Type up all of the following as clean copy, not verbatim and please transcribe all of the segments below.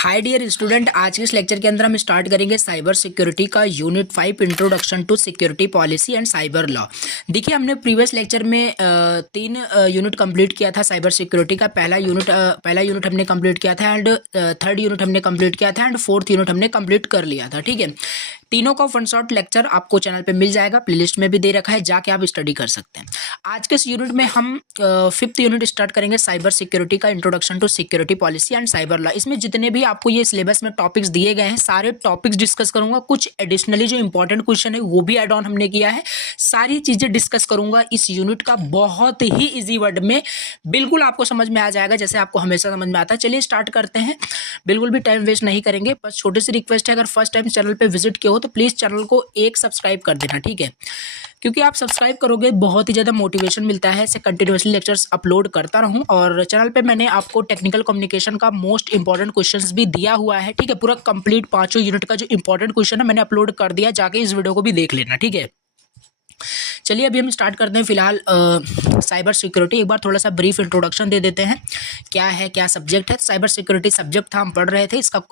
Hi dear student, आज के इस लेक्चर के अंदर हम स्टार्ट करेंगे साइबर सिक्योरिटी का unit 5 introduction to security policy and cyber law. देखिए, हमने प्रीवियस लेक्चर में तीन यूनिट कंप्लीट किया था साइबर सिक्योरिटी का। पहला यूनिट हमने कंप्लीट किया था एंड थर्ड यूनिट हमने कंप्लीट किया था एंड फोर्थ यूनिट हमने कंप्लीट कर लिया था। ठीक है, तीनों का वन शॉट लेक्चर आपको चैनल पे मिल जाएगा, प्लेलिस्ट में भी दे रखा है, जाके आप स्टडी कर सकते हैं। आज के इस यूनिट में हम फिफ्थ यूनिट स्टार्ट करेंगे साइबर सिक्योरिटी का introduction to security policy and cyber law. इसमें जितने भी आपको ये सिलेबस में टॉपिक्स दिए गए हैं सारे टॉपिक्स डिस्कस करूंगा। कुछ एडिशनली जो इंपॉर्टेंट क्वेश्चन है वो भी एड ऑन हमने किया है। सारी चीजें डिस्कस करूंगा इस यूनिट का, बहुत ही इजी वर्ड में, बिल्कुल आपको समझ में आ जाएगा जैसे आपको हमेशा समझ में आता है। चलिए स्टार्ट करते हैं, बिल्कुल भी टाइम वेस्ट नहीं करेंगे। बस छोटी सी रिक्वेस्ट है, अगर फर्स्ट टाइम चैनल पे विजिट किया हो तो प्लीज चैनल को एक सब्सक्राइब कर देना, ठीक है? क्योंकि आप सब्सक्राइब करोगे बहुत ही ज़्यादा मोटिवेशन मिलता है, ऐसे कंटिन्यूसली लेक्चर्स अपलोड करता रहूं। और चैनल पे मैंने आपको टेक्निकल कम्युनिकेशन का मोस्ट इंपॉर्टेंट क्वेश्चंस भी दिया हुआ है, ठीक है? पूरा कंप्लीट पांचों यूनिट का जो इंपॉर्टेंट क्वेश्चन है मैंने अपलोड कर दिया, जाके इस वीडियो को भी देख लेना, ठीक है? चलिए अभी हम स्टार्ट करते हैं। फिलहाल साइबर सिक्योरिटी एक बार थोड़ा सा ब्रीफ इंट्रोडक्शन दे देते हैं, क्या है, क्या सब्जेक्ट है। साइबर सिक्योरिटी सब्जेक्ट था, हम पढ़ रहे थे। इसका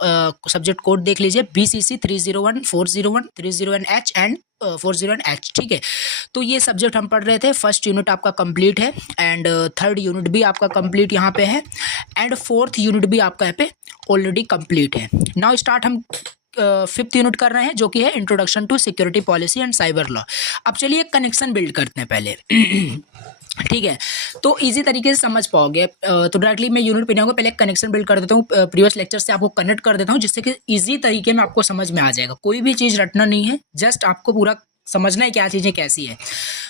सब्जेक्ट कोड देख लीजिए, BCC 301 401 301H एंड 401H, ठीक है? तो ये सब्जेक्ट हम पढ़ रहे थे। फर्स्ट यूनिट आपका कंप्लीट है एंड थर्ड यूनिट भी आपका कंप्लीट यहाँ पे है एंड फोर्थ यूनिट भी आपका यहाँ पे ऑलरेडी कंप्लीट है। नाउ स्टार्ट हम फिफ्थ यूनिट कर रहे हैं, जो कि है introduction to security policy and cyber law. अब चलिए एक कनेक्शन बिल्ड करते हैं पहले ठीक है, तो इजी तरीके से समझ पाओगे। तो डायरेक्टली मैं यूनिट पे नहीं आऊंगा, पहले एक कनेक्शन बिल्ड कर देता हूँ, प्रीवियस लेक्चर से आपको कनेक्ट कर देता हूँ, जिससे कि इजी तरीके में आपको समझ में आ जाएगा। कोई भी चीज़ रटना नहीं है, जस्ट आपको पूरा समझना है क्या चीज़ें कैसी है।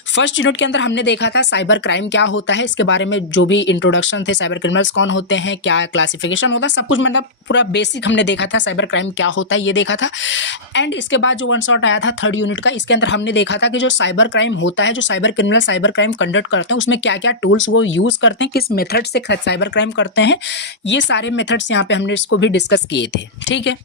फर्स्ट यूनिट के अंदर हमने देखा था साइबर क्राइम क्या होता है, इसके बारे में जो भी इंट्रोडक्शन थे, साइबर क्रिमिनल्स कौन होते हैं, क्या क्लासिफिकेशन होता है, सब कुछ मतलब पूरा बेसिक हमने देखा था। साइबर क्राइम क्या होता है ये देखा था। एंड इसके बाद जो वन शॉट आया था थर्ड यूनिट का, इसके अंदर हमने देखा था कि जो साइबर क्राइम होता है, जो cyber criminal cyber crime conduct करते हैं, उसमें क्या क्या टूल्स वो यूज़ करते हैं, किस मेथड से साइबर क्राइम करते हैं, ये सारे मेथड्स यहाँ पे हमने इसको भी डिस्कस किए थे, ठीक है?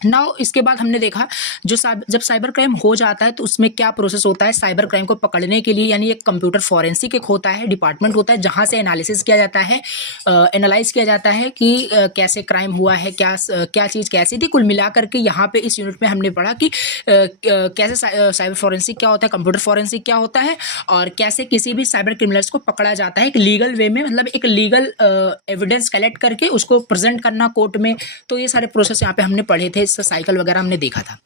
नाउ इसके बाद हमने देखा जब साइबर क्राइम हो जाता है तो उसमें क्या प्रोसेस होता है। साइबर क्राइम को पकड़ने के लिए यानी एक कंप्यूटर फॉरेंसिक एक होता है, डिपार्टमेंट होता है, जहां से एनालिसिस किया जाता है, एनालाइज किया जाता है कि कैसे क्राइम हुआ है, क्या चीज़ कैसी थी। कुल मिलाकर के यहाँ पे इस यूनिट में हमने पढ़ा कि कैसे साइबर फॉरेंसिक क्या होता है, कंप्यूटर फॉरेंसिक क्या होता है, और कैसे किसी भी साइबर क्रिमिनल्स को पकड़ा जाता है एक लीगल वे में, मतलब एक लीगल एविडेंस कलेक्ट करके उसको प्रेजेंट करना कोर्ट में। तो ये सारे प्रोसेस यहाँ पे हमने पढ़े थे, साइकिल वगैरह हमने देखा था।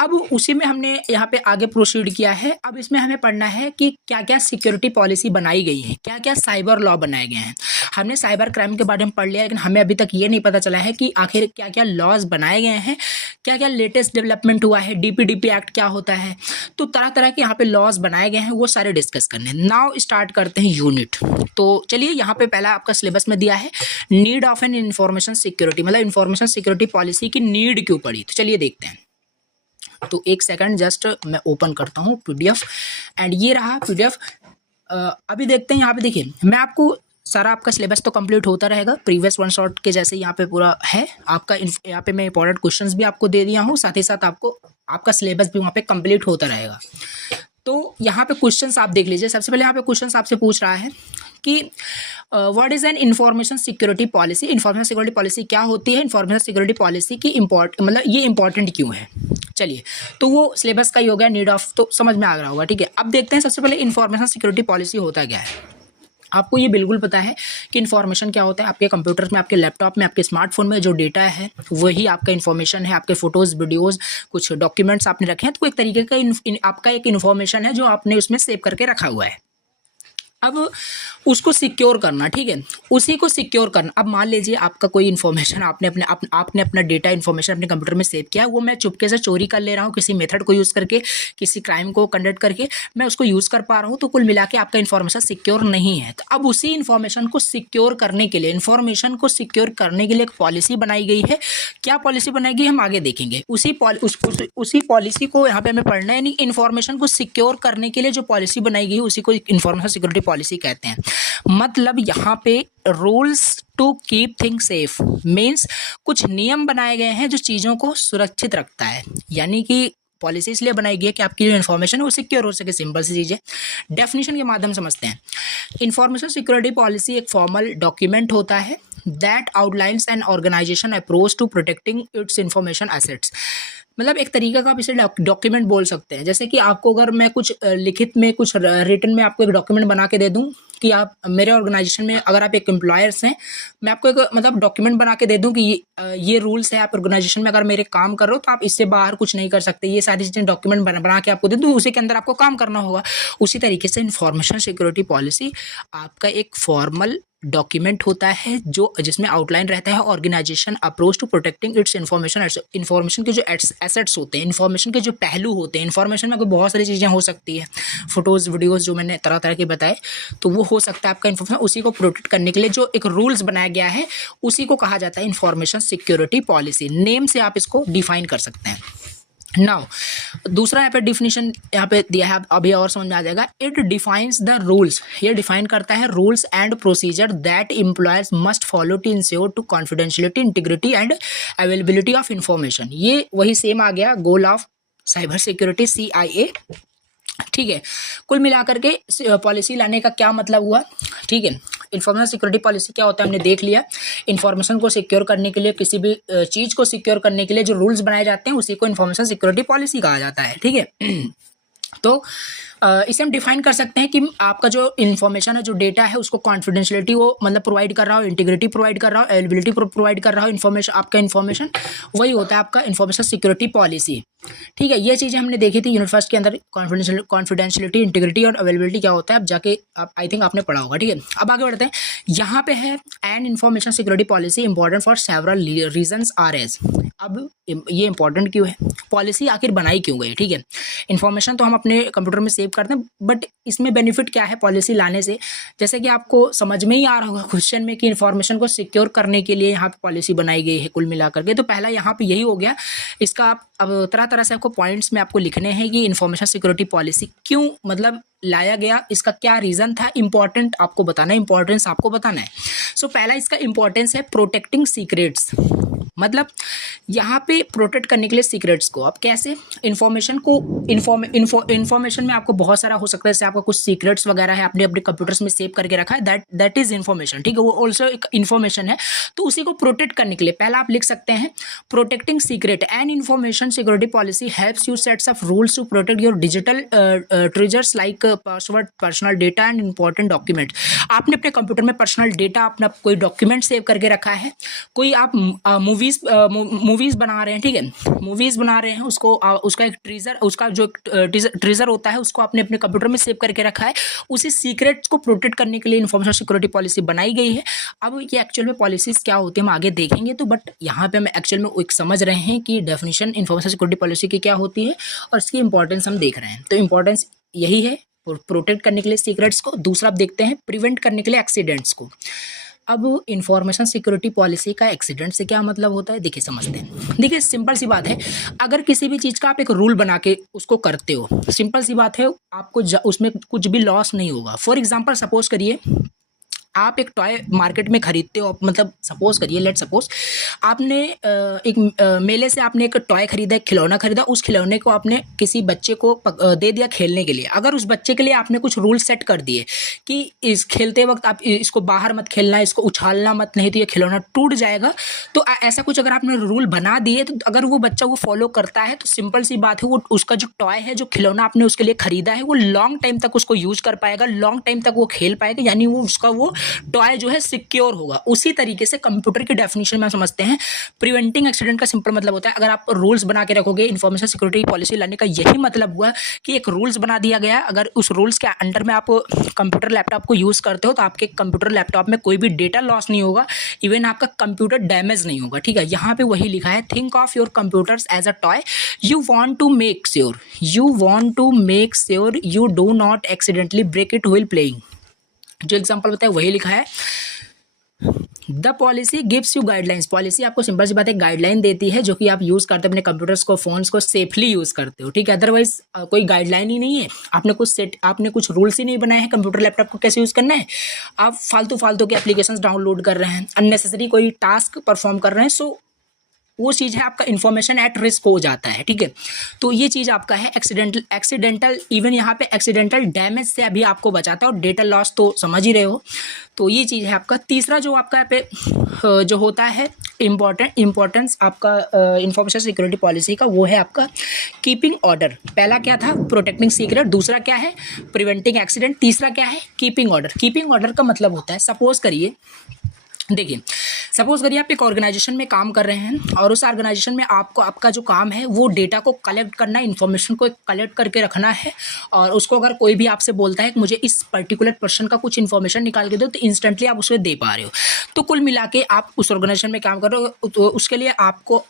अब उसी में हमने यहाँ पे आगे प्रोसीड किया है। अब इसमें हमें पढ़ना है कि क्या क्या सिक्योरिटी पॉलिसी बनाई गई है, क्या क्या साइबर लॉ बनाए गए हैं। हमने साइबर क्राइम के बारे में पढ़ लिया, लेकिन हमें अभी तक ये नहीं पता चला है कि आखिर क्या क्या लॉज बनाए गए हैं, क्या क्या लेटेस्ट डेवलपमेंट हुआ है, DPDP एक्ट क्या होता है। तो तरह तरह के यहाँ पे लॉज बनाए गए हैं, वो सारे डिस्कस करने। नाउ स्टार्ट करते हैं यूनिट। तो चलिए यहाँ पे पहला आपका सिलेबस में दिया है need of an information security, मतलब इंफॉर्मेशन सिक्योरिटी पॉलिसी की नीड क्यों पड़ी। तो चलिए देखते हैं। तो एक सेकंड, जस्ट मैं ओपन करता हूँ PDF एंड ये रहा PDF। अभी देखते हैं यहाँ पे, देखिए मैं आपको सारा आपका सिलेबस तो कंप्लीट होता रहेगा प्रीवियस वन शॉट के जैसे यहाँ पे पूरा है आपका। यहाँ पे मैं इंपॉर्टेंट क्वेश्चंस भी आपको दे दिया हूँ, साथ ही साथ आपको आपका सिलेबस भी वहाँ पे कंप्लीट होता रहेगा। तो यहाँ पे क्वेश्चंस आप देख लीजिए। सबसे पहले यहाँ पे क्वेश्चंस आपसे पूछ रहा है कि what is an information security policy. Information security policy क्या होती है, इंफॉर्मेशन सिक्योरिटी पॉलिसी की मतलब ये इंपॉर्टेंट क्यों है। चलिए, तो वो सिलेबस का ही हो गया, नीड ऑफ तो समझ में आ रहा होगा, ठीक है? अब देखते हैं सबसे पहले इंफॉर्मेशन सिक्योरिटी पॉलिसी होता क्या है। आपको ये बिल्कुल पता है कि इन्फॉर्मेशन क्या होता है। आपके कंप्यूटर में, आपके लैपटॉप में, आपके स्मार्टफोन में जो डेटा है वही आपका इन्फॉर्मेशन है। आपके फोटोज़, वीडियोज़, कुछ डॉक्यूमेंट्स आपने रखे हैं, तो एक तरीके का आपका एक इन्फॉर्मेशन है जो आपने उसमें सेव करके रखा हुआ है। अब उसको सिक्योर करना, ठीक है, उसी को सिक्योर करना। अब मान लीजिए आपका कोई इन्फॉर्मेशन आपने अपना डेटा इन्फॉर्मेशन अपने कंप्यूटर में सेव किया है, वो मैं चुपके से चोरी कर ले रहा हूँ किसी मेथड को यूज़ करके, किसी क्राइम को कंडक्ट करके मैं उसको यूज़ कर पा रहा हूँ। तो कुल मिला के आपका इन्फॉर्मेशन सिक्योर नहीं है। तो अब उसी इन्फॉर्मेशन को सिक्योर करने के लिए, एक पॉलिसी बनाई गई है। क्या पॉलिसी बनाई गई हम आगे देखेंगे। उसी पॉलिसी को यहाँ पे हमें पढ़ना है, यानी इन्फॉर्मेशन को सिक्योर करने के लिए जो पॉलिसी बनाई गई है उसी को इन्फॉर्मेशन सिक्योरिटी पॉलिसी कहते हैं। मतलब यहाँ पे rules to keep things safe means कुछ नियम बनाए गए हैं जो चीज़ों को सुरक्षित रखता है। यानी कि पॉलिसी इसलिए बनाई गई है कि आपकी जो इन्फॉर्मेशन है वो सिक्योर हो सके। सिंपल सी चीज़ है, डेफिनेशन के माध्यम समझते हैं। इंफॉर्मेशन सिक्योरिटी पॉलिसी एक फॉर्मल डॉक्यूमेंट होता है that outlines an organization approach to protecting its information assets. मतलब एक तरीका का आप इसे डॉक्यूमेंट बोल सकते हैं। जैसे कि आपको अगर मैं कुछ लिखित में कुछ रिटन में आपको एक डॉक्यूमेंट बना के दे दूं कि आप मेरे ऑर्गेनाइजेशन में अगर आप एक एम्प्लॉयर्स हैं, मैं आपको एक मतलब डॉक्यूमेंट बना के दे दूं कि ये रूल्स है, आप ऑर्गेनाइजेशन में अगर मेरे काम कर रहे हो तो आप इससे बाहर कुछ नहीं कर सकते, ये सारी चीज़ें डॉक्यूमेंट बना के आपको दे दूं, उसी के अंदर आपको काम करना होगा। उसी तरीके से इंफॉर्मेशन सिक्योरिटी पॉलिसी आपका एक फॉर्मल डॉक्यूमेंट होता है जो जिसमें आउटलाइन रहता है organization approach to protecting its information. Information के जो एसेट्स होते हैं, इन्फॉर्मेशन के जो पहलू होते हैं, इन्फॉर्मेशन में कोई बहुत सारी चीज़ें हो सकती है, फोटोज़ वीडियोज़ जो मैंने तरह तरह के बताए, तो वो हो सकता है आपका इन्फॉर्मेशन। उसी को प्रोटेक्ट करने के लिए जो एक रूल्स बनाया गया है उसी को कहा जाता है इन्फॉर्मेशन सिक्योरिटी पॉलिसी। नेम से आप इसको डिफाइन कर सकते हैं। नाउ दूसरा यहाँ पे डिफिनीशन यहाँ पे दिया है, अभी और समझ में आ जाएगा। इट डिफाइंस द रूल्स, ये डिफाइन करता है rules and procedure that employers must follow to ensure to confidentiality, integrity and availability of information. ये वही सेम आ गया goal of cyber security CIA। ठीक है, कुल मिलाकर के पॉलिसी लाने का क्या मतलब हुआ। ठीक है, इन्फॉर्मेशन सिक्योरिटी पॉलिसी क्या होता है हमने देख लिया। इन्फॉर्मेशन को सिक्योर करने के लिए, किसी भी चीज़ को सिक्योर करने के लिए जो रूल्स बनाए जाते हैं उसी को इन्फॉर्मेशन सिक्योरिटी पॉलिसी कहा जाता है। ठीक है तो इसे हम डिफाइन कर सकते हैं कि आपका जो इन्फॉर्मेशन है, जो डेटा है, उसको कॉन्फिडेंशियलिटी वो मतलब प्रोवाइड कर रहा हो, इंटीग्रिटी प्रोवाइड कर रहा हो, अवेलेबिलिटी प्रोवाइड कर रहा हो, इन्फॉर्मेशन आपका इन्फॉर्मेशन, वही होता है आपका इन्फॉर्मेशन सिक्योरिटी पॉलिसी। ठीक है, ये चीज़ें हमने देखी थी यूनिट फर्स्ट के अंदर, कॉन्फिडेंशियलिटी, इंटीग्रिटी और अवेलेबिलिटी क्या होता है, अब जाके आप आई थिंक आपने पढ़ा होगा। ठीक है, अब आगे बढ़ते हैं। यहाँ पे है an information security policy important for several reasons are as. अब ये इंपॉर्टेंट क्यों है, पॉलिसी आखिर बनाई क्यों गई। ठीक है, इन्फॉर्मेशन तो हम अपने कंप्यूटर में सेव करते हैं, बट इसमें बेनिफिट क्या है पॉलिसी लाने से। जैसे कि आपको समझ में ही आ रहा होगा क्वेश्चन में कि इन्फॉर्मेशन को सिक्योर करने के लिए यहाँ पे पॉलिसी बनाई गई है कुल मिलाकर के। तो पहला यहाँ पे यही हो गया। इसका आप अब तरह तरह से आपको पॉइंट्स में आपको लिखने हैं कि इन्फॉर्मेशन सिक्योरिटी पॉलिसी क्यों मतलब लाया गया, इसका क्या रीज़न था, इंपॉर्टेंट आपको बताना है, इंपॉर्टेंस आपको बताना है। सो पहला इसका इंपॉर्टेंस है प्रोटेक्टिंग सीक्रेट्स। मतलब यहाँ पे प्रोटेक्ट करने के लिए सीक्रेट्स को अब कैसे, इन्फॉर्मेशन को इन्फॉर्मेशन में आपको बहुत सारा हो सकता है, जैसे आपका कुछ सीक्रेट्स वगैरह है आपने अपने कंप्यूटर्स में सेव करके रखा है, दैट इज इन्फॉर्मेशन। ठीक है, वो ऑल्सो एक इन्फॉर्मेशन है। तो उसी को प्रोटेक्ट करने के लिए पहला आप लिख सकते हैं protecting secret and information security policy helps you sets of rules to protect your digital treasures like password, personal data and important document. आपने अपने कंप्यूटर में पर्सनल डेटा, अपना कोई डॉक्यूमेंट सेव करके रखा है, कोई आप मूवीज बना रहे हैं। ठीक है, मूवीज बना रहे हैं, उसको उसका एक ट्रेजर, उसका जो ट्रेजर होता है उसको आपने अपने कंप्यूटर में सेव करके रखा है। उसी सीक्रेट्स को प्रोटेक्ट करने के लिए इन्फॉर्मेशन सिक्योरिटी पॉलिसी बनाई गई है। अब ये एक्चुअल में पॉलिसीज क्या होती है हम आगे देखेंगे, तो बट यहाँ पे हम एक्चुअल में एक समझ रहे हैं कि डेफिनेशन इन्फॉर्मेशन सिक्योरिटी पॉलिसी की क्या होती है और इसकी इंपॉर्टेंस हम देख रहे हैं। तो इंपॉर्टेंस यही है, प्रोटेक्ट करने के लिए सीक्रेट्स को। दूसरा आप देखते हैं प्रिवेंट करने के लिए एक्सीडेंट्स को। अब इंफॉर्मेशन सिक्योरिटी पॉलिसी का एक्सीडेंट से क्या मतलब होता है, देखिए समझते हैं। देखिए सिंपल सी बात है, अगर किसी भी चीज़ का आप एक रूल बना के उसको करते हो, सिंपल सी बात है, आपको उसमें कुछ भी लॉस नहीं होगा। फॉर एग्जांपल सपोज करिए आप एक टॉय मार्केट में खरीदते हो, मतलब सपोज करिए, लेट सपोज आपने एक मेले से आपने एक टॉय खरीदा, एक खिलौना खरीदा, उस खिलौने को आपने किसी बच्चे को दे दिया खेलने के लिए। अगर उस बच्चे के लिए आपने कुछ रूल सेट कर दिए कि इस खेलते वक्त आप इसको बाहर मत खेलना, इसको उछालना मत, नहीं तो ये खिलौना टूट जाएगा। तो ऐसा कुछ अगर आपने रूल बना दिए, तो अगर वो बच्चा वो फॉलो करता है तो सिंपल सी बात है, वो उसका जो टॉय है, जो खिलौना आपने उसके लिए खरीदा है, वो लॉन्ग टाइम तक उसको यूज कर पाएगा, लॉन्ग टाइम तक वो खेल पाएगा, यानी वो उसका वो टॉय जो है सिक्योर होगा। उसी तरीके से कंप्यूटर की डेफिनेशन में समझते हैं प्रिवेंटिंग एक्सीडेंट का सिंपल मतलब होता है, अगर आप रूल्स बना के रखोगे, इन्फॉर्मेशन सिक्योरिटी पॉलिसी लाने का यही मतलब हुआ कि एक रूल्स बना दिया गया, अगर उस रूल्स के अंडर में आप कंप्यूटर लैपटॉप को यूज करते हो तो आपके कंप्यूटर लैपटॉप में कोई भी डेटा लॉस नहीं होगा, इवन आपका कंप्यूटर डैमेज नहीं होगा। ठीक है, यहाँ पे वही लिखा है, think of your computers as a toy, you want to make sure you do not accidentally break it while playing. जो एग्जांपल बताया वही लिखा है। The policy gives you guidelines, policy आपको सिंपल सी बात है गाइडलाइन देती है, जो कि आप यूज करते हो अपने कंप्यूटर्स को, फोन्स को सेफली यूज करते हो। ठीक है, अदरवाइज कोई गाइडलाइन ही नहीं है, आपने कुछ रूल्स ही नहीं बनाए हैं कंप्यूटर लैपटॉप को कैसे यूज करना है। आप फालतू के एप्लीकेशंस डाउनलोड कर रहे हैं, अननेसेसरी कोई टास्क परफॉर्म कर रहे हैं, सो वो चीज़ है आपका इन्फॉर्मेशन एट रिस्क हो जाता है, ठीक है। तो ये चीज़ आपका है एक्सीडेंटल इवन यहाँ पे एक्सीडेंटल डैमेज से अभी आपको बचाता है, और डेटा लॉस तो समझ ही रहे हो। तो ये चीज़ है आपका। तीसरा जो आपका यहाँ पे जो होता है इम्पोर्टेंस आपका इंफॉर्मेशन सिक्योरिटी पॉलिसी का, वो है आपका कीपिंग ऑर्डर। पहला क्या था, प्रोटेक्टिंग सीक्रेट, दूसरा क्या है प्रिवेंटिंग एक्सीडेंट, तीसरा क्या है कीपिंग ऑर्डर। कीपिंग ऑर्डर का मतलब होता है, सपोज करिए, देखिए सपोज करिए आप एक ऑर्गेनाइजेशन में काम कर रहे हैं, और उस ऑर्गेनाइजेशन में आपको आपका जो काम है वो डेटा को कलेक्ट करना, इन्फॉर्मेशन को कलेक्ट करके रखना है। और उसको अगर कोई भी आपसे बोलता है कि मुझे इस पर्टिकुलर पर्सन का कुछ इन्फॉर्मेशन निकाल के दो, तो इंस्टेंटली आप उसे दे पा रहे हो। तो कुल मिला के आप उस ऑर्गेनाइजेशन में काम कर रहे हो, तो उसके लिए आपको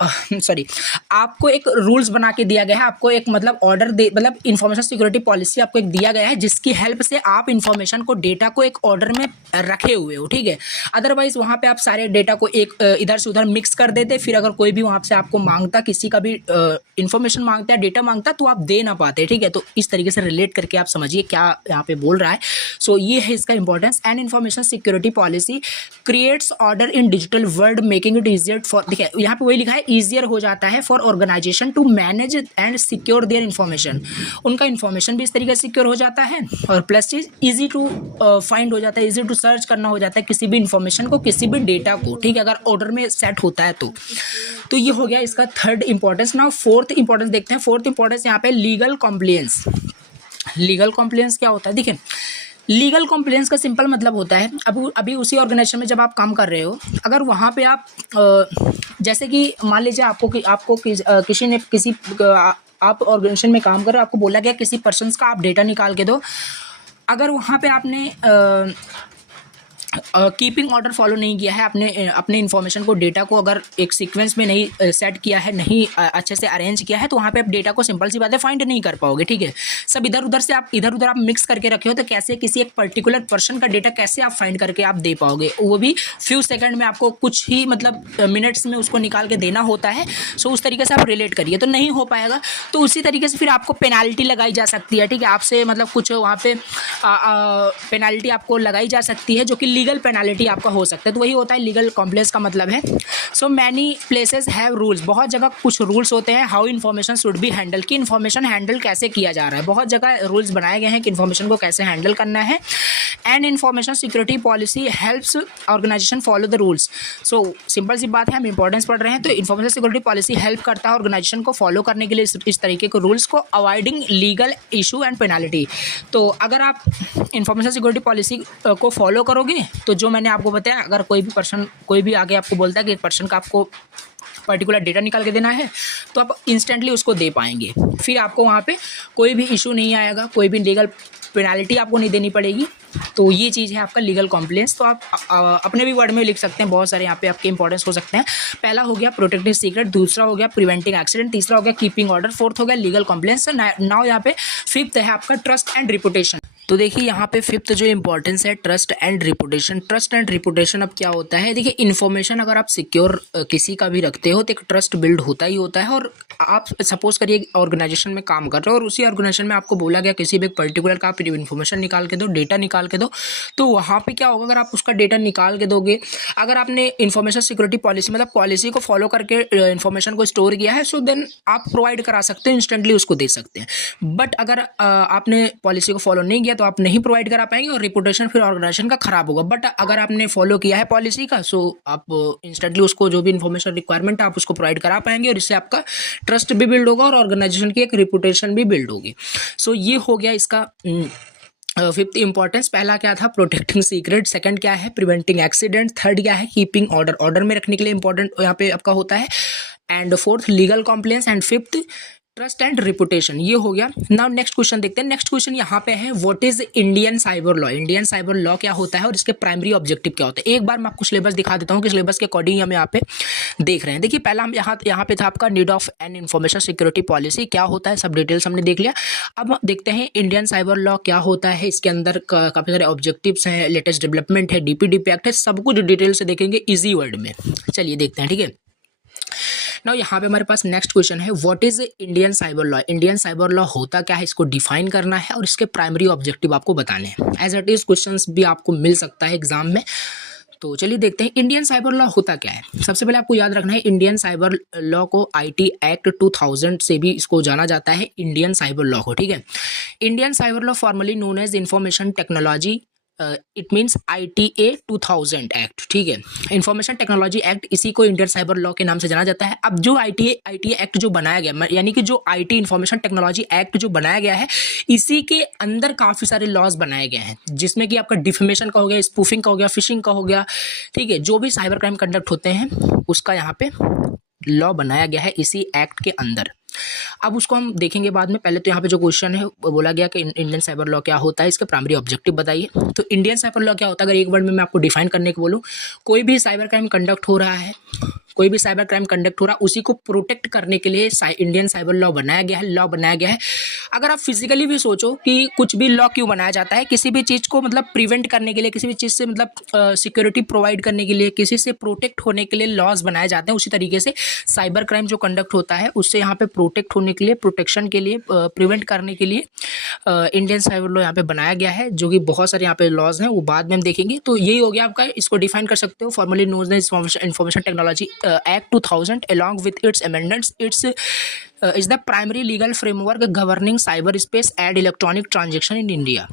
आपको एक रूल्स बना के दिया गया है, आपको एक मतलब ऑर्डर दे, मतलब इन्फॉर्मेशन सिक्योरिटी पॉलिसी आपको एक दिया गया है, जिसकी हेल्प से आप इन्फॉर्मेशन को, डेटा को एक ऑर्डर में रखे हुए हो, ठीक है। अदरवाइज वहाँ पे आप सारे डेटा को एक इधर से उधर मिक्स कर देते, फिर अगर कोई भी वहाँ से आपको मांगता, किसी का भी इन्फॉर्मेशन मांगता है, डेटा मांगता, तो आप दे ना पाते, ठीक है। तो इस तरीके से रिलेट करके आप समझिए क्या यहाँ पे बोल रहा है। सो ये है इसका importance. And information security policy creates order in digital world, making it easier for, देखिए यहाँ पे वही लिखा है, ईजियर हो जाता है for organisation to manage and secure their information. उनका इन्फॉर्मेशन भी इस तरीके से सिक्योर हो जाता है, और प्लस चीज ईजी टू फाइंड हो जाता है, ईजी टू सर्च करना हो जाता है किसी भी इन्फॉर्मेशन को, किसी भी डेटा को, ठीक है, अगर ऑर्डर में सेट होता है तो ये हो गया इसका third importance. Now fourth importance देखते हैं। फोर्थ इंपॉर्टेंस यहाँ पे लीगल कॉम्प्लियंस। लीगल कॉम्प्लियंस क्या होता है, देखिए लीगल कॉम्प्लियंस का सिंपल मतलब होता है, अभी उसी ऑर्गेनाइजेशन में जब आप काम कर रहे हो, अगर वहाँ पे आप जैसे कि मान लीजिए किसी ने आप ऑर्गेनाइजेशन में काम कर रहे हो, आपको बोला गया किसी पर्सन का आप डेटा निकाल के दो। अगर वहाँ पे आपने कीपिंग ऑर्डर फॉलो नहीं किया है, अपने इन्फॉर्मेशन को, डेटा को अगर एक सीक्वेंस में नहीं सेट किया है, नहीं अच्छे से अरेंज किया है, तो वहाँ पे आप डेटा को सिंपल सी बात है फाइंड नहीं कर पाओगे, ठीक है। सब इधर उधर आप मिक्स करके रखे हो, तो कैसे किसी एक पर्टिकुलर पर्सन का डेटा कैसे आप फाइंड करके आप दे पाओगे, वो भी फ्यू सेकंड में, आपको कुछ ही मतलब मिनट्स में उसको निकाल के देना होता है। सो उस तरीके से आप रिलेट करिए, तो नहीं हो पाएगा। तो उसी तरीके से फिर आपको पेनाल्टी लगाई जा सकती है, ठीक है, आपसे मतलब कुछ वहाँ पे पेनाल्टी आपको लगाई जा सकती है, जो कि लीगल पेनाल्टी आपका हो सकता है। तो वही होता है लीगल कॉम्प्लेक्स का मतलब है। So many places have rules, बहुत जगह कुछ रूल्स होते हैं, how information should be handle, कि इन्फॉर्मेशन हैंडल कैसे किया जा रहा है। बहुत जगह रूल्स बनाए गए हैं कि इन्फॉर्मेशन को कैसे हैंडल करना है। And information security policy helps organisation follow the rules. So simple सी बात है, हम इंपॉर्टेंस पढ़ रहे हैं, तो इन्फॉर्मेशन सिक्योरिटी पॉलिसी हेल्प करता है ऑर्गेनाइजेशन को फॉलो करने के लिए इस तरीके के रूल्स को, avoiding legal issue and penalty. तो अगर आप इन्फॉर्मेशन सिक्योरिटी पॉलिसी को फॉलो करोगे, तो जो मैंने आपको बताया, अगर कोई भी आगे आपको बोलता है कि एक पर्सन का आपको पर्टिकुलर डेटा निकाल के देना है, तो आप इंस्टेंटली उसको दे पाएंगे, फिर आपको वहाँ पे कोई भी इशू नहीं आएगा, कोई भी लीगल पेनाल्टी आपको नहीं देनी पड़ेगी। तो ये चीज़ है आपका लीगल कॉम्प्लियंस। तो आप अपने भी वर्ड में लिख सकते हैं, बहुत सारे यहाँ पे आपके इंपॉर्टेंस हो सकते हैं। पहला हो गया प्रोटेक्टिंग सीक्रेट, दूसरा हो गया प्रिवेंटिंग एक्सीडेंट, तीसरा हो गया कीपिंग ऑर्डर, फोर्थ हो गया लीगल कॉम्प्लियंस। नाउ यहाँ पे फिफ्थ है आपका ट्रस्ट एंड रिपुटेशन। तो देखिए यहाँ पे फिफ्थ जो इंपॉर्टेंस है, trust and reputation. Trust and reputation अब क्या होता है, देखिए इन्फॉर्मेशन अगर आप सिक्योर किसी का भी रखते हो, तो एक ट्रस्ट बिल्ड होता ही होता है। और आप सपोज करिए ऑर्गेनाइजेशन में काम कर रहे हो, और उसी ऑर्गेनाइजेशन में आपको बोला गया किसी भी पर्टिकुलर का आप इन्फॉर्मेशन निकाल के दो, डेटा निकाल के दो, तो वहाँ पे क्या होगा, अगर आप उसका डेटा निकाल के दोगे, अगर आपने इन्फॉर्मेशन सिक्योरिटी पॉलिसी मतलब पॉलिसी को फॉलो करके इन्फॉर्मेशन को स्टोर किया है, सो देन आप प्रोवाइड करा सकते हो, इंस्टेंटली उसको दे सकते हैं। बट अगर आपने पॉलिसी को फॉलो नहीं किया, तो आप नहीं प्रोवाइड करा पाएंगे, और रिपुटेशन फिर ऑर्गेनाइजेशन का खराब होगा। बट अगर आपने फॉलो किया है पॉलिसी का, सो आप इंस्टेंटली उसको जो भी इन्फॉर्मेशन रिक्वायरमेंट है आप उसको प्रोवाइड करा पाएंगे, और इससे आपका ट्रस्ट भी बिल्ड होगा और ऑर्गेनाइजेशन की एक रिपुटेशन भी बिल्ड होगी। सो ये हो गया इसका फिफ्थ इंपॉर्टेंस। पहला क्या था, प्रोटेक्टिंग सीक्रेट, सेकंड क्या है, प्रिवेंटिंग एक्सीडेंट, थर्ड क्या है, कीपिंग ऑर्डर, ऑर्डर में रखने के लिए इंपॉर्टेंट यहाँ पे आपका होता है, and fourth legal compliance, and fifth trust and reputation. ये हो गया। नाउ नेक्स्ट क्वेश्चन देखते हैं। नेक्स्ट क्वेश्चन यहाँ पे है, what is Indian cyber law. Indian cyber law क्या होता है और इसके प्राइमरी ऑब्जेक्टिव क्या होता है। एक बार मैं आपको सिलेबस दिखा देता हूँ कि सिलेबस के अकॉर्डिंग हम यहाँ पे देख रहे हैं। देखिए पहला हम यहाँ पे था आपका need of N information security policy, क्या होता है सब डिटेल्स हमने देख लिया। अब देखते हैं इंडियन साइबर लॉ क्या होता है, इसके अंदर काफ़ी सारे ऑब्जेक्टिव्स हैं, लेटेस्ट डेवलपमेंट है, डीपीडीपी एक्ट है, सब कुछ डिटेल से देखेंगे ईजी वर्ड में। चलिए देखते हैं, ठीक है। नाउ यहाँ पे हमारे पास नेक्स्ट क्वेश्चन है, what is Indian cyber law. Indian cyber law होता क्या है, इसको डिफाइन करना है और इसके प्राइमरी ऑब्जेक्टिव आपको बताने हैं। एज इट इज क्वेश्चंस भी आपको मिल सकता है एग्जाम में, तो चलिए देखते हैं इंडियन साइबर लॉ होता क्या है। सबसे पहले आपको याद रखना है इंडियन साइबर लॉ को आईटी एक्ट 2000 से भी इसको जाना जाता है इंडियन साइबर लॉ को, ठीक है। Indian cyber law formally known as information technology, it means ITA 2000 act, ठीक है। इंफॉर्मेशन टेक्नोलॉजी एक्ट, इसी को इंडियन साइबर लॉ के नाम से जाना जाता है। अब जो ITA एक्ट जो बनाया गया, यानी कि जो IT इंफॉर्मेशन टेक्नोलॉजी एक्ट जो बनाया गया है, इसी के अंदर काफ़ी सारे लॉज बनाए गए हैं, जिसमें कि आपका डिफेमेशन का हो गया, स्पूफिंग का हो गया, फिशिंग का हो गया, ठीक है। जो भी साइबर क्राइम कंडक्ट होते हैं उसका यहाँ पे लॉ बनाया गया है इसी एक्ट के अंदर। अब उसको हम देखेंगे बाद में। पहले तो यहाँ पे जो क्वेश्चन है वो बोला गया कि इंडियन साइबर लॉ क्या होता है, इसके प्राइमरी ऑब्जेक्टिव बताइए। तो इंडियन साइबर लॉ क्या होता है, अगर एक वर्ड में मैं आपको डिफाइन करने को बोलूँ, कोई भी साइबर क्राइम कंडक्ट हो रहा है, कोई भी साइबर क्राइम कंडक्ट हो रहा है, उसी को प्रोटेक्ट करने के लिए इंडियन साइबर लॉ बनाया गया है, लॉ बनाया गया है। अगर आप फिजिकली भी सोचो कि कुछ भी लॉ क्यों बनाया जाता है, किसी भी चीज़ को मतलब प्रिवेंट करने के लिए, किसी भी चीज़ से मतलब सिक्योरिटी प्रोवाइड करने के लिए, किसी से प्रोटेक्ट होने के लिए लॉज बनाए जाते हैं। उसी तरीके से साइबर क्राइम जो कंडक्ट होता है उससे यहाँ पे प्रोटेक्ट होने के लिए, प्रोटेक्शन के लिए, प्रिवेंट करने के लिए इंडियन साइबर लॉ यहाँ पे बनाया गया है, जो कि बहुत सारे यहाँ पे लॉज हैं, वो बाद में हम देखेंगे। तो यही हो गया आपका, इसको डिफाइन कर सकते हो formally known as information technology act 2000 along with its amendments is the primary legal framework governing cyberspace and electronic transaction in India।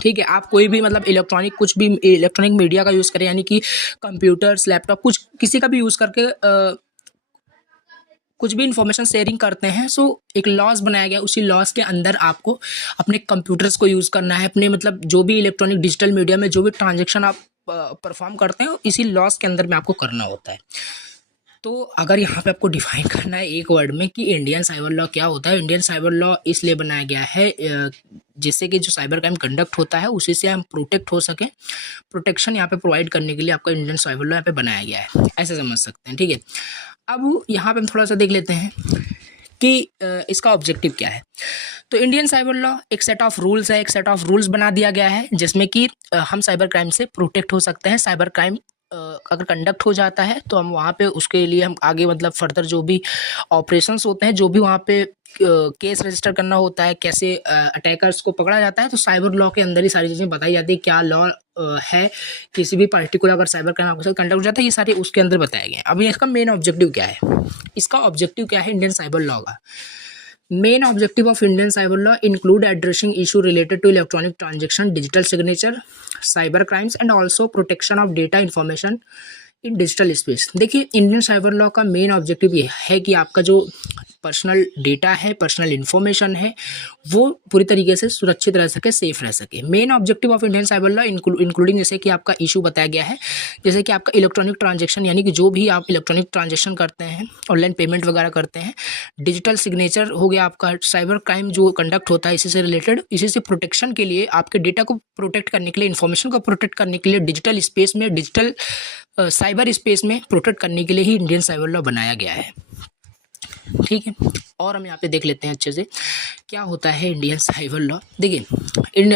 ठीक है, आप कोई भी मतलब इलेक्ट्रॉनिक, कुछ भी इलेक्ट्रॉनिक मीडिया का यूज़ करें, यानी कि कंप्यूटर्स, लैपटॉप, कुछ किसी का भी यूज़ करके कुछ भी इंफॉर्मेशन शेयरिंग करते हैं, सो एक लॉज बनाया गया, उसी लॉज के अंदर आपको अपने कंप्यूटर्स को यूज़ करना है, अपने मतलब जो भी इलेक्ट्रॉनिक डिजिटल मीडिया में जो भी ट्रांजेक्शन आप परफॉर्म करते हैं इसी लॉज के अंदर में आपको करना होता है। तो अगर यहाँ पे आपको डिफाइन करना है एक वर्ड में कि इंडियन साइबर लॉ क्या होता है, इंडियन साइबर लॉ इसलिए बनाया गया है जिससे कि जो साइबर क्राइम कंडक्ट होता है उसी से हम प्रोटेक्ट हो सकें, प्रोटेक्शन यहाँ पे प्रोवाइड करने के लिए आपका इंडियन साइबर लॉ यहाँ पे बनाया गया है, ऐसे समझ सकते हैं, ठीक है। अब यहाँ पे हम थोड़ा सा देख लेते हैं कि इसका ऑब्जेक्टिव क्या है। तो इंडियन साइबर लॉ एक सेट ऑफ रूल्स है, एक सेट ऑफ रूल्स बना दिया गया है जिसमें कि हम साइबर क्राइम से प्रोटेक्ट हो सकते हैं। साइबर क्राइम अगर कंडक्ट हो जाता है तो हम वहाँ पे उसके लिए हम आगे मतलब फर्दर जो भी ऑपरेशंस होते हैं, जो भी वहाँ पे केस रजिस्टर करना होता है, कैसे अटैकर्स को पकड़ा जाता है, तो साइबर लॉ के अंदर ही सारी चीज़ें बताई जाती है। क्या लॉ है, किसी भी पर्टिकुलर अगर साइबर क्राइम आपके साथ कंडक्ट हो जाता है, ये सारे उसके अंदर बताए गए हैं। अभी इसका मेन ऑब्जेक्टिव क्या है, इसका ऑब्जेक्टिव क्या है इंडियन साइबर लॉ का। Main objective of Indian cyber law include addressing issue related to electronic transaction, digital signature, cyber crimes and also protection of data information in digital space। देखिए Indian cyber law का main objective ये है कि आपका जो personal data है, personal information है, वो पूरी तरीके से सुरक्षित रह सके, सेफ रह सके। Main objective of Indian cyber law including जैसे कि आपका इशू बताया गया है, जैसे कि आपका इलेक्ट्रॉनिक ट्रांजेक्शन, यानी कि जो भी आप इलेक्ट्रॉनिक ट्रांजेक्शन करते हैं, ऑनलाइन पेमेंट वगैरह करते हैं, डिजिटल सिग्नेचर हो गया आपका, साइबर क्राइम जो कंडक्ट होता है इसी से रिलेटेड, इसी से प्रोटेक्शन के लिए, आपके डेटा को प्रोटेक्ट करने के लिए, इन्फॉर्मेशन को प्रोटेक्ट करने के लिए, डिजिटल स्पेस में, डिजिटल साइबर स्पेस में प्रोटेक्ट करने के लिए ही इंडियन साइबर लॉ बनाया गया है, ठीक है। और हम यहाँ पे देख लेते हैं अच्छे से क्या होता है इंडियन साइबर लॉ। देखिए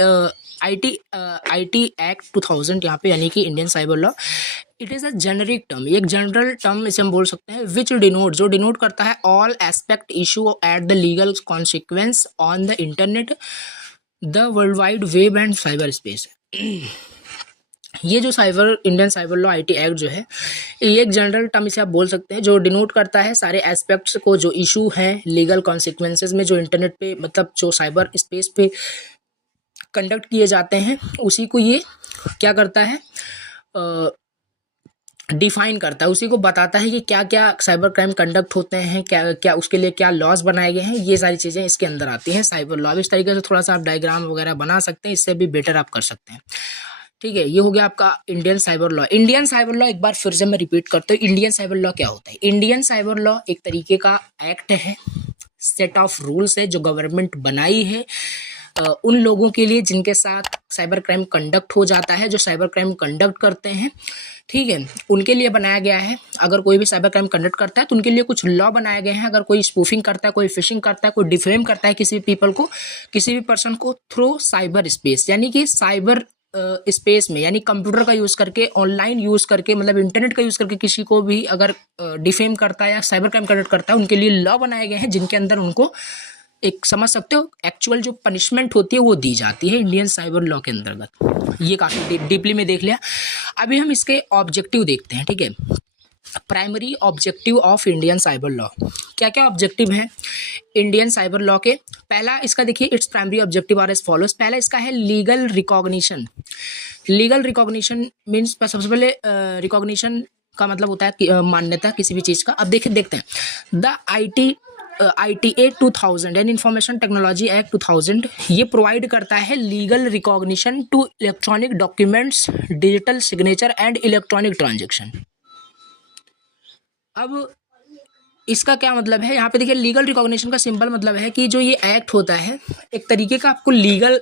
आईटी एक्ट 2000 यहाँ पे, यानी कि Indian cyber law, it is a generic term, एक जनरल टर्म इसे हम बोल सकते हैं, विच डिनोट, जो डिनोट करता है all aspect issue at the legal consequence on the internet, the world wide web and cyber space. ये जो Indian cyber law IT act जो है, ये एक जनरल टर्म इसे आप बोल सकते हैं, जो डिनोट करता है सारे एस्पेक्ट्स को, जो इशू हैं लीगल कॉन्सिक्वेंसेस में, जो इंटरनेट पे मतलब जो साइबर स्पेस पे कंडक्ट किए जाते हैं, उसी को ये क्या करता है, डिफाइन करता है, उसी को बताता है कि क्या क्या साइबर क्राइम कंडक्ट होते हैं, क्या क्या उसके लिए क्या लॉज बनाए गए हैं, ये सारी चीज़ें इसके अंदर आती हैं साइबर लॉ। इस तरीके से थोड़ा सा आप डायग्राम वगैरह बना सकते हैं, इससे भी बेटर आप कर सकते हैं, ठीक है। ये हो गया आपका Indian cyber law. Indian cyber law एक बार फिर से मैं रिपीट करता हूँ, इंडियन साइबर लॉ क्या होता है। इंडियन साइबर लॉ एक तरीके का एक्ट है, सेट ऑफ रूल्स है जो गवर्नमेंट बनाई है उन लोगों के लिए जिनके साथ साइबर क्राइम कंडक्ट हो जाता है, जो साइबर क्राइम कंडक्ट करते हैं, ठीक है, उनके लिए बनाया गया है। अगर कोई भी साइबर क्राइम कंडक्ट करता है तो उनके लिए कुछ लॉ बनाए गए हैं। अगर कोई स्पूफिंग करता है, कोई फिशिंग करता है, कोई डिफेम करता है किसी भी पीपल को, किसी भी पर्सन को थ्रू साइबर स्पेस, यानी कि साइबर स्पेस में, यानी कंप्यूटर का यूज़ करके, ऑनलाइन यूज़ करके, मतलब इंटरनेट का यूज़ करके किसी को भी अगर डिफेम करता है या साइबर क्राइम कंडक्ट करता है, उनके लिए लॉ बनाए गए हैं जिनके अंदर उनको एक समझ सकते हो एक्चुअल जो पनिशमेंट होती है वो दी जाती है इंडियन साइबर लॉ के अंतर्गत। ये काफ़ी डीपली में देख लिया। अभी हम इसके ऑब्जेक्टिव देखते हैं, ठीक है। Primary objective of Indian cyber law, क्या क्या ऑब्जेक्टिव हैं इंडियन साइबर लॉ के। पहला इसका देखिए, its primary objective are as follows. पहला इसका है legal recognition. Legal recognition means सबसे पहले रिकॉग्निशन का मतलब होता है कि मान्यता किसी भी चीज़ का। अब देखते हैं the ITA 2000 and information technology act 2000 ये प्रोवाइड करता है legal recognition to electronic documents, digital signature and electronic transaction. अब इसका क्या मतलब है, यहाँ पे देखिए लीगल रिकॉग्निशन का सिंपल मतलब है कि जो ये एक्ट होता है एक तरीके का आपको लीगल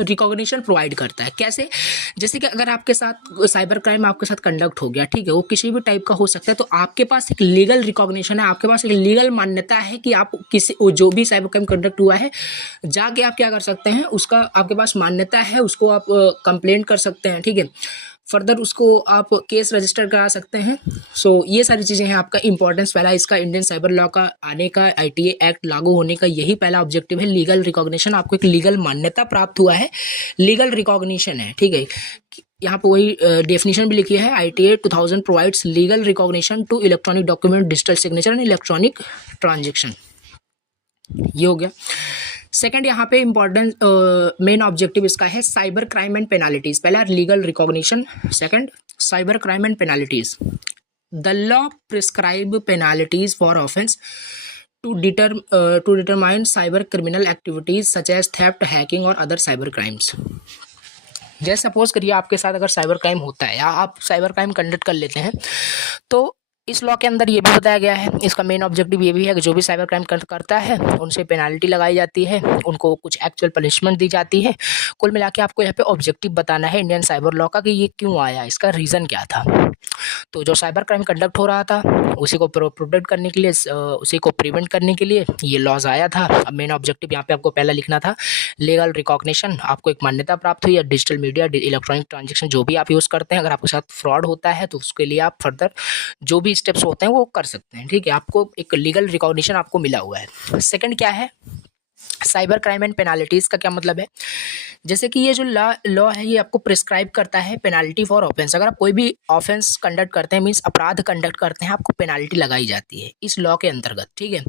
रिकॉग्निशन प्रोवाइड करता है। कैसे, जैसे कि अगर आपके साथ साइबर क्राइम आपके साथ कंडक्ट हो गया, ठीक है, वो किसी भी टाइप का हो सकता है, तो आपके पास एक लीगल रिकॉग्निशन है, आपके पास एक लीगल मान्यता है कि आप किसी जो भी साइबर क्राइम कंडक्ट हुआ है जाके आप क्या कर सकते हैं, उसका आपके पास मान्यता है, उसको आप कंप्लेंट कर सकते हैं, ठीक है, फर्दर उसको आप केस रजिस्टर करा सकते हैं। सो ये सारी चीज़ें हैं आपका इंपॉर्टेंस पहला इसका इंडियन साइबर लॉ का आने का, ITA एक्ट लागू होने का यही पहला ऑब्जेक्टिव है, लीगल रिकॉग्निशन। आपको एक लीगल मान्यता प्राप्त हुआ है, लीगल रिकॉग्निशन है, ठीक है। यहाँ पे वही डेफिनेशन भी लिखी है, ITA 2000 provides legal recognition to electronic document, digital signature and electronic transaction. ये हो गया। सेकंड यहाँ पे इंपॉर्टेंट मेन ऑब्जेक्टिव इसका है साइबर क्राइम एंड पेनाल्टीज। पहला legal recognition, second cyber crime and penalties. The law prescribe penalties for offence to determine cyber criminal activities such as theft, hacking और other cyber crimes. जैसे suppose करिए आपके साथ अगर cyber crime होता है या आप साइबर क्राइम कंडक्ट कर लेते हैं, तो इस लॉ के अंदर ये भी बताया गया है, इसका मेन ऑब्जेक्टिव ये भी है कि जो भी साइबर क्राइम करता है उनसे पेनाल्टी लगाई जाती है, उनको कुछ एक्चुअल पनिशमेंट दी जाती है। कुल मिला के आपको यहाँ पे ऑब्जेक्टिव बताना है इंडियन साइबर लॉ का कि ये क्यों आया, इसका रीज़न क्या था। तो जो साइबर क्राइम कंडक्ट हो रहा था उसी को प्रोटेक्ट करने के लिए, उसी को प्रिवेंट करने के लिए ये लॉज आया था। अब मेन ऑब्जेक्टिव यहाँ पे आपको पहला लिखना था लीगल रिकॉग्निशन, आपको एक मान्यता प्राप्त हुई है। डिजिटल मीडिया, इलेक्ट्रॉनिक ट्रांजेक्शन जो भी आप यूज़ करते हैं, अगर आपके साथ फ्रॉड होता है तो उसके लिए आप फर्दर जो भी स्टेप्स होते हैं वो कर सकते हैं, ठीक है। आपको एक लीगल रिकॉग्निशन आपको मिला हुआ है। सेकंड क्या है, साइबर क्राइम एंड पेनाल्टीज का क्या मतलब है, जैसे कि ये जो लॉ है ये आपको प्रिस्क्राइब करता है पेनाल्टी फॉर ऑफेंस। अगर आप कोई भी ऑफेंस कंडक्ट करते हैं, मीन्स अपराध कंडक्ट करते हैं, आपको पेनाल्टी लगाई जाती है इस लॉ के अंतर्गत, ठीक है।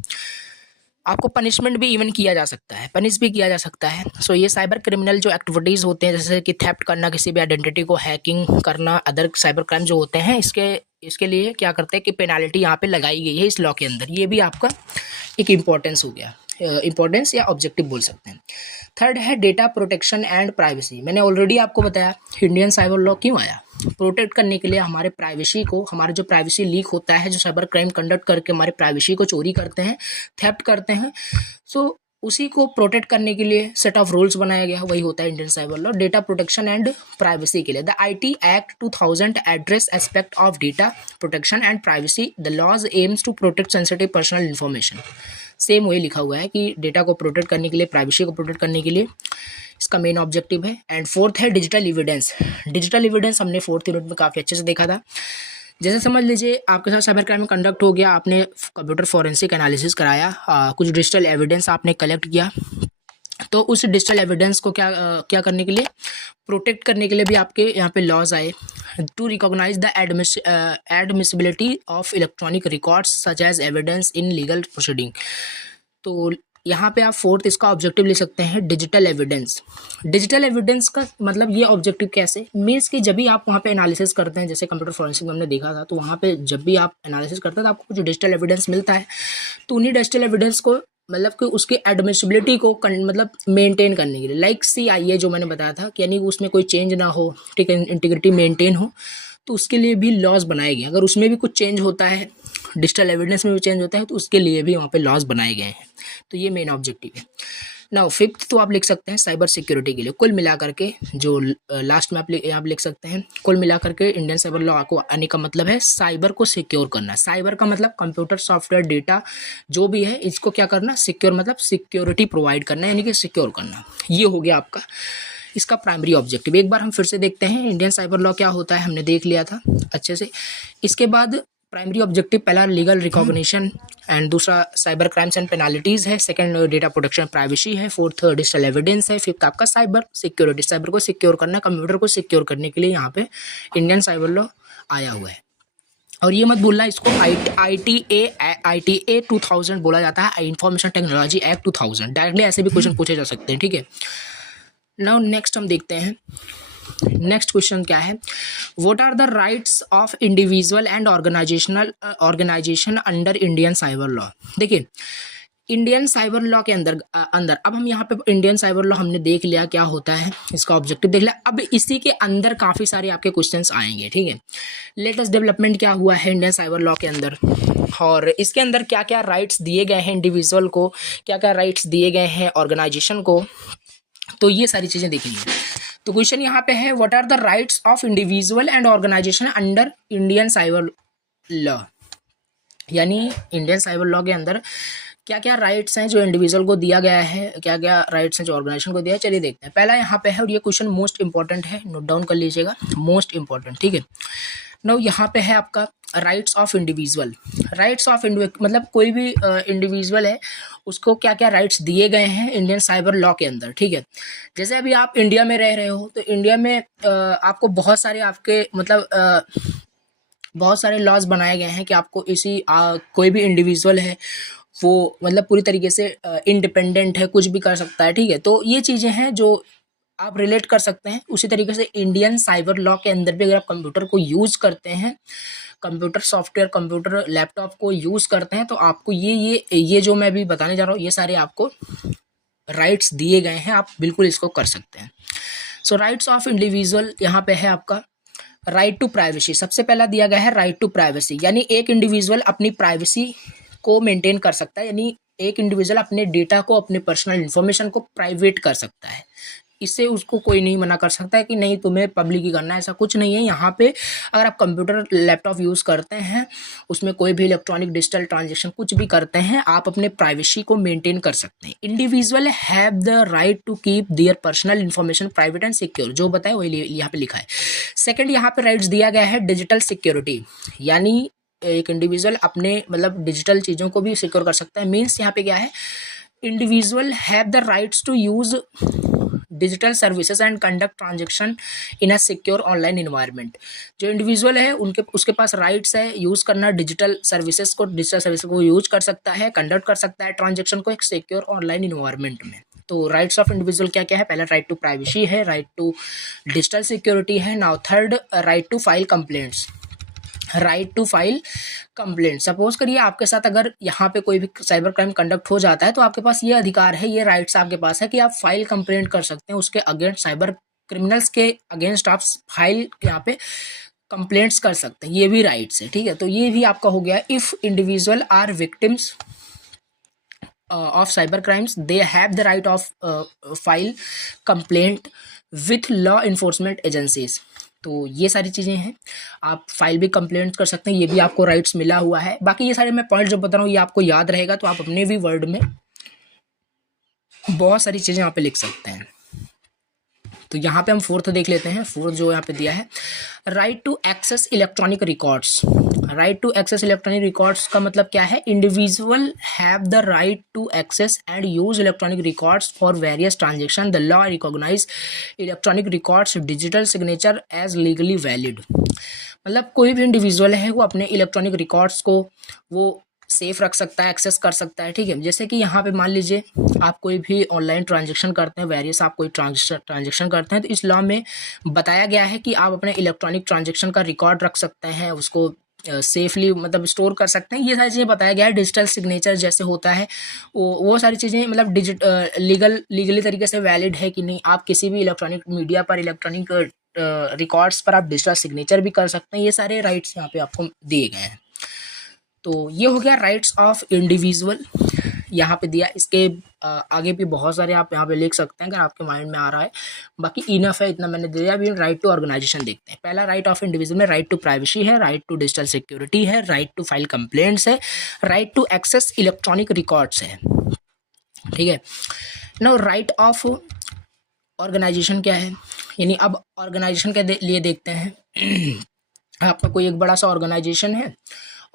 आपको पनिशमेंट भी इवन किया जा सकता है, पनिश भी किया जा सकता है। सो ये साइबर क्रिमिनल जो एक्टिविटीज़ होते हैं, जैसे कि थेफ्ट करना, किसी भी आइडेंटिटी को हैकिंग करना, अदर साइबर क्राइम जो होते हैं, इसके लिए क्या करते हैं कि पेनाल्टी यहाँ पे लगाई गई है इस लॉ के अंदर। ये भी आपका एक इम्पोर्टेंस हो गया, इम्पोर्टेंस या ऑब्जेक्टिव बोल सकते हैं। थर्ड है डेटा प्रोटेक्शन एंड प्राइवेसी। मैंने ऑलरेडी आपको बताया इंडियन साइबर लॉ क्यों आया, प्रोटेक्ट करने के लिए हमारे प्राइवेसी को, हमारा जो प्राइवेसी लीक होता है, जो साइबर क्राइम कंडक्ट करके हमारे प्राइवेसी को चोरी करते हैं, थेफ्ट करते हैं, सो उसी को प्रोटेक्ट करने के लिए सेट ऑफ रूल्स बनाया गया, वही होता है Indian cyber law, data protection and privacy के लिए। The IT act 2000 address aspect of data protection and privacy. The laws aims to protect sensitive personal information. Same वही लिखा हुआ है कि डेटा को प्रोटेक्ट करने के लिए, प्राइवेसी को प्रोटेक्ट करने के लिए इसका मेन ऑब्जेक्टिव है। एंड फोर्थ है डिजिटल एविडेंस। डिजिटल एविडेंस हमने फोर्थ यूनिट में काफ़ी अच्छे से देखा था। जैसे समझ लीजिए आपके साथ साइबर क्राइम कंडक्ट हो गया, आपने कंप्यूटर फॉरेंसिक एनालिसिस कराया, कुछ डिजिटल एविडेंस आपने कलेक्ट किया, तो उस डिजिटल एविडेंस को क्या करने के लिए, प्रोटेक्ट करने के लिए भी आपके यहाँ पे लॉज आए। To recognise the admissibility of electronic records such as evidence in legal proceeding. तो यहाँ पे आप फोर्थ इसका ऑब्जेक्टिव ले सकते हैं डिजिटल एविडेंस। डिजिटल एविडेंस का मतलब ये ऑब्जेक्टिव कैसे, मीन्स कि जब भी आप वहाँ पे एनालिसिस करते हैं, जैसे कंप्यूटर फॉरेंसिक में हमने देखा था, तो वहाँ पे जब भी आप एनालिसिस करते हैं तो आपको कुछ डिजिटल एविडेंस मिलता है, तो उन्हीं डिजिटल एविडेंस को मतलब कि उसकी एडमिसिबिलिटी को मतलब मेंटेन करने के लिए, लाइक CIA जो मैंने बताया था कि यानी उसमें कोई चेंज ना हो, ठीक है, इंटीग्रिटी मेंटेन हो, तो उसके लिए भी लॉज बनाए गए। अगर उसमें भी कुछ चेंज होता है, डिजिटल एविडेंस में भी चेंज होता है, तो उसके लिए भी वहाँ पे लॉज बनाए गए हैं। तो ये मेन ऑब्जेक्टिव है। नाउ फिफ्थ तो आप लिख सकते हैं साइबर सिक्योरिटी के लिए। कुल मिलाकर के जो लास्ट में आप लिख सकते हैं, कुल मिलाकर के इंडियन साइबर लॉ को आने का मतलब है साइबर को सिक्योर करना। साइबर का मतलब कंप्यूटर, सॉफ्टवेयर, डेटा जो भी है, इसको क्या करना, सिक्योर, मतलब सिक्योरिटी प्रोवाइड करना, यानी कि सिक्योर करना। ये हो गया आपका इसका प्राइमरी ऑब्जेक्टिव। एक बार हम फिर से देखते हैं इंडियन साइबर लॉ क्या होता है, हमने देख लिया था अच्छे से। इसके बाद प्राइमरी ऑब्जेक्टिव पहला लीगल रिकॉग्निशन एंड दूसरा साइबर क्राइम्स एंड पेनाल्टीज है, सेकंड डेटा प्रोटेक्शन प्राइवेसी है, फोर्थ डिजिटल एविडेंस है, फिफ्थ आपका साइबर सिक्योरिटी, साइबर को सिक्योर करना, कंप्यूटर को सिक्योर करने के लिए यहाँ पे इंडियन साइबर लॉ आया हुआ है। और ये मत भूलना, इसको ITA 2000 बोला जाता है, इंफॉर्मेशन टेक्नोलॉजी एक्ट 2000। डायरेक्टली ऐसे भी क्वेश्चन पूछे जा सकते हैं, ठीक है। नाउ नेक्स्ट हम देखते हैं, नेक्स्ट क्वेश्चन क्या है, what are the rights of individual and organisation under Indian cyber law. देखिए इंडियन साइबर लॉ के अंदर अब हम यहाँ पे इंडियन साइबर लॉ हमने देख लिया क्या होता है, इसका ऑब्जेक्टिव देख लिया। अब इसी के अंदर काफ़ी सारे आपके क्वेश्चंस आएंगे, ठीक है। लेटेस्ट डेवलपमेंट क्या हुआ है इंडियन साइबर लॉ के अंदर, और इसके अंदर क्या क्या राइट्स दिए गए हैं इंडिविजुअल को, क्या क्या राइट्स दिए गए हैं ऑर्गेनाइजेशन को, तो ये सारी चीज़ें देखेंगे। तो क्वेश्चन यहाँ पे है, what are the rights of individual and organisation under Indian cyber law, यानी इंडियन साइबर लॉ के अंदर क्या क्या राइट्स हैं जो इंडिविजुअल को दिया गया है, क्या क्या राइट्स हैं जो ऑर्गेनाइजेशन को दिया है। चलिए देखते हैं। पहला यहाँ पे है, और ये क्वेश्चन मोस्ट इंपॉर्टेंट है, नोट डाउन कर लीजिएगा, मोस्ट इंपॉर्टेंट, ठीक है। नाउ यहाँ पे है आपका rights of individual. Rights of मतलब कोई भी इंडिविजुअल है उसको क्या क्या राइट्स दिए गए हैं इंडियन साइबर लॉ के अंदर, ठीक है। जैसे अभी आप इंडिया में रह रहे हो तो इंडिया में आपको बहुत सारे आपके मतलब बहुत सारे लॉज बनाए गए हैं कि आपको कोई भी इंडिविजुअल है वो मतलब पूरी तरीके से इंडिपेंडेंट है, कुछ भी कर सकता है, ठीक है। तो ये चीज़ें हैं जो आप रिलेट कर सकते हैं। उसी तरीके से इंडियन साइबर लॉ के अंदर भी अगर आप कंप्यूटर को यूज़ करते हैं, कंप्यूटर सॉफ्टवेयर, कंप्यूटर लैपटॉप को यूज़ करते हैं, तो आपको ये जो मैं अभी बताने जा रहा हूँ, ये सारे आपको राइट्स दिए गए हैं, आप बिल्कुल इसको कर सकते हैं। सो राइट्स ऑफ इंडिविजुअल यहाँ पे है आपका राइट टू प्राइवेसी। सबसे पहला दिया गया है राइट टू प्राइवेसी, यानी एक इंडिविजुअल अपनी प्राइवेसी को मेंटेन कर सकता है, यानी एक इंडिविजुअल अपने डेटा को, अपने पर्सनल इंफॉर्मेशन को प्राइवेट कर सकता है। इससे उसको कोई नहीं मना कर सकता है कि नहीं तुम्हें पब्लिक ही करना है, ऐसा कुछ नहीं है। यहाँ पे अगर आप कंप्यूटर लैपटॉप यूज़ करते हैं, उसमें कोई भी इलेक्ट्रॉनिक डिजिटल ट्रांजेक्शन कुछ भी करते हैं, आप अपने प्राइवेसी को मेंटेन कर सकते हैं। Individual have the right to keep their personal information private and secure, जो बताए वही यहाँ पे लिखा है। सेकेंड यहाँ पे राइट्स दिया गया है डिजिटल सिक्योरिटी, यानी एक इंडिविजुअल अपने मतलब डिजिटल चीज़ों को भी सिक्योर कर सकता है। मीन्स यहाँ पे क्या है, individual have the rights to use digital services and conduct transaction in a secure online environment. जो इंडिविजुअल है उसके पास राइट्स है यूज़ करना डिजिटल सर्विसेज को यूज कर सकता है, कंडक्ट कर सकता है ट्रांजेक्शन को एक सिक्योर ऑनलाइन इन्वायरमेंट में। तो राइट्स ऑफ इंडिविजुअल क्या क्या है, पहला राइट टू प्राइवेसी है, राइट टू डिजिटल सिक्योरिटी है। Now third right to file complaints, right to file complaint. Suppose करिए आपके साथ अगर यहाँ पे कोई भी साइबर क्राइम कंडक्ट हो जाता है तो आपके पास ये अधिकार है, ये राइट्स आपके पास है कि आप फाइल कंप्लेंट कर सकते हैं उसके अगेंस्ट, साइबर क्रिमिनल्स के अगेंस्ट आप फाइल यहाँ पे कंप्लेंट्स कर सकते हैं, ये भी राइट्स है, ठीक है। तो ये भी आपका हो गया। If individual are victims of cyber crimes they have the right of file complaint with law enforcement agencies। तो ये सारी चीज़ें हैं, आप फाइल भी कंप्लेंट कर सकते हैं, ये भी आपको राइट्स मिला हुआ है। बाकी ये सारे मैं पॉइंट जो बता रहा हूँ ये आपको याद रहेगा, तो आप अपने भी वर्ड में बहुत सारी चीज़ें यहाँ पे लिख सकते हैं। तो यहाँ पे हम फोर्थ देख लेते हैं। फोर्थ जो यहाँ पे दिया है, right to access electronic records. Right to access electronic records का मतलब क्या है, individual have the right to access and use electronic records for various transaction. The law recognise electronic records digital signature as legally valid. मतलब कोई भी individual है वो अपने इलेक्ट्रॉनिक रिकॉर्ड्स को वो सेफ रख सकता है, एक्सेस कर सकता है, ठीक है। जैसे कि यहाँ पे मान लीजिए आप कोई भी ऑनलाइन ट्रांजेक्शन करते हैं, वेरियस आप कोई ट्रांजेक्शन करते हैं, तो इस लॉ में बताया गया है कि आप अपने इलेक्ट्रॉनिक ट्रांजेक्शन का रिकॉर्ड रख सकते हैं, उसको सेफली मतलब स्टोर कर सकते हैं। ये सारी चीज़ें बताया गया है। डिजिटल सिग्नेचर जैसे होता है वो सारी चीज़ें मतलब लीगली तरीके से वैलिड है कि नहीं। आप किसी भी इलेक्ट्रॉनिक मीडिया पर, इलेक्ट्रॉनिक रिकॉर्ड्स पर आप डिजिटल सिग्नेचर भी कर सकते हैं। ये सारे राइट्स यहाँ पे आपको दिए गए हैं। तो ये हो गया राइट्स ऑफ इंडिविजुअल यहाँ पे दिया। इसके आगे भी बहुत सारे आप यहाँ पे लिख सकते हैं अगर आपके माइंड में आ रहा है, बाकी इनफ है, इतना मैंने दिया। अभी राइट टू ऑर्गेनाइजेशन देखते हैं। पहला राइट ऑफ इंडिविजुअल में राइट टू प्राइवेसी है, राइट टू डिजिटल सिक्योरिटी है, राइट टू फाइल कंप्लेंट्स है, right to access electronic records है, ठीक है। नो राइट ऑफ ऑर्गेनाइजेशन क्या है, यानी अब ऑर्गेनाइजेशन के लिए देखते हैं। आपका कोई एक बड़ा सा ऑर्गेनाइजेशन है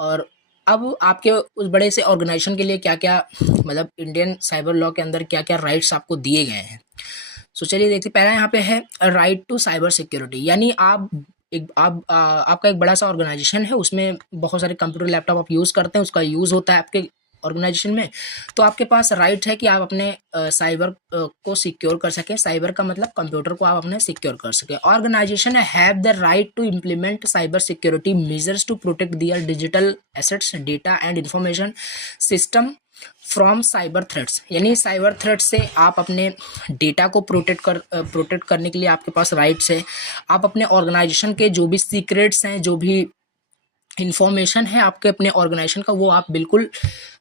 और अब आपके उस बड़े से ऑर्गेनाइजेशन के लिए क्या क्या मतलब इंडियन साइबर लॉ के अंदर क्या क्या राइट्स आपको दिए गए हैं। सो चलिए देखते हैं। पहला यहाँ पे है राइट टू साइबर सिक्योरिटी, यानी आपका एक बड़ा सा ऑर्गेनाइजेशन है, उसमें बहुत सारे कंप्यूटर लैपटॉप आप यूज़ करते हैं, उसका यूज़ होता है आपके ऑर्गेनाइजेशन में, तो आपके पास राइट है कि आप अपने साइबर को सिक्योर कर सकें। साइबर का मतलब कंप्यूटर को आप अपने सिक्योर कर सकें। Organisation have the right to implement cyber security measures to protect their digital assets, data and information system from cyber threats, यानी साइबर थ्रेट से आप अपने डेटा को प्रोटेक्ट करने के लिए आपके पास राइट्स है। आप अपने ऑर्गेनाइजेशन के जो भी सीक्रेट्स हैं, जो भी इंफॉर्मेशन है आपके अपने ऑर्गेनाइजेशन का, वो आप बिल्कुल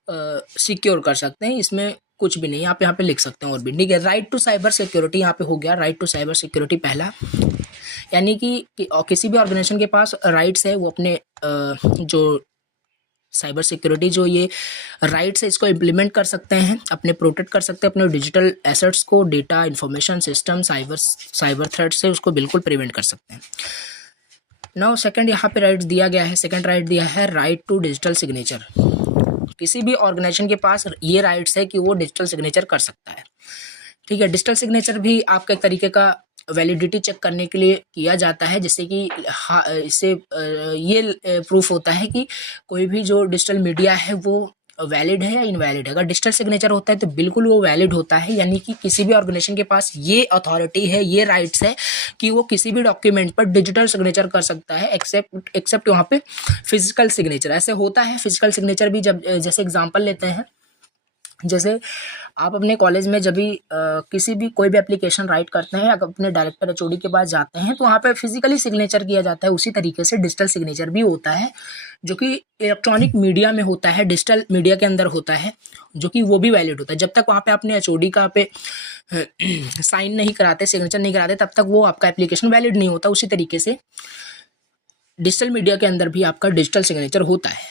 सिक्योर कर सकते हैं। इसमें कुछ भी नहीं, आप यहाँ पे लिख सकते हैं और भी, ठीक है। राइट टू साइबर सिक्योरिटी यहाँ पे हो गया। राइट टू साइबर सिक्योरिटी पहला, यानी कि किसी भी ऑर्गेनाइजेशन के पास राइट्स है, वो अपने जो साइबर सिक्योरिटी जो ये राइट्स है इसको इम्प्लीमेंट कर सकते हैं, अपने प्रोटेक्ट कर सकते हैं अपने डिजिटल एसेट्स को, data information system cyber threat से उसको बिल्कुल प्रिवेंट कर सकते हैं। नाउ सेकंड यहाँ पे राइट दिया गया है, सेकंड राइट दिया है राइट टू डिजिटल सिग्नेचर। किसी भी ऑर्गेनाइजेशन के पास ये राइट्स है कि वो डिजिटल सिग्नेचर कर सकता है, ठीक है। डिजिटल सिग्नेचर भी आपका एक तरीके का वैलिडिटी चेक करने के लिए किया जाता है, जिससे कि इससे ये प्रूफ होता है कि कोई भी जो डिजिटल मीडिया है वो वैलिड है या इनवैलिड है। अगर डिजिटल सिग्नेचर होता है तो बिल्कुल वो वैलिड होता है, यानी कि किसी भी ऑर्गेनाइजेशन के पास ये अथॉरिटी है, ये राइट्स है कि वो किसी भी डॉक्यूमेंट पर डिजिटल सिग्नेचर कर सकता है, एक्सेप्ट वहाँ पे फिजिकल सिग्नेचर। ऐसे होता है फिजिकल सिग्नेचर भी, जब जैसे एग्जाम्पल लेते हैं, जैसे आप अपने कॉलेज में जब भी किसी भी कोई भी एप्लीकेशन राइट करते हैं, अगर अपने डायरेक्टर एचओडी के पास जाते हैं तो वहाँ पे फिजिकली सिग्नेचर किया जाता है। उसी तरीके से डिजिटल सिग्नेचर भी होता है, जो कि इलेक्ट्रॉनिक मीडिया में होता है, डिजिटल मीडिया के अंदर होता है, जो कि वो भी वैलिड होता है। जब तक वहाँ पे अपने एचओडी का पे साइन नहीं कराते, सिग्नेचर नहीं कराते, तब तक वो आपका एप्लीकेशन वैलिड नहीं होता। उसी तरीके से डिजिटल मीडिया के अंदर भी आपका डिजिटल सिग्नेचर होता है।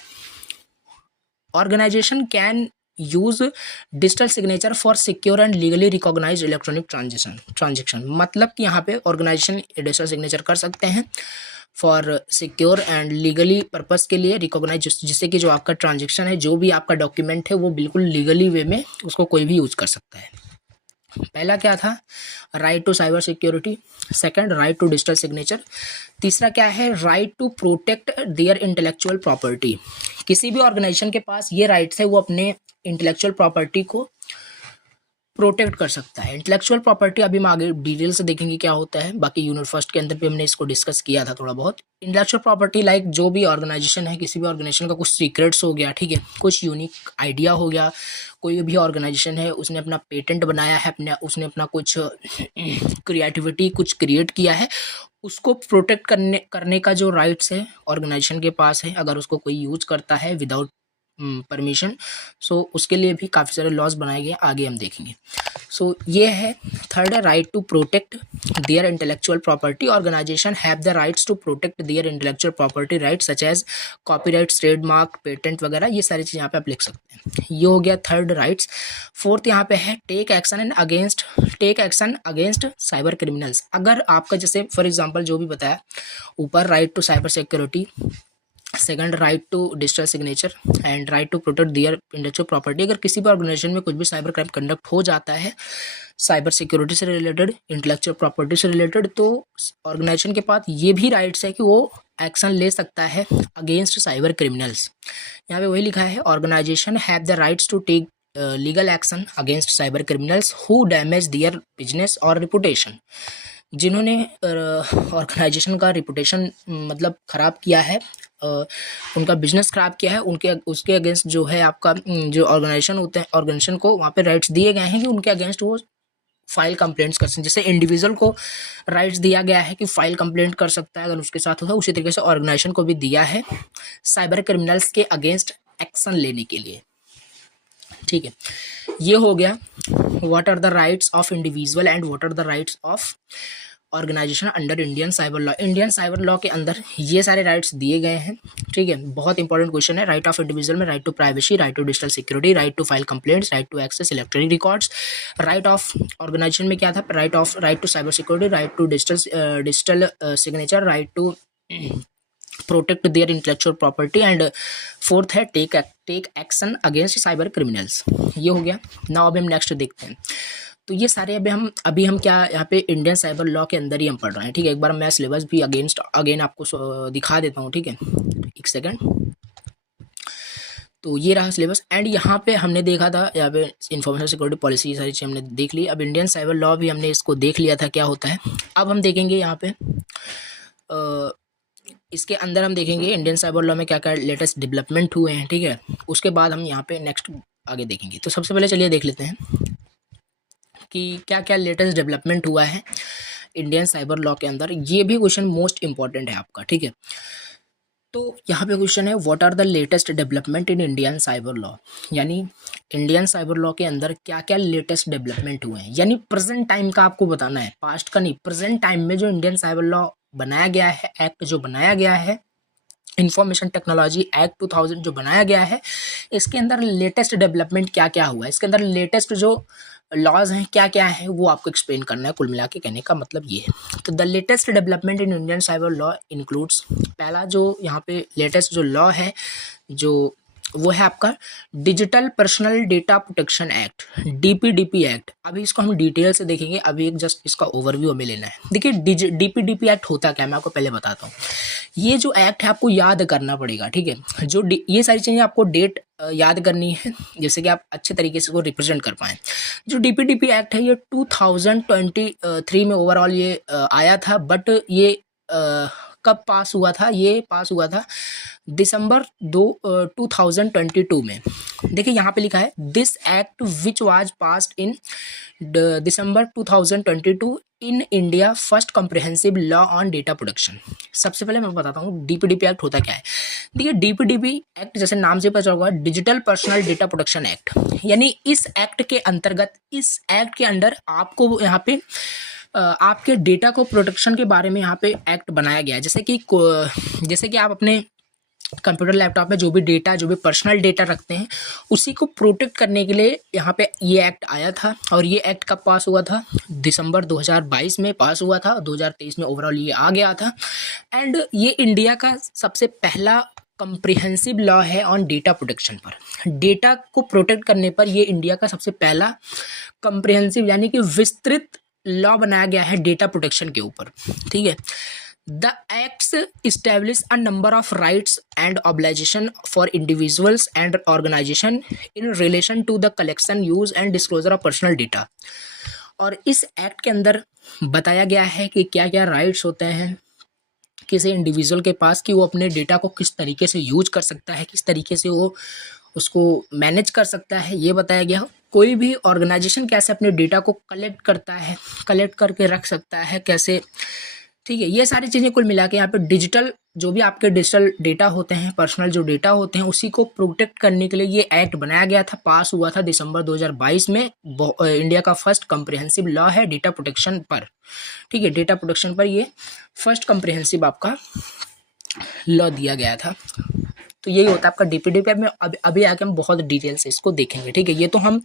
Organisation can use digital signature for secure and legally recognised electronic transaction, मतलब कि यहाँ पे ऑर्गेनाइजेशन डिजिटल सिग्नेचर कर सकते हैं for secure and legally purpose के लिए रिकॉग्नाइज, जिससे कि जो आपका ट्रांजेक्शन है, जो भी आपका डॉक्यूमेंट है, वो बिल्कुल लीगली वे में उसको कोई भी यूज कर सकता है। पहला क्या था, right to cyber security. Second, right to digital signature. तीसरा क्या है, right to protect their intellectual property. किसी भी ऑर्गेनाइजेशन के पास ये राइट्स है, वो अपने इंटेलेक्चुअल प्रॉपर्टी को प्रोटेक्ट कर सकता है। इंटेलेक्चुअल प्रॉपर्टी अभी हम आगे डिटेल से देखेंगे क्या होता है, बाकी यूनिट फर्स्ट के अंदर भी हमने इसको डिस्कस किया था थोड़ा बहुत। इंटेलेक्चुअल प्रॉपर्टी लाइक जो भी ऑर्गेनाइजेशन है, किसी भी ऑर्गेनाइजेशन का कुछ सीक्रेट्स हो गया, ठीक है, कुछ यूनिक आइडिया हो गया, कोई भी ऑर्गेनाइजेशन है उसने अपना पेटेंट बनाया है, उसने अपना कुछ क्रिएटिविटी कुछ क्रिएट किया है, उसको प्रोटेक्ट करने का जो राइट्स है ऑर्गेनाइजेशन के पास है, अगर उसको कोई यूज करता है विदाउट परमिशन, सो उसके लिए भी काफ़ी सारे लॉज बनाए गए, आगे हम देखेंगे। सो ये है third, right to protect their intellectual property. Organisation have the rights to protect their intellectual property right such as copyright, trademark, patent वगैरह, ये सारी चीज़ यहाँ पे आप लिख सकते हैं। ये हो गया थर्ड राइट्स। फोर्थ यहाँ पे है take action against cyber criminals. अगर आपका जैसे फॉर एग्जाम्पल जो भी बताया ऊपर, right to cyber security, second right to digital signature and right to protect their intellectual property. अगर किसी भी ऑर्गेनाइजेशन में कुछ भी साइबर क्राइम कंडक्ट हो जाता है साइबर सिक्योरिटी से रिलेटेड, इंटेलेक्चुअल प्रॉपर्टी से रिलेटेड, तो ऑर्गेनाइजेशन के पास ये भी राइट्स है कि वो एक्शन ले सकता है अगेंस्ट साइबर क्रिमिनल्स। यहाँ पे वही लिखा है, organisation have the rights to take legal action against cyber criminals who damage their business और रिपुटेशन। जिन्होंने ऑर्गेनाइजेशन का रिपुटेशन मतलब ख़राब किया है, उनका बिजनेस ख़राब किया है, उसके अगेंस्ट जो है आपका जो ऑर्गेनाइजेशन होते हैं, ऑर्गेनाइजेशन को वहाँ पे राइट्स दिए गए हैं कि उनके अगेंस्ट वो फाइल कंप्लेंट्स कर सकते हैं। जैसे इंडिविजुअल को राइट्स दिया गया है कि फाइल कंप्लेंट कर सकता है अगर उसके साथ होता है, उसी तरीके से ऑर्गेनाइजेशन को भी दिया है साइबर क्रिमिनल्स के अगेंस्ट एक्शन लेने के लिए, ठीक है। ये हो गया what are the rights of individual and what are the rights of organisation under Indian cyber law. Indian cyber law के अंदर ये सारे राइट्स दिए गए हैं, ठीक है। बहुत इंपॉर्टेंट क्वेश्चन है। राइट ऑफ इंडिविजुअल में right to privacy, right to digital security, right to file complaints, right to access electronic records. Right of organisation में क्या था, right to cyber security, right to digital signature, right to protect their intellectual property and fourth है take action against cyber criminals. ये हो गया। Now अभी हम next देखते हैं। तो ये सारे अभी हम क्या यहाँ पे इंडियन साइबर लॉ के अंदर ही हम पढ़ रहे हैं, ठीक है। एक बार मैं सिलेबस भी अगेन आपको दिखा देता हूँ, ठीक है, एक सेकंड। तो ये रहा सिलेबस एंड यहाँ पे हमने देखा था, यहाँ पे इंफॉर्मेशन सिक्योरिटी पॉलिसी, ये सारी चीज़ हमने देख ली। अब इंडियन साइबर लॉ भी हमने इसको देख लिया था क्या होता है। अब हम देखेंगे यहाँ पे इसके अंदर हम देखेंगे इंडियन साइबर लॉ में क्या क्या लेटेस्ट डेवलपमेंट हुए हैं, ठीक है। उसके बाद हम यहाँ पे नेक्स्ट आगे देखेंगे। तो सबसे पहले चलिए देख लेते हैं कि क्या क्या लेटेस्ट डेवलपमेंट हुआ है इंडियन साइबर लॉ के अंदर। ये भी क्वेश्चन मोस्ट इंपॉर्टेंट है आपका, ठीक है। तो यहाँ पे क्वेश्चन है what are the latest development in Indian cyber law, यानी इंडियन साइबर लॉ के अंदर क्या क्या लेटेस्ट डेवलपमेंट हुए हैं, यानी प्रेजेंट टाइम का आपको बताना है, पास्ट का नहीं। प्रेजेंट टाइम में जो इंडियन साइबर लॉ बनाया गया है, एक्ट जो बनाया गया है, इंफॉर्मेशन टेक्नोलॉजी एक्ट 2000 जो बनाया गया है, इसके अंदर लेटेस्ट डेवलपमेंट क्या क्या हुआ है, इसके अंदर लेटेस्ट जो लॉज हैं क्या क्या है, वो आपको एक्सप्लेन करना है। कुल मिला के कहने का मतलब ये है। तो the latest development in Indian cyber law includes, पहला जो यहाँ पे लेटेस्ट जो लॉ है जो वो है आपका digital personal data protection act, DPDP act. अभी इसको हम डिटेल से देखेंगे, अभी एक जस्ट इसका ओवरव्यू हमें लेना है। देखिए डीपीडीपी एक्ट होता क्या है, मैं आपको पहले बताता हूँ। ये जो एक्ट है आपको याद करना पड़ेगा, ठीक है। ये सारी चीज़ें आपको डेट याद करनी है, जैसे कि आप अच्छे तरीके से को रिप्रेजेंट कर पाएँ। जो डीपीडीपी एक्ट है ये 2023 में ओवरऑल ये आया था, बट ये कब पास हुआ था, ये पास हुआ था दिसंबर 2022 में। देखिए यहाँ पे लिखा है this act which was passed in December 2022 in India first comprehensive law on data protection. सबसे पहले मैं बताता हूँ डीपीडीपी एक्ट होता क्या है। देखिए डीपीडीपी एक्ट जैसे नाम से पता होगा, digital personal data protection act, यानी इस एक्ट के अंतर्गत, इस एक्ट के अंदर आपको यहाँ पे आपके डेटा को प्रोटेक्शन के बारे में यहाँ पे एक्ट बनाया गया है। जैसे कि आप अपने कंप्यूटर लैपटॉप में जो भी डेटा, जो भी पर्सनल डेटा रखते हैं, उसी को प्रोटेक्ट करने के लिए यहाँ पे ये एक्ट आया था। और ये एक्ट कब पास हुआ था, दिसंबर 2022 में पास हुआ था, 2023 में ओवरऑल ये आ गया था। एंड ये इंडिया का सबसे पहला कॉम्प्रिहेंसिव लॉ है ऑन डेटा प्रोटेक्शन पर। डेटा को प्रोटेक्ट करने पर ये इंडिया का सबसे पहला कॉम्प्रिहेंसिव यानी कि विस्तृत लॉ बनाया गया है डेटा प्रोटेक्शन के ऊपर, ठीक है। The acts establish a number of rights and obligation for individuals and organisation in relation to the collection, use and disclosure of personal data. और इस एक्ट के अंदर बताया गया है कि क्या क्या राइट्स होते हैं किसी इंडिविजुअल के पास, कि वो अपने डेटा को किस तरीके से यूज कर सकता है, किस तरीके से वो उसको मैनेज कर सकता है, ये बताया गया। कोई भी ऑर्गेनाइजेशन कैसे अपने डेटा को कलेक्ट करता है, कलेक्ट करके रख सकता है कैसे, ठीक है। ये सारी चीज़ें कुल मिला के यहाँ पे डिजिटल जो भी आपके डिजिटल डेटा होते हैं, पर्सनल जो डेटा होते हैं, उसी को प्रोटेक्ट करने के लिए ये एक्ट बनाया गया था, पास हुआ था दिसंबर 2022 में। इंडिया का फर्स्ट कॉम्प्रिहेंसिव लॉ है डेटा प्रोटेक्शन पर, ठीक है। डेटा प्रोटेक्शन पर ये फर्स्ट कॉम्प्रिहेंसिव आपका लॉ दिया गया था। तो यही होता है आपका डीपीडीपी में। अभी आके हम बहुत डिटेल से इसको देखेंगे, ठीक है। ये तो हम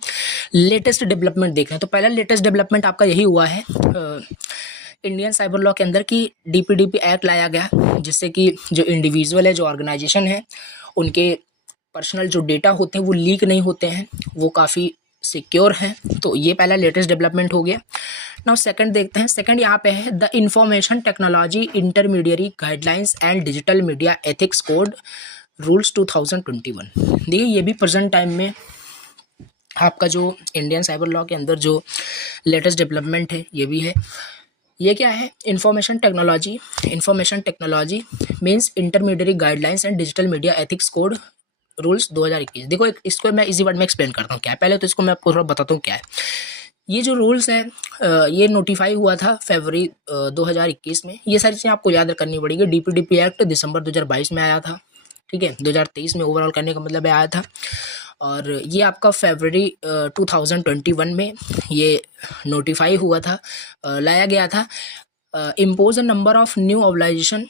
लेटेस्ट डेवलपमेंट देख रहे हैं। तो पहला लेटेस्ट डेवलपमेंट आपका यही हुआ है इंडियन साइबर लॉ के अंदर की डीपीडीपी एक्ट लाया गया, जिससे कि जो इंडिविजुअल है, जो ऑर्गेनाइजेशन है, उनके पर्सनल जो डेटा होते हैं वो लीक नहीं होते हैं, वो काफ़ी सिक्योर हैं। तो ये पहला लेटेस्ट डेवलपमेंट हो गया। नाउ सेकंड देखते हैं। सेकंड यहाँ पे है the information technology intermediary guidelines and digital media ethics code rules 2021। देखिए ये भी प्रेजेंट टाइम में आपका जो इंडियन साइबर लॉ के अंदर जो लेटेस्ट डेवलपमेंट है ये भी है। ये क्या है, information technology means intermediary guidelines and digital media ethics code rules 2021। देखो इसको मैं इजी वर्ड में एक्सप्लेन करता हूँ क्या है। पहले तो इसको मैं आपको थोड़ा बताता हूँ क्या है। ये जो रूल्स है ये नोटिफाई हुआ था फरवरी 2021 में। ये सारी चीज़ें आपको याद करनी पड़ेगी। डीपीडीपी एक्ट दिसंबर 2022 में आया था, ठीक है। 2023 में ओवरऑल करने का मतलब आया था। और ये आपका फरवरी 2021 में ये नोटिफाई हुआ था, लाया गया था। impose a number of new obligation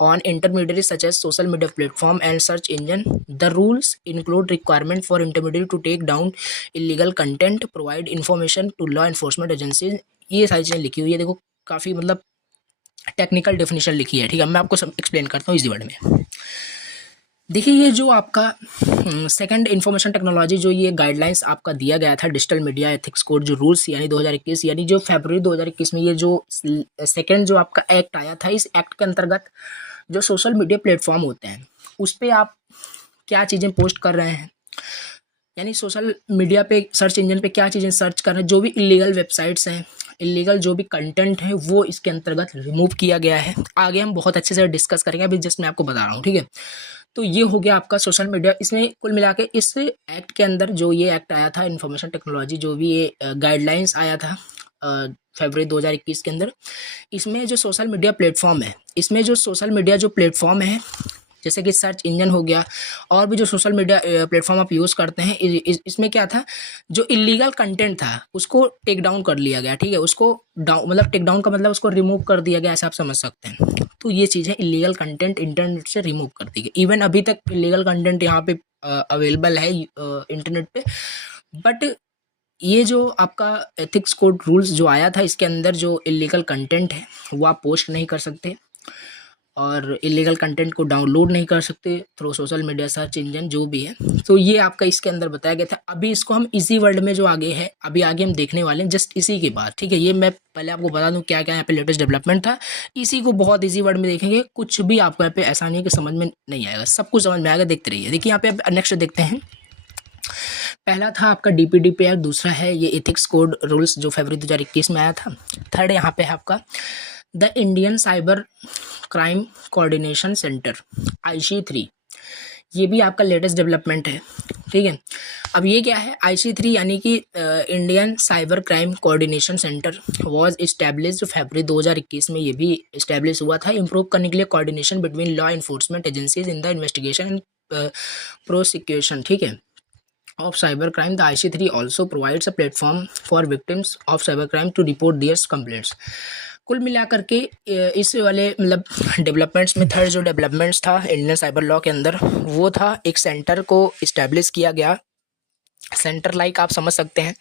on intermediaries such as social media platform and search engine. The rules include requirement for intermediary to take down illegal content, provide information to law enforcement agencies। ये सारी चीज़ें लिखी हुई है। देखो काफ़ी मतलब technical definition लिखी है, ठीक है। मैं आपको सब एक्सप्लेन करता हूँ इसी वर्ड में। देखिए ये जो आपका सेकंड इंफॉर्मेशन टेक्नोलॉजी जो ये गाइडलाइंस आपका दिया गया था डिजिटल मीडिया एथिक्स कोड जो रूल्स यानी 2021 यानी जो फरवरी 2021 में ये जो सेकंड जो आपका एक्ट आया था, इस एक्ट के अंतर्गत जो सोशल मीडिया प्लेटफॉर्म होते हैं उस पर आप क्या चीज़ें पोस्ट कर रहे हैं, यानी सोशल मीडिया पे सर्च इंजन पे क्या चीज़ें सर्च कर रहे हैं, जो भी इलीगल वेबसाइट्स हैं, इलीगल जो भी कंटेंट है वो इसके अंतर्गत रिमूव किया गया है। आगे हम बहुत अच्छे से डिस्कस करेंगे, अभी जस्ट मैं आपको बता रहा हूँ, ठीक है। तो ये हो गया आपका सोशल मीडिया। इसमें कुल मिला के इस एक्ट के अंदर जो ये एक्ट आया था इंफॉर्मेशन टेक्नोलॉजी जो भी ये गाइडलाइंस आया था फरवरी 2021 के अंदर, इसमें जो सोशल मीडिया प्लेटफॉर्म है, इसमें जो सोशल मीडिया जो प्लेटफॉर्म है जैसे कि सर्च इंजन हो गया और भी जो सोशल मीडिया प्लेटफॉर्म आप यूज़ करते हैं, इसमें क्या था, जो इलीगल कंटेंट था उसको टेक डाउन कर लिया गया, ठीक है। उसको डाउन मतलब टेक डाउन का मतलब उसको रिमूव कर दिया गया, ऐसा आप समझ सकते हैं। तो ये चीज़ है, इलीगल कंटेंट इंटरनेट से रिमूव कर दी गई। इवन अभी तक इलीगल कंटेंट यहाँ पे अवेलेबल है इंटरनेट पे, बट ये जो आपका एथिक्स कोड रूल्स जो आया था इसके अंदर जो इलीगल कंटेंट है वो आप पोस्ट नहीं कर सकते और इलीगल कंटेंट को डाउनलोड नहीं कर सकते through social media search engine जो भी है। तो ये आपका इसके अंदर बताया गया था। अभी इसको हम इजी वर्ड में जो आगे है अभी आगे हम देखने वाले हैं जस्ट इसी के बाद, ठीक है। ये मैं पहले आपको बता दूं क्या क्या यहाँ पे लेटेस्ट डेवलपमेंट था, इसी को बहुत इजी वर्ड में देखेंगे। कुछ भी आपको यहाँ पे ऐसा नहीं है कि समझ में नहीं आएगा, सब कुछ समझ में आएगा, देखते रहिए। देखिए यहाँ पे नेक्स्ट देखते हैं। पहला था आपका डीपीडीपी एक्ट, दूसरा है ये एथिक्स कोड रूल्स जो फरवरी 2021 में आया था। थर्ड यहाँ पे है आपका the Indian cyber crime coordination centre IC3, ये भी आपका लेटेस्ट डेवलपमेंट है, ठीक है। अब ये क्या है, IC3 यानी कि Indian cyber crime coordination centre was established February 2021 में, ये भी इस्टेब्लिश हुआ था इम्प्रूव करने के लिए coordination between law enforcement agencies in the investigation and prosecution, ठीक है, of cybercrime. The IC3 also provides a platform for victims of cybercrime to report their complaints. कुल मिलाकर के इस वाले मतलब डेवलपमेंट्स में थर्ड जो डेवलपमेंट्स था इंडियन साइबर लॉ के अंदर वो था एक सेंटर को इस्टेब्लिश किया गया। सेंटर लाइक आप समझ सकते हैं,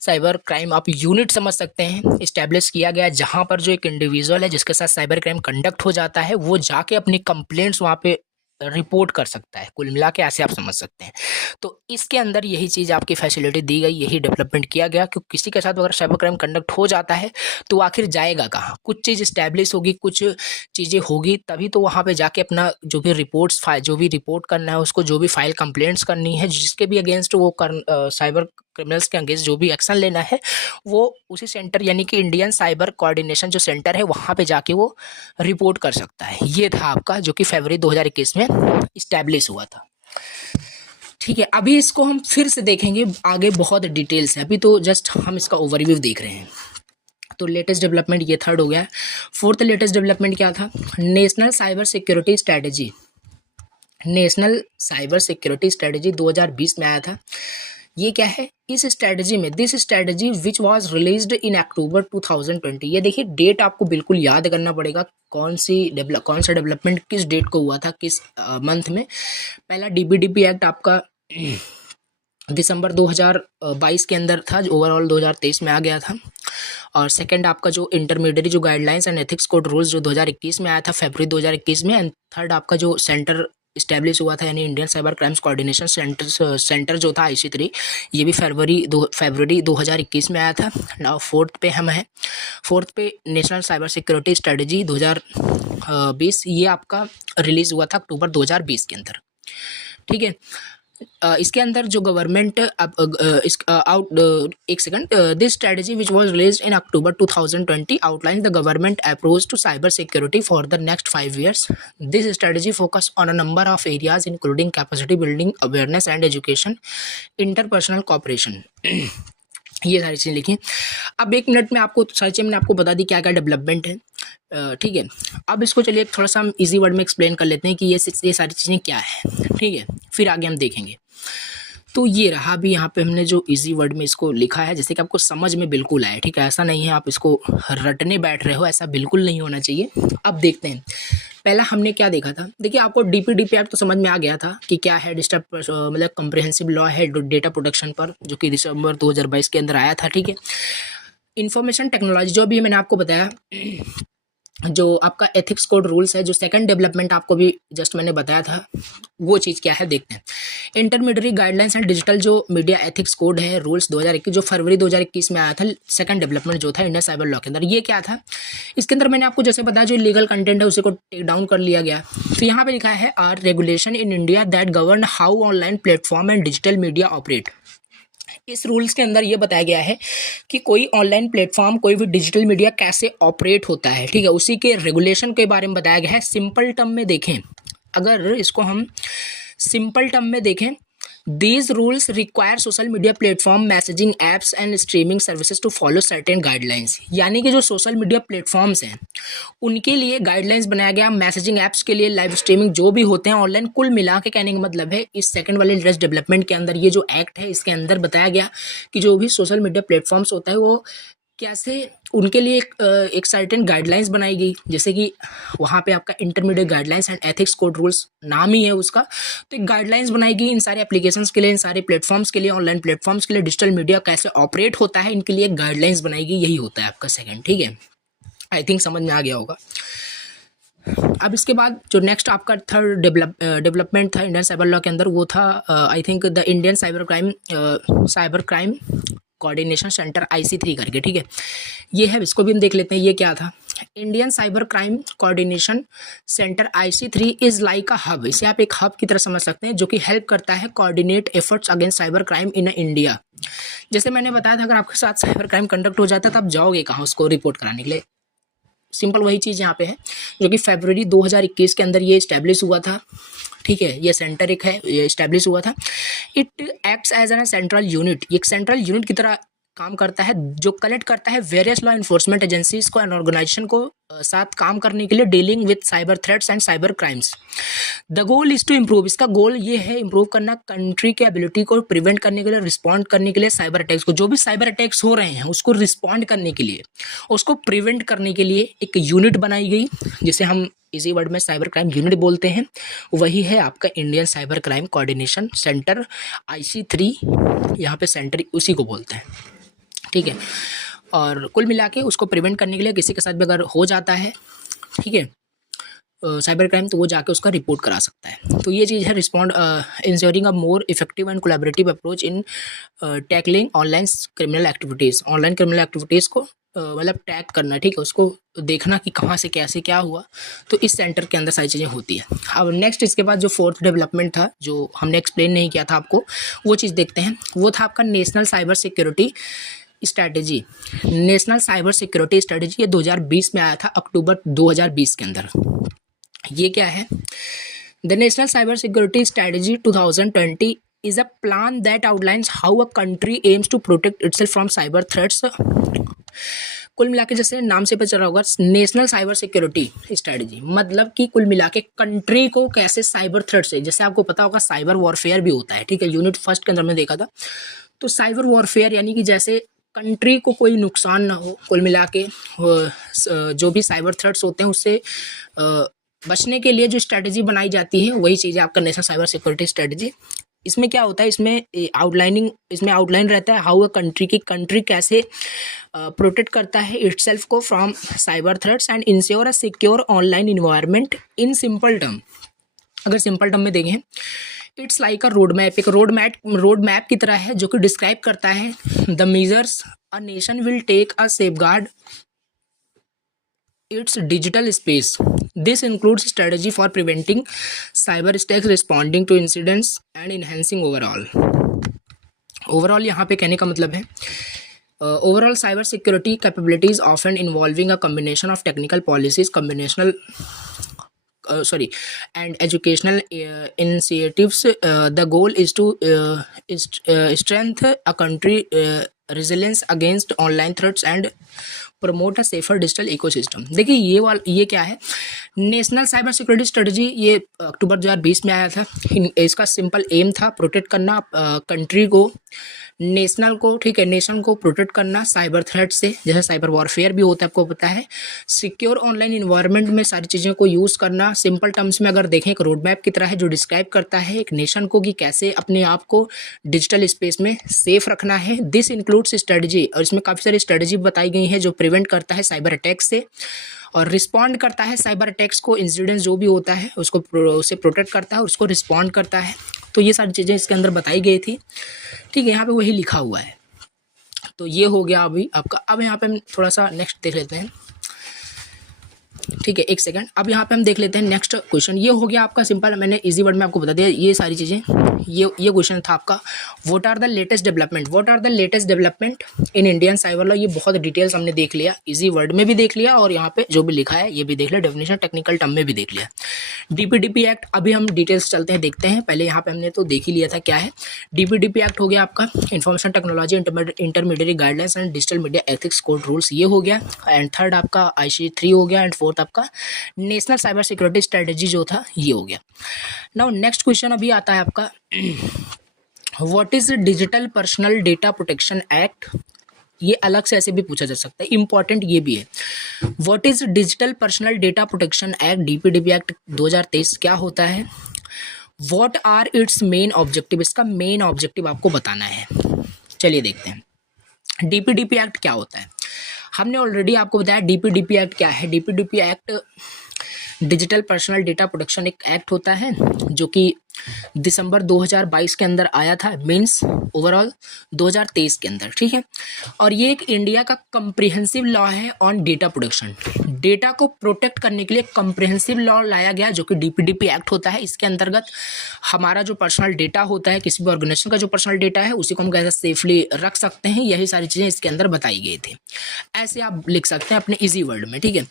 साइबर क्राइम आप यूनिट समझ सकते हैं, इस्टेब्लिश किया गया जहाँ पर जो एक इंडिविजुअल है जिसके साथ साइबर क्राइम कंडक्ट हो जाता है वो जाके अपनी कंप्लेंट्स वहाँ पे रिपोर्ट कर सकता है। कुल मिला के ऐसे आप समझ सकते हैं। तो इसके अंदर यही चीज़ आपकी फैसिलिटी दी गई, यही डेवलपमेंट किया गया कि किसी के साथ अगर साइबर क्राइम कंडक्ट हो जाता है तो आखिर जाएगा कहाँ, कुछ चीज़ इस्टेब्लिश होगी, कुछ चीज़ें होगी तभी तो वहाँ पे जाके अपना जो भी रिपोर्ट्स जो भी रिपोर्ट करना है उसको, जो भी फाइल कंप्लेंट्स करनी है, जिसके भी अगेंस्ट वो साइबर क्रिमिनल्स के अगेंस्ट जो भी एक्शन लेना है वो उसी सेंटर यानी कि इंडियन साइबर कोऑर्डिनेशन जो सेंटर है वहाँ पे जाके वो रिपोर्ट कर सकता है। ये था आपका जो कि फरवरी 2021 में इस्टेब्लिश हुआ था, ठीक है। अभी इसको हम फिर से देखेंगे, आगे बहुत डिटेल्स है, अभी तो जस्ट हम इसका ओवरव्यू देख रहे हैं। तो लेटेस्ट डेवलपमेंट ये थर्ड हो गया। फोर्थ लेटेस्ट डेवलपमेंट क्या था, national cyber security strategy, national cyber security strategy 2020 में आया था। ये क्या है, इस स्ट्रेटजी में this strategy which was released in October 2020, ये देखिए डेट आपको बिल्कुल याद करना पड़ेगा, कौन सा डेवलपमेंट किस डेट को हुआ था, किस मंथ में। पहला डीपीडीपी एक्ट आपका दिसंबर 2022 के अंदर था, जो ओवरऑल 2023 में आ गया था। और सेकंड आपका जो इंटरमीडिएट जो guidelines and ethics code rules जो 2021 में आया था फरवरी 2021 में। एंड थर्ड आपका जो सेंटर इस्टेब्लिश हुआ था यानी Indian cyber crimes coordination centre जो था IC3, ये भी फरवरी 2021 में आया था। नाउ फोर्थ पे हम हैं, फोर्थ पे नेशनल साइबर सिक्योरिटी स्ट्रेटजी 2020, ये आपका रिलीज़ हुआ था अक्टूबर 2020 के अंदर, ठीक है। इसके अंदर जो गवर्नमेंट एक second, this strategy which was released in October 2020 outline the government approach to cyber security for the next 5 years. This strategy focus on a number of areas including capacity building, awareness and education, interpersonal cooperation. ये सारी चीज़ें लिखी। अब 1 minute में आपको सारी चीज़ें मैंने आपको बता दी क्या क्या डेवलपमेंट है, ठीक है। अब इसको चलिए थोड़ा सा हम इजी वर्ड में एक्सप्लेन कर लेते हैं कि ये सारी चीज़ें क्या है, ठीक है, फिर आगे हम देखेंगे। तो ये रहा भी यहाँ पे हमने जो इजी वर्ड में इसको लिखा है जैसे कि आपको समझ में बिल्कुल आए, ठीक है। ऐसा नहीं है आप इसको रटने बैठ रहे हो, ऐसा बिल्कुल नहीं होना चाहिए। अब देखते हैं, पहला हमने क्या देखा था, देखिए आपको डीपीडीपी एक्ट तो समझ में आ गया था कि क्या है, मतलब कॉम्प्रिहेंसिव लॉ है डेटा प्रोटेक्शन पर, जो कि दिसंबर 2022 के अंदर आया था, ठीक है। इंफॉर्मेशन टेक्नोलॉजी जो भी मैंने आपको बताया जो आपका एथिक्स कोड रूल्स है, जो सेकंड डेवलपमेंट आपको भी जस्ट मैंने बताया था, वो चीज़ क्या है देखते हैं। इंटरमीडिएट गाइडलाइंस एंड डिजिटल जो मीडिया एथिक्स कोड है रूल्स 2021, जो फरवरी 2021 में आया था, सेकंड डेवलपमेंट जो था इंडियन साइबर लॉ के अंदर, ये क्या था? इसके अंदर मैंने आपको जैसे बताया, जो लीगल कंटेंट है उसी को टेक डाउन कर लिया गया। तो यहाँ पे लिखा है are regulation in India that govern how online platform and digital media operate. इस रूल्स के अंदर ये बताया गया है कि कोई ऑनलाइन प्लेटफॉर्म, कोई भी डिजिटल मीडिया कैसे ऑपरेट होता है, ठीक है, उसी के रेगुलेशन के बारे में बताया गया है। सिंपल टर्म में देखें, अगर इसको हम सिंपल टर्म में देखें, these rules require social media platform, messaging apps and streaming services to follow certain guidelines. यानी कि जो सोशल मीडिया प्लेटफॉर्म्स हैं उनके लिए गाइडलाइंस बनाया गया, मैसेजिंग ऐप्स के लिए, लाइव स्ट्रीमिंग जो भी होते हैं ऑनलाइन, कुल मिला के कहने का मतलब है इस सेकंड वाले इंटरेस्ट डेवलपमेंट के अंदर ये जो एक्ट है इसके अंदर बताया गया कि जो भी सोशल मीडिया प्लेटफॉर्म्स होता है वो कैसे, उनके लिए एक सर्टेन गाइडलाइंस बनाई गई, जैसे कि वहाँ पे आपका intermediate guidelines and ethics code rules नाम ही है उसका। तो एक गाइडलाइंस बनाई गई इन सारे एप्लीकेशंस के लिए, इन सारे प्लेटफॉर्म्स के लिए, ऑनलाइन प्लेटफॉर्म्स के लिए, डिजिटल मीडिया कैसे ऑपरेट होता है, इनके लिए एक गाइडलाइंस बनाई गई। यही होता है आपका सेकंड, ठीक है, आई थिंक समझ में आ गया होगा। अब इसके बाद जो नेक्स्ट आपका थर्ड डेवलपमेंट था इंडियन साइबर लॉ के अंदर, वो था I think the Indian cyber crime coordination centre IC3 करके, ठीक है, ये है, इसको भी हम देख लेते हैं ये क्या था। Indian cyber crime coordination centre IC3 is like a hub. इसे आप एक हब की तरह समझ सकते हैं जो कि हेल्प करता है coordinate efforts against cyber crime in India. जैसे मैंने बताया था, अगर आपके साथ साइबर क्राइम कंडक्ट हो जाता है तो आप जाओगे कहाँ उसको रिपोर्ट कराने के लिए? सिंपल वही चीज़ यहाँ पे है, जो कि फरवरी 2021 के अंदर ये इस्टेब्लिश हुआ था, ठीक है, ये सेंटर एक है, ये इस्टेब्लिश हुआ था। It acts as an central unit, एक सेंट्रल यूनिट की तरह काम करता है, जो कलेक्ट करता है वेरियस लॉ इन्फोर्समेंट एजेंसीज को एंड ऑर्गेनाइजेशन को साथ काम करने के लिए, dealing with cyber threats and cyber crimes. The goal is to improve, इसका गोल ये है इम्प्रूव करना कंट्री के एबिलिटी को प्रिवेंट करने के लिए, रिस्पॉन्ड करने के लिए साइबर अटैक्स को, जो भी साइबर अटैक्स हो रहे हैं उसको रिस्पॉन्ड करने के लिए, उसको प्रिवेंट करने के लिए एक यूनिट बनाई गई, जिसे हम इसी वर्ड में साइबर क्राइम यूनिट बोलते हैं। वही है आपका Indian cyber crime coordination centre IC3, यहाँ पे सेंटर उसी को बोलते हैं, ठीक है। और कुल मिला के उसको प्रिवेंट करने के लिए किसी के साथ भी अगर हो जाता है, ठीक है, साइबर क्राइम, तो वो जाके उसका रिपोर्ट करा सकता है। तो ये चीज़ है respond ensuring a more effective and collaborative approach in tackling online criminal activities. Online criminal activities को मतलब टैग करना, ठीक है, उसको देखना कि कहाँ से कैसे क्या हुआ, तो इस सेंटर के अंदर सारी चीज़ें होती है। अब नेक्स्ट इसके बाद जो फोर्थ डेवलपमेंट था, जो हमने एक्सप्लेन नहीं किया था आपको, वो चीज़ देखते हैं। वो था आपका national cyber security strategy. National cyber security strategy ये 2020 में आया था, अक्टूबर 2020 के अंदर। ये क्या है? The national cyber security strategy 2020 is a plan that outlines how a country aims to protect itself from cyber threats। कुल मिला के जैसे नाम से पता चल रहा होगा, नेशनल साइबर सिक्योरिटी स्ट्रैटेजी मतलब कि कुल मिला के कंट्री को कैसे साइबर थ्रेट से, जैसे आपको पता होगा साइबर वॉरफेयर भी होता है, ठीक है, यूनिट फर्स्ट के अंदर में देखा था। तो साइबर वॉरफेयर यानी कि जैसे कंट्री को कोई नुकसान ना हो, कुल मिला के जो भी साइबर थ्रेट्स होते हैं उससे बचने के लिए जो स्ट्रैटेजी बनाई जाती है, वही चीज़ है आपका नेशनल साइबर सिक्योरिटी स्ट्रैटेजी। इसमें क्या होता है, इसमें आउटलाइन रहता है हाउ अ कंट्री की कंट्री कैसे प्रोटेक्ट करता है इटसेल्फ को from cyber threats and ensure a secure online environment. In simple term, अगर सिंपल टर्म में देखें, it's like a road map, एक रोड मैप की तरह है जो कि डिस्क्राइब करता है the measures a nation will take a safeguard its digital space. This includes strategy for preventing cyber attacks, responding to incidents and enhancing overall यहाँ पे कहने का मतलब है overall cyber security capabilities often involving a combination of technical policies, and educational initiatives. The goal is to strengthen a country resilience against online threats and promote a safer digital ecosystem. देखिए ये क्या है, national cyber security strategy, ये अक्टूबर 2020 में आया था। इसका simple M था प्रोटेक्ट करना कंट्री को, नेशनल को, ठीक है, नेशन को प्रोटेक्ट करना साइबर थ्रेट से, जैसे साइबर वॉरफेयर भी होता है आपको पता है, सिक्योर ऑनलाइन इन्वायरमेंट में सारी चीज़ों को यूज़ करना। सिंपल टर्म्स में अगर देखें, एक रोड मैप की तरह है जो डिस्क्राइब करता है एक नेशन को कि कैसे अपने आप को डिजिटल स्पेस में सेफ रखना है। दिस इंक्लूड्स स्ट्रेटजी, और इसमें काफ़ी सारी स्ट्रेटजी बताई गई हैं जो प्रिवेंट करता है साइबर अटैक से, और रिस्पॉन्ड करता है साइबर अटैक्स को, इंसिडेंस जो भी होता है उसको उसे प्रोटेक्ट करता है और उसको रिस्पॉन्ड करता है। तो ये सारी चीज़ें इसके अंदर बताई गई थी, ठीक है, यहाँ पे वही लिखा हुआ है। तो ये हो गया अभी आपका। अब यहाँ पे हम थोड़ा सा नेक्स्ट देख लेते हैं, ठीक है, एक सेकंड। अब यहाँ पे हम देख लेते हैं नेक्स्ट क्वेश्चन। ये हो गया आपका सिंपल, मैंने इजी वर्ड में आपको बता दिया ये सारी चीज़ें। ये क्वेश्चन था आपका, what are the latest development in Indian cyber law. ये बहुत डिटेल्स हमने देख लिया, इजी वर्ड में भी देख लिया और यहाँ पे जो भी लिखा है ये भी देख लिया, डेफिनेशन टेक्निकल टर्म में भी देख लिया। डीपीडीपी एक्ट, अभी हम डिटेल्स चलते हैं, देखते हैं। पहले यहाँ पे हमने तो देख ही लिया था क्या है। डीपीडीपी एक्ट हो गया आपका information technology intermediate guidelines and digital media ethics code rules, ये हो गया। एंड थर्ड आपका IC 3 हो गया। एंड फोर्थ आपका नेशनल साइबर सिक्योरिटी स्ट्रेटेजी जो था ये हो गया। नाउ नेक्स्ट क्वेश्चन अभी आता है आपका, what is digital personal data protection act. ये अलग से ऐसे भी पूछा जा सकता है, इंपॉर्टेंट ये भी है। What is digital personal data protection act, DPDP act 2023 क्या होता है। What are its main objective, इसका मेन ऑब्जेक्टिव आपको बताना है। चलिए देखते हैं डीपीडीपी एक्ट क्या होता है। हमने ऑलरेडी आपको बताया डीपीडीपी एक्ट क्या है। DPDP act digital personal data protection एक एक्ट होता है जो कि दिसंबर 2022 के अंदर आया था, मीन्स ओवरऑल 2023 के अंदर, ठीक है। और ये एक इंडिया का कम्प्रिहेंसिव लॉ है ऑन डेटा प्रोटेक्शन। डेटा को प्रोटेक्ट करने के लिए कम्प्रिहेंसिव लॉ लाया गया जो कि डीपीडीपी एक्ट होता है। इसके अंतर्गत हमारा जो पर्सनल डेटा होता है, किसी भी ऑर्गेनाइजेशन का जो पर्सनल डेटा है, उसी को हम कैसे सेफली रख सकते हैं, यही सारी चीज़ें इसके अंदर बताई गई थी। ऐसे आप लिख सकते हैं अपने ईजी वर्ड में, ठीक है।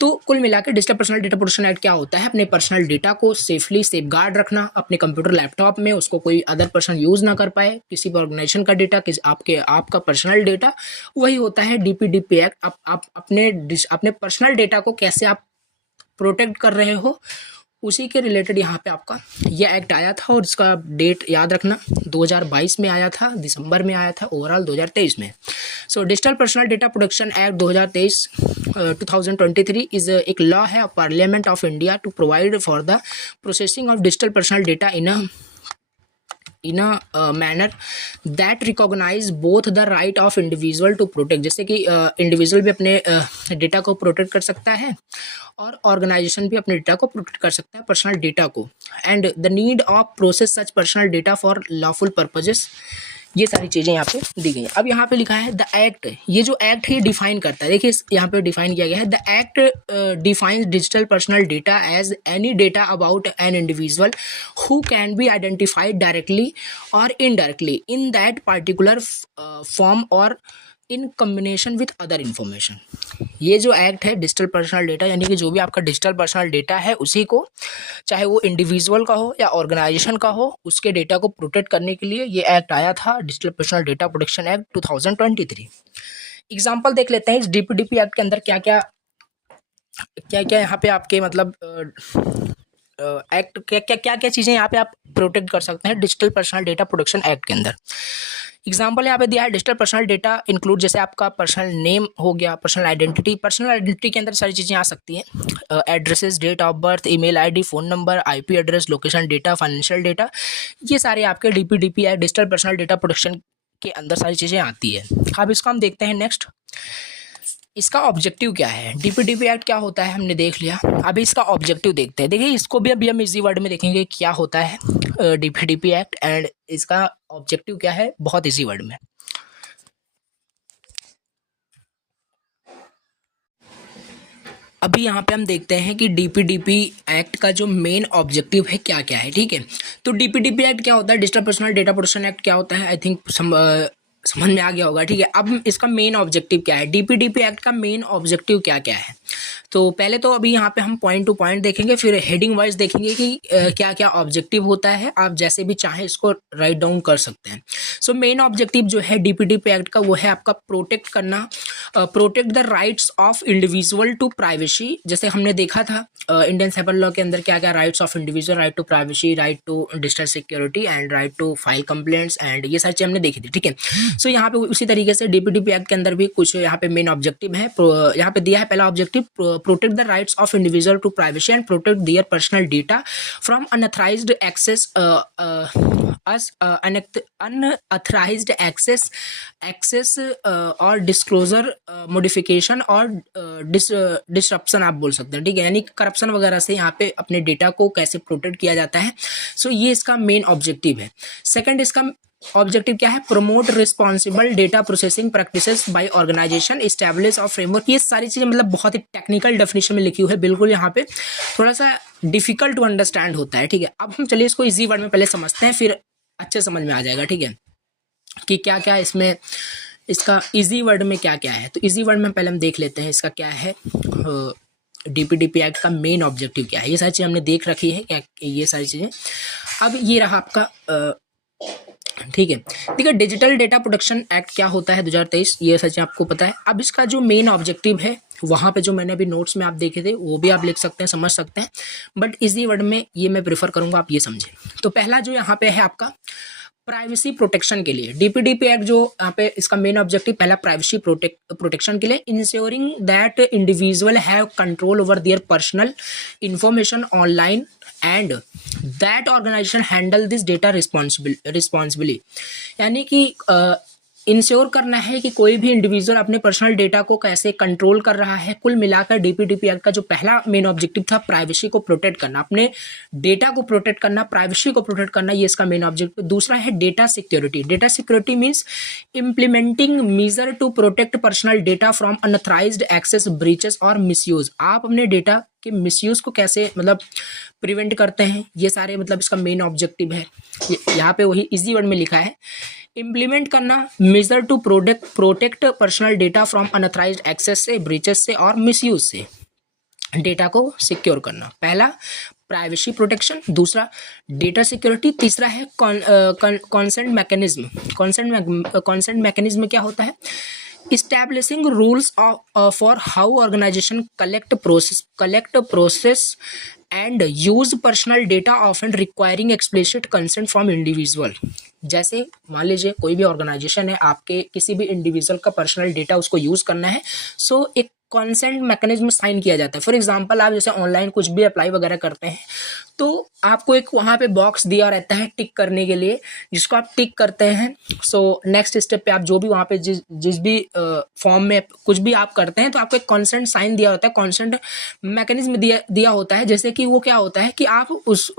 तो कुल मिलाकर digital personal data protection act क्या होता है, अपने पर्सनल डेटा को सेफली सेफगार्ड रखना अपने कंप्यूटर लैपटॉप में, उसको कोई अदर पर्सन यूज़ ना कर पाए। किसी भी ऑर्गेनाइजेशन का डेटा, आपका पर्सनल डेटा, वही होता है डीपीडीपी एक्ट। आप अपने पर्सनल डेटा को कैसे आप प्रोटेक्ट कर रहे हो, उसी के रिलेटेड यहाँ पे आपका यह एक्ट आया था। और इसका डेट याद रखना 2022 में आया था, दिसंबर में आया था, ओवरऑल 2023 में। So digital personal data protection act 2023 2023 is एक लॉ है of parliament of India to provide for the processing of digital personal data in a manner that recognize both the right of individual to protect, जैसे कि individual भी अपने data को protect कर सकता है और ऑर्गेनाइजेशन भी अपने डेटा को प्रोटेक्ट कर सकता है, पर्सनल डेटा को, and the need of process such personal data for lawful purposes. ये सारी चीज़ें यहाँ पे दी गई हैं। अब यहाँ पे लिखा है द एक्ट, ये जो एक्ट है ये डिफाइन करता है, देखिए यहाँ पे डिफाइन किया गया है, the act defines digital personal data as any data about an individual who can be identified directly और indirectly in that particular form और in combination with other information. ये जो एक्ट है डिजिटल पर्सनल डेटा, यानी कि जो भी आपका डिजिटल पर्सनल डेटा है उसी को, चाहे वो इंडिविजुअल का हो या ऑर्गेनाइजेशन का हो, उसके डेटा को प्रोटेक्ट करने के लिए ये एक्ट आया था, digital personal data protection act 2023। Example देख लेते हैं इस डीपीडीपी एक्ट के अंदर क्या क्या यहाँ पे आपके मतलब एक्ट क्या चीज़ें यहाँ पे आप प्रोटेक्ट कर सकते हैं digital personal data protection act के अंदर। एग्जाम्पल यहाँ पे दिया है, डिजिटल पर्सनल डेटा इंक्लूड, जैसे आपका पर्सनल नेम हो गया, पर्सनल आइडेंटिटी के अंदर सारी चीज़ें आ सकती हैं, addresses, date of birth, email ID, phone number, IP address, location data, financial data, ये सारे आपके डीपीडीपी या डिजिटल पर्सनल डेटा प्रोटेक्शन के अंदर सारी चीज़ें आती है। अब इसको हम देखते हैं नेक्स्ट, इसका ऑब्जेक्टिव क्या है। डीपीडीपी एक्ट क्या होता है हमने देख लिया, अभी इसका ऑब्जेक्टिव देखते हैं। देखिए इसको भी अभी हम इजी वर्ड में देखेंगे क्या होता है डीपीडीपी एक्ट एंड इसका ऑब्जेक्टिव क्या है, बहुत इजी वर्ड में। अभी यहाँ पे हम देखते हैं कि डीपीडीपी एक्ट का जो मेन ऑब्जेक्टिव है क्या क्या है, ठीक है। तो डीपीडीपी एक्ट क्या होता है, digital personal data protection act क्या होता है, आई थिंक समझ में आ गया होगा, ठीक है। अब इसका मेन ऑब्जेक्टिव क्या है, डीपीडीपी एक्ट का मेन ऑब्जेक्टिव क्या क्या है। तो पहले तो अभी यहाँ पे हम पॉइंट टू पॉइंट देखेंगे, फिर हेडिंग वाइज देखेंगे कि क्या क्या ऑब्जेक्टिव होता है। आप जैसे भी चाहें इसको राइट डाउन कर सकते हैं। सो मेन ऑब्जेक्टिव जो है डीपीडीपी एक्ट का वो है आपका प्रोटेक्ट करना, protect the rights of individual to privacy. जैसे हमने देखा था इंडियन साइबर लॉ के अंदर क्या क्या rights of individual, right to privacy, right to digital security and right to file complaints, and ये सारी चीज़ हमने देखी थी, ठीक है। सो यहाँ पे उसी तरीके से डीपीडीपी एक्ट के अंदर भी कुछ यहाँ पे मेन ऑब्जेक्टिव है। यहाँ पे दिया है पहला objective, protect the rights of individual to privacy and protect their personal data from unauthorised access unauthorised access और डिस्क्लोजर मॉडिफिकेशन और डिसरप्शन आप बोल सकते हैं, ठीक है, यानी करप्शन वगैरह से यहाँ पे अपने डेटा को कैसे प्रोटेक्ट किया जाता है। सो ये इसका मेन ऑब्जेक्टिव है। सेकंड इसका ऑब्जेक्टिव क्या है? Promote responsible data processing practices by organisation, establish और फ्रेमवर्क। ये सारी चीज़ें मतलब बहुत ही टेक्निकल डेफिनेशन में लिखी हुई है, बिल्कुल यहाँ पे थोड़ा सा डिफिकल्ट टू अंडरस्टैंड होता है, ठीक है। अब हम चलिए इसको इजी वर्ड में पहले समझते हैं, फिर अच्छे समझ में आ जाएगा, ठीक है, कि क्या क्या इसमें इसका इजी वर्ड में क्या क्या है। तो इजी वर्ड में पहले हम देख लेते हैं इसका क्या है, डीपीडीपी एक्ट का मेन ऑब्जेक्टिव क्या है। ये सारी चीज़ें हमने देख रखी है, क्या ये सारी चीज़ें। अब ये रहा आपका ठीक है, देखिए डिजिटल डेटा प्रोटेक्शन एक्ट क्या होता है 2023, ये सच आपको पता है। अब इसका जो मेन ऑब्जेक्टिव है वहाँ पे जो मैंने अभी नोट्स में आप देखे थे वो भी आप लिख सकते हैं, समझ सकते हैं, बट इसी वर्ड में ये मैं प्रेफर करूँगा आप ये समझें। तो पहला जो यहाँ पे है आपका प्राइवेसी प्रोटेक्शन के लिए, डीपीडीपी एक्ट जो यहाँ पे इसका मेन ऑब्जेक्टिव पहला प्राइवेसी प्रोटेक्शन के लिए, ensuring that individual have control over their personal information online and that organisation handle this data responsibly, यानी कि इंश्योर करना है कि कोई भी इंडिविजुअल अपने पर्सनल डेटा को कैसे कंट्रोल कर रहा है। कुल मिलाकर डीपीडीपी एक्ट का जो पहला मेन ऑब्जेक्टिव था प्राइवेसी को प्रोटेक्ट करना, अपने डेटा को प्रोटेक्ट करना, प्राइवेसी को प्रोटेक्ट करना, ये इसका मेन ऑब्जेक्टिव। दूसरा है data security. Data security means implementing measure to protect personal data from unauthorised access, breaches और मिसयूज। आप अपने डेटा के मिसयूज को कैसे मतलब प्रिवेंट करते हैं, ये सारे मतलब इसका मेन ऑब्जेक्टिव है। यहाँ पे वही इजी वर्ड में लिखा है, इम्प्लीमेंट करना measure to protect personal data from unauthorised access से, ब्रीचेस से और मिसयूज से डेटा को सिक्योर करना। पहला प्राइवेसी प्रोटेक्शन, दूसरा डेटा सिक्योरिटी, तीसरा है कॉन्सेंट मैकेनिज्म। कॉन्सेंट मैकेनिज्म क्या होता है? establishing rules for how organization collect, process and use personal data, often requiring explicit consent from individual। जैसे मान लीजिए कोई भी ऑर्गेनाइजेशन है, आपके किसी भी इंडिविजुअल का पर्सनल डेटा उसको यूज़ करना है, सो एक कॉन्सेंट मैकेनिज्म साइन किया जाता है। फॉर एग्जांपल आप जैसे ऑनलाइन कुछ भी अप्लाई वगैरह करते हैं तो आपको एक वहाँ पे बॉक्स दिया रहता है टिक करने के लिए, जिसको आप टिक करते हैं। सो नेक्स्ट स्टेप पे आप जो भी वहाँ पे जिस भी फॉर्म में कुछ भी आप करते हैं तो आपको एक कॉन्सेंट साइन दिया होता है, कॉन्सेंट मैकेनिज्म दिया होता है। जैसे कि वो क्या होता है कि आप उस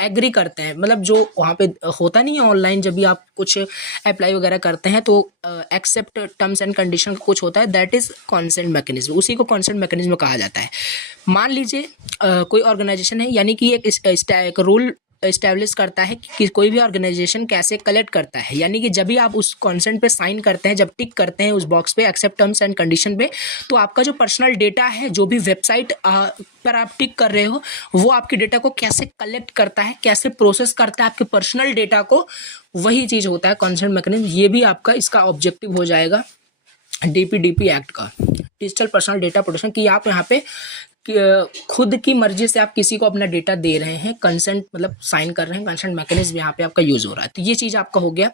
एग्री करते हैं, मतलब जो वहाँ पे होता नहीं है ऑनलाइन, जब भी आप कुछ अप्लाई वगैरह करते हैं तो एक्सेप्ट टर्म्स एंड कंडीशन का कुछ होता है, दैट इज कॉन्सेंट मैकेनिज्म, उसी को कॉन्सेंट मैकेनिज्म कहा जाता है। मान लीजिए कोई ऑर्गेनाइजेशन है, यानी कि एक रूल इस्टेब्लिश करता है कि कोई भी ऑर्गेनाइजेशन कैसे कलेक्ट करता है, यानी कि जब भी आप उस कॉन्सेंट पे साइन करते हैं, जब टिक करते हैं उस बॉक्स पे एक्सेप्ट टर्म्स एंड कंडीशन पे, तो आपका जो पर्सनल डेटा है, जो भी वेबसाइट पर आप टिक कर रहे हो, वो आपके डेटा को कैसे कलेक्ट करता है, कैसे प्रोसेस करता है आपके पर्सनल डेटा को, वही चीज़ होता है कॉन्सेंट मैकेनिज्म। ये भी आपका इसका ऑब्जेक्टिव हो जाएगा डीपीडीपी एक्ट का, डिजिटल पर्सनल डेटा प्रोटेक्शन, कि आप यहाँ पे खुद की मर्जी से आप किसी को अपना डेटा दे रहे हैं, कंसेंट मतलब साइन कर रहे हैं, कंसेंट मैकेनिज्म यहाँ पे आपका यूज हो रहा है। तो ये चीज़ आपका हो गया,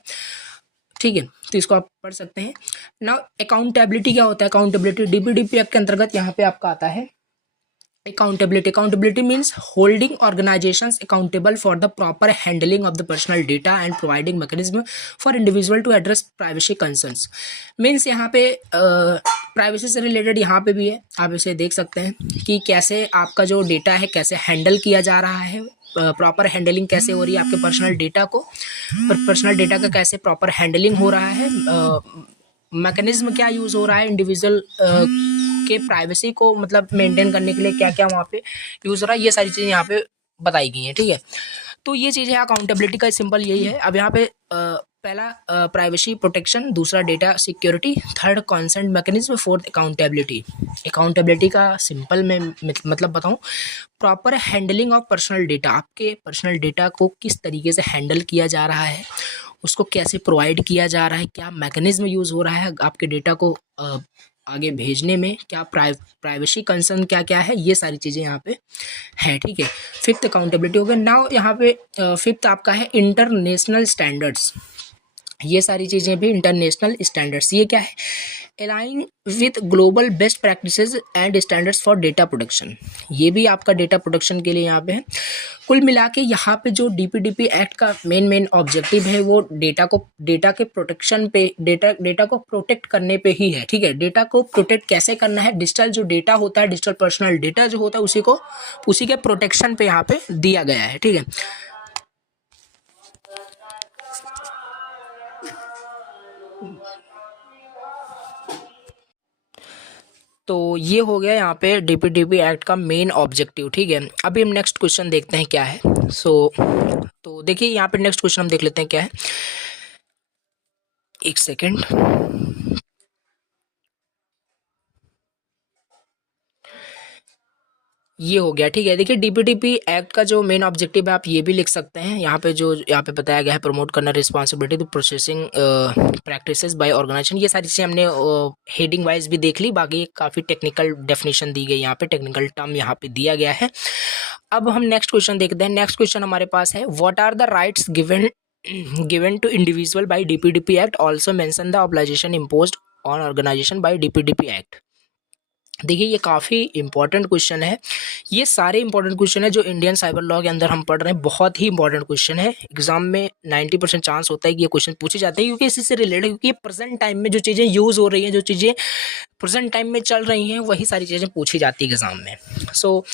ठीक है, तो इसको आप पढ़ सकते हैं। नाउ अकाउंटेबिलिटी क्या होता है? अकाउंटेबिलिटी डीपीडीपी एक्ट के अंतर्गत यहाँ पे आपका आता है accountability means holding organizations accountable for the proper handling of the personal data and providing mechanism for individual to address privacy concerns। means यहाँ पे प्राइवेसी से रिलेटेड यहाँ पे भी है, आप इसे देख सकते हैं कि कैसे आपका जो डेटा है कैसे हैंडल किया जा रहा है, प्रॉपर हैंडलिंग कैसे हो रही है आपके पर्सनल डेटा को, पर्सनल डेटा का कैसे प्रॉपर हैंडलिंग हो रहा है, मैकेनिज्म क्या यूज़ हो रहा है इंडिविजुअल के प्राइवेसी को मतलब मेंटेन करने के लिए, क्या क्या वहाँ पे यूज़ हो रहा है, ये सारी चीज़ें यहाँ पे बताई गई हैं, ठीक है। तो ये चीज़ है अकाउंटेबिलिटी का सिंपल यही है। अब यहाँ पे पहला प्राइवेसी प्रोटेक्शन, दूसरा data security, third consent mechanism, fourth accountability. Accountability का सिंपल में मतलब बताऊँ, proper handling of personal data, आपके पर्सनल डेटा को किस तरीके से हैंडल किया जा रहा है, उसको कैसे प्रोवाइड किया जा रहा है, क्या मैकेनिज्म यूज़ हो रहा है आपके डेटा को आगे भेजने में, क्या प्राइवेसी कंसर्न क्या क्या है, ये सारी चीज़ें यहाँ पे हैं, ठीक है। फिफ्थ अकाउंटेबिलिटी हो गया। नाउ यहाँ पे फिफ्थ आपका है इंटरनेशनल स्टैंडर्ड्स। ये सारी चीज़ें भी इंटरनेशनल स्टैंडर्ड्स, ये क्या है? Aligning with global best practices and standards for data protection, ये भी आपका डेटा प्रोटेक्शन के लिए यहाँ पे है। कुल मिला के यहाँ पे जो डीपीडीपी एक्ट का मेन ऑब्जेक्टिव है वो डेटा के प्रोटेक्शन पे, डेटा को प्रोटेक्ट करने पे ही है। ठीक है, डेटा को प्रोटेक्ट कैसे करना है, डिजिटल जो डेटा होता है, डिजिटल पर्सनल डेटा जो होता है उसी के प्रोटेक्शन पे यहाँ पे दिया गया है। ठीक है, तो ये हो गया यहाँ पे डीपीडीपी एक्ट का मेन ऑब्जेक्टिव। ठीक है, अभी हम नेक्स्ट क्वेश्चन देखते हैं क्या है। तो देखिए यहाँ पे नेक्स्ट क्वेश्चन हम देख लेते हैं क्या है। एक सेकेंड, ये हो गया। ठीक है, देखिए डीपीडीपी एक्ट का जो मेन ऑब्जेक्टिव है आप ये भी लिख सकते हैं यहाँ पे, जो यहाँ पे बताया गया है, प्रमोट करना responsibility to processing practices by organisation. ये सारी चीज़ें हमने हेडिंग वाइज भी देख ली, बाकी काफ़ी टेक्निकल डेफिनेशन दी गई यहाँ पे, टेक्निकल टर्म यहाँ पे दिया गया है। अब हम नेक्स्ट क्वेश्चन देखते हैं। नेक्स्ट क्वेश्चन हमारे पास है, what are the rights given to individual by DPDP act, also mention the obligation imposed on organisation by DPDP act. देखिए ये काफ़ी इंपॉर्टेंट क्वेश्चन है, ये सारे इंपॉर्टेंट क्वेश्चन है जो इंडियन साइबर लॉ के अंदर हम पढ़ रहे हैं, बहुत ही इंपॉर्टेंट क्वेश्चन है। एग्जाम में 90% चांस होता है कि ये क्वेश्चन पूछे जाते हैं, क्योंकि इसी से रिलेटेड, क्योंकि प्रेजेंट टाइम में जो चीज़ें यूज़ हो रही हैं, जो चीज़ें प्रेजेंट टाइम में चल रही हैं, वही सारी चीज़ें पूछी जाती है एग्जाम में। सो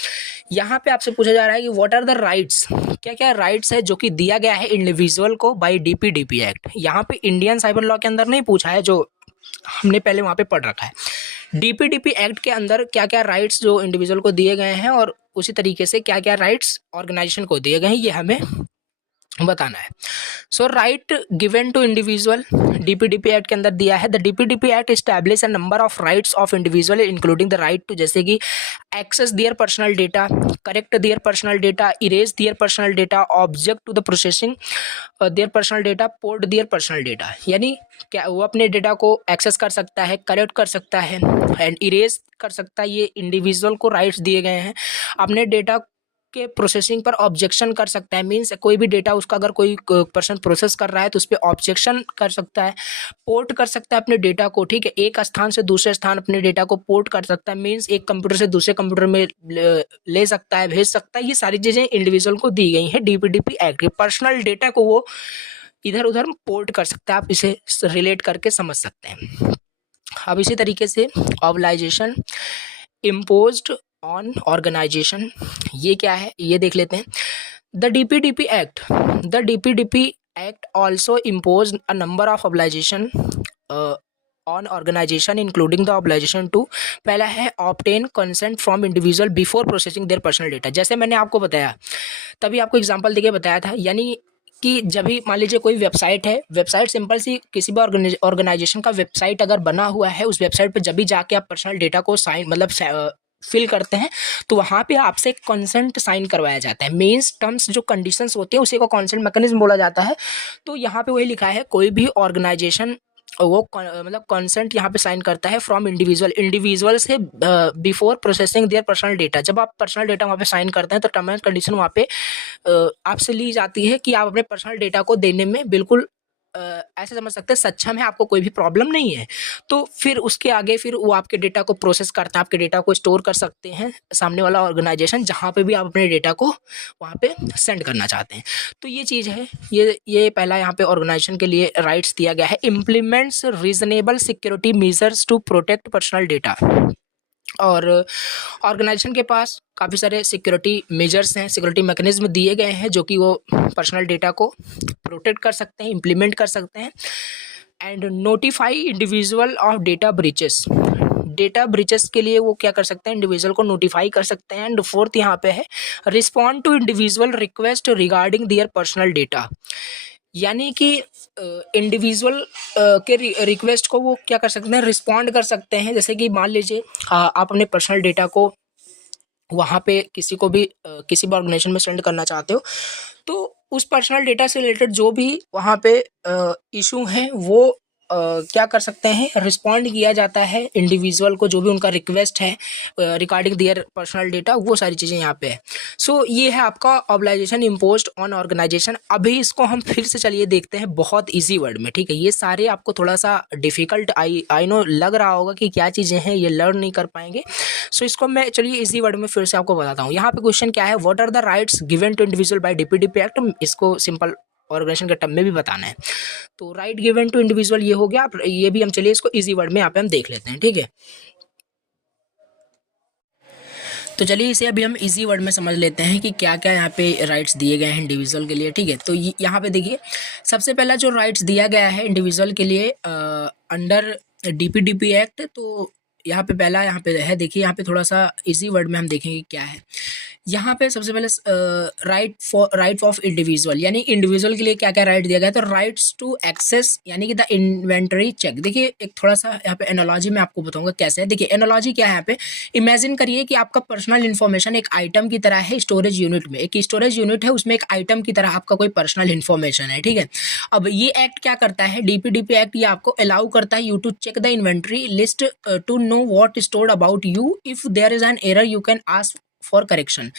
यहाँ पे आपसे पूछा जा रहा है कि व्हाट आर द राइट्स, क्या क्या राइट्स है जो कि दिया गया है इंडिविजुअल को बाय डीपीडीपी एक्ट। यहाँ पे इंडियन साइबर लॉ के अंदर नहीं पूछा है, जो हमने पहले वहाँ पे पढ़ रखा है। डीपीडीपी एक्ट के अंदर क्या क्या राइट्स जो इंडिविजुअल को दिए गए हैं और उसी तरीके से क्या क्या राइट्स ऑर्गेनाइजेशन को दिए गए हैं, ये हमें बताना है। So right given to individual, DPDP act के अंदर दिया है, the DPDP act establish a number of rights of individual including the right to, जैसे कि access their personal data, correct their personal data, erase their personal data, object to the processing their personal data, port their personal data. यानी क्या वो अपने data को access कर सकता है, करेक्ट कर सकता है एंड इरेज कर सकता है। ये इंडिविजुअल को राइट्स दिए गए हैं। अपने डेटा के प्रोसेसिंग पर ऑब्जेक्शन कर सकता है, मीन्स कोई भी डेटा उसका अगर कोई पर्सन प्रोसेस कर रहा है तो उस पर ऑब्जेक्शन कर सकता है। पोर्ट कर सकता है अपने डेटा को, ठीक है, एक स्थान से दूसरे स्थान अपने डेटा को पोर्ट कर सकता है, मीन्स एक कंप्यूटर से दूसरे कंप्यूटर में ले सकता है, भेज सकता है। ये सारी चीज़ें इंडिविजुअल को दी गई हैं डीपीडीपी एक्ट के। पर्सनल डेटा को वो इधर उधर पोर्ट कर सकता है, आप इसे रिलेट करके समझ सकते हैं। अब इसी तरीके से ऑब्लाइजेशन इम्पोज्ड ऑन ऑर्गेनाइजेशन, ये क्या है ये देख लेते हैं। The DPDP act also impose a number of obligation on organisation including the obligation to, पहला है obtain consent from individual before processing their personal data. जैसे मैंने आपको बताया, तभी आपको एग्जांपल देके बताया था, यानी कि जब भी मान लीजिए कोई वेबसाइट है, वेबसाइट सिंपल सी किसी भी ऑर्गेनाइजेशन का वेबसाइट अगर बना हुआ है, उस वेबसाइट पे जब भी जाके आप पर्सनल डेटा को साइन मतलब फिल करते हैं तो वहाँ पे आपसे कंसेंट साइन करवाया जाता है, मीन्स टर्म्स जो कंडीशंस होती हैं उसी को कंसेंट मैकेनिज्म बोला जाता है। तो यहाँ पे वही लिखा है, कोई भी ऑर्गेनाइजेशन वो मतलब कंसेंट यहाँ पे साइन करता है फ्रॉम इंडिविजुअल से before processing their personal data. जब आप पर्सनल डेटा वहाँ पे साइन करते हैं तो टर्म एंड कंडीशन वहाँ पे आपसे ली जाती है कि आप अपने पर्सनल डेटा को देने में बिल्कुल ऐसे समझ सकते हैं सक्षम है, आपको कोई भी प्रॉब्लम नहीं है। तो फिर उसके आगे फिर वो आपके डेटा को प्रोसेस करता है, आपके डेटा को स्टोर कर सकते हैं सामने वाला ऑर्गेनाइजेशन, जहाँ पे भी आप अपने डेटा को वहाँ पे सेंड करना चाहते हैं। तो ये चीज़ है, ये पहला यहाँ पे ऑर्गेनाइजेशन के लिए राइट्स दिया गया है। Implements reasonable security measures to protect personal data, और ऑर्गेनाइजेशन के पास काफ़ी सारे सिक्योरिटी मेजर्स हैं, सिक्योरिटी मैकेनिज्म दिए गए हैं जो कि वो पर्सनल डेटा को प्रोटेक्ट कर सकते हैं, इम्प्लीमेंट कर सकते हैं। And notify individual of data breaches, data breaches के लिए वो क्या कर सकते हैं, इंडिविजुअल को नोटिफाई कर सकते हैं। एंड फोर्थ यहाँ पे है respond to individual request regarding their personal data, यानी कि इंडिविजुअल के रिक्वेस्ट को वो क्या कर सकते हैं, रिस्पॉन्ड कर सकते हैं। जैसे कि मान लीजिए आप अपने पर्सनल डेटा को वहाँ पे किसी भी ऑर्गेनाइजेशन में सेंड करना चाहते हो, तो उस पर्सनल डेटा से रिलेटेड जो भी वहाँ पे इशू हैं वो क्या कर सकते हैं, रिस्पॉन्ड किया जाता है इंडिविजुअल को, जो भी उनका रिक्वेस्ट है रिगार्डिंग देयर पर्सनल डेटा, वो सारी चीज़ें यहाँ पे है। सो ये है आपका ऑब्लाइजेशन इम्पोज्ड ऑन ऑर्गेनाइजेशन। अभी इसको हम फिर से चलिए देखते हैं बहुत ईजी वर्ड में, ठीक है। ये सारे आपको थोड़ा सा डिफिकल्ट आई नो लग रहा होगा कि क्या चीज़ें हैं, ये लर्न नहीं कर पाएंगे। सो इसको मैं चलिए इजी वर्ड में फिर से आपको बताता हूँ। यहाँ पे क्वेश्चन क्या है, what are the rights given to individual by DPDP act. इसको सिंपल ऑर्गेनाइजेशन के टर्म में भी बताना है। तो राइट गिवन टू इंडिविजुअल ये हो गया। ये भी हम चलिए इसको इजी वर्ड में यहाँ पे हम देख लेते हैं, ठीक है। तो चलिए इसे अभी हम इजी वर्ड में समझ लेते हैं कि क्या क्या यहाँ पे राइट्स दिए गए हैं इंडिविजुअल के लिए, ठीक है। तो यहाँ पे देखिए, सबसे पहला जो राइट्स दिया गया है इंडिविजुअल के लिए अंडर डीपीडीपी एक्ट, तो यहाँ पे पहला यहाँ पे है, देखिए यहाँ पे थोड़ा सा इजी वर्ड में हम देखेंगे क्या है। यहाँ पे सबसे पहले राइट ऑफ इंडिविजुअल, यानी इंडिविजुअल के लिए क्या क्या राइट दिया गया है। तो राइट्स टू एक्सेस यानी कि द इन्वेंटरी चेक। देखिए एक थोड़ा सा यहाँ पे एनालॉजी में आपको बताऊंगा कैसे है। देखिए एनालॉजी क्या है यहाँ पे, इमेजिन करिए कि आपका पर्सनल इन्फॉर्मेशन एक आइटम की तरह है स्टोरेज यूनिट में। एक स्टोरेज यूनिट है, उसमें एक आइटम की तरह आपका कोई पर्सनल इन्फॉर्मेशन है, ठीक है। अब ये एक्ट क्या करता है, डीपीडीपी एक्ट, ये आपको अलाउ करता है you to check the inventory list to know what stored about you. If there is an error you can ask for correction.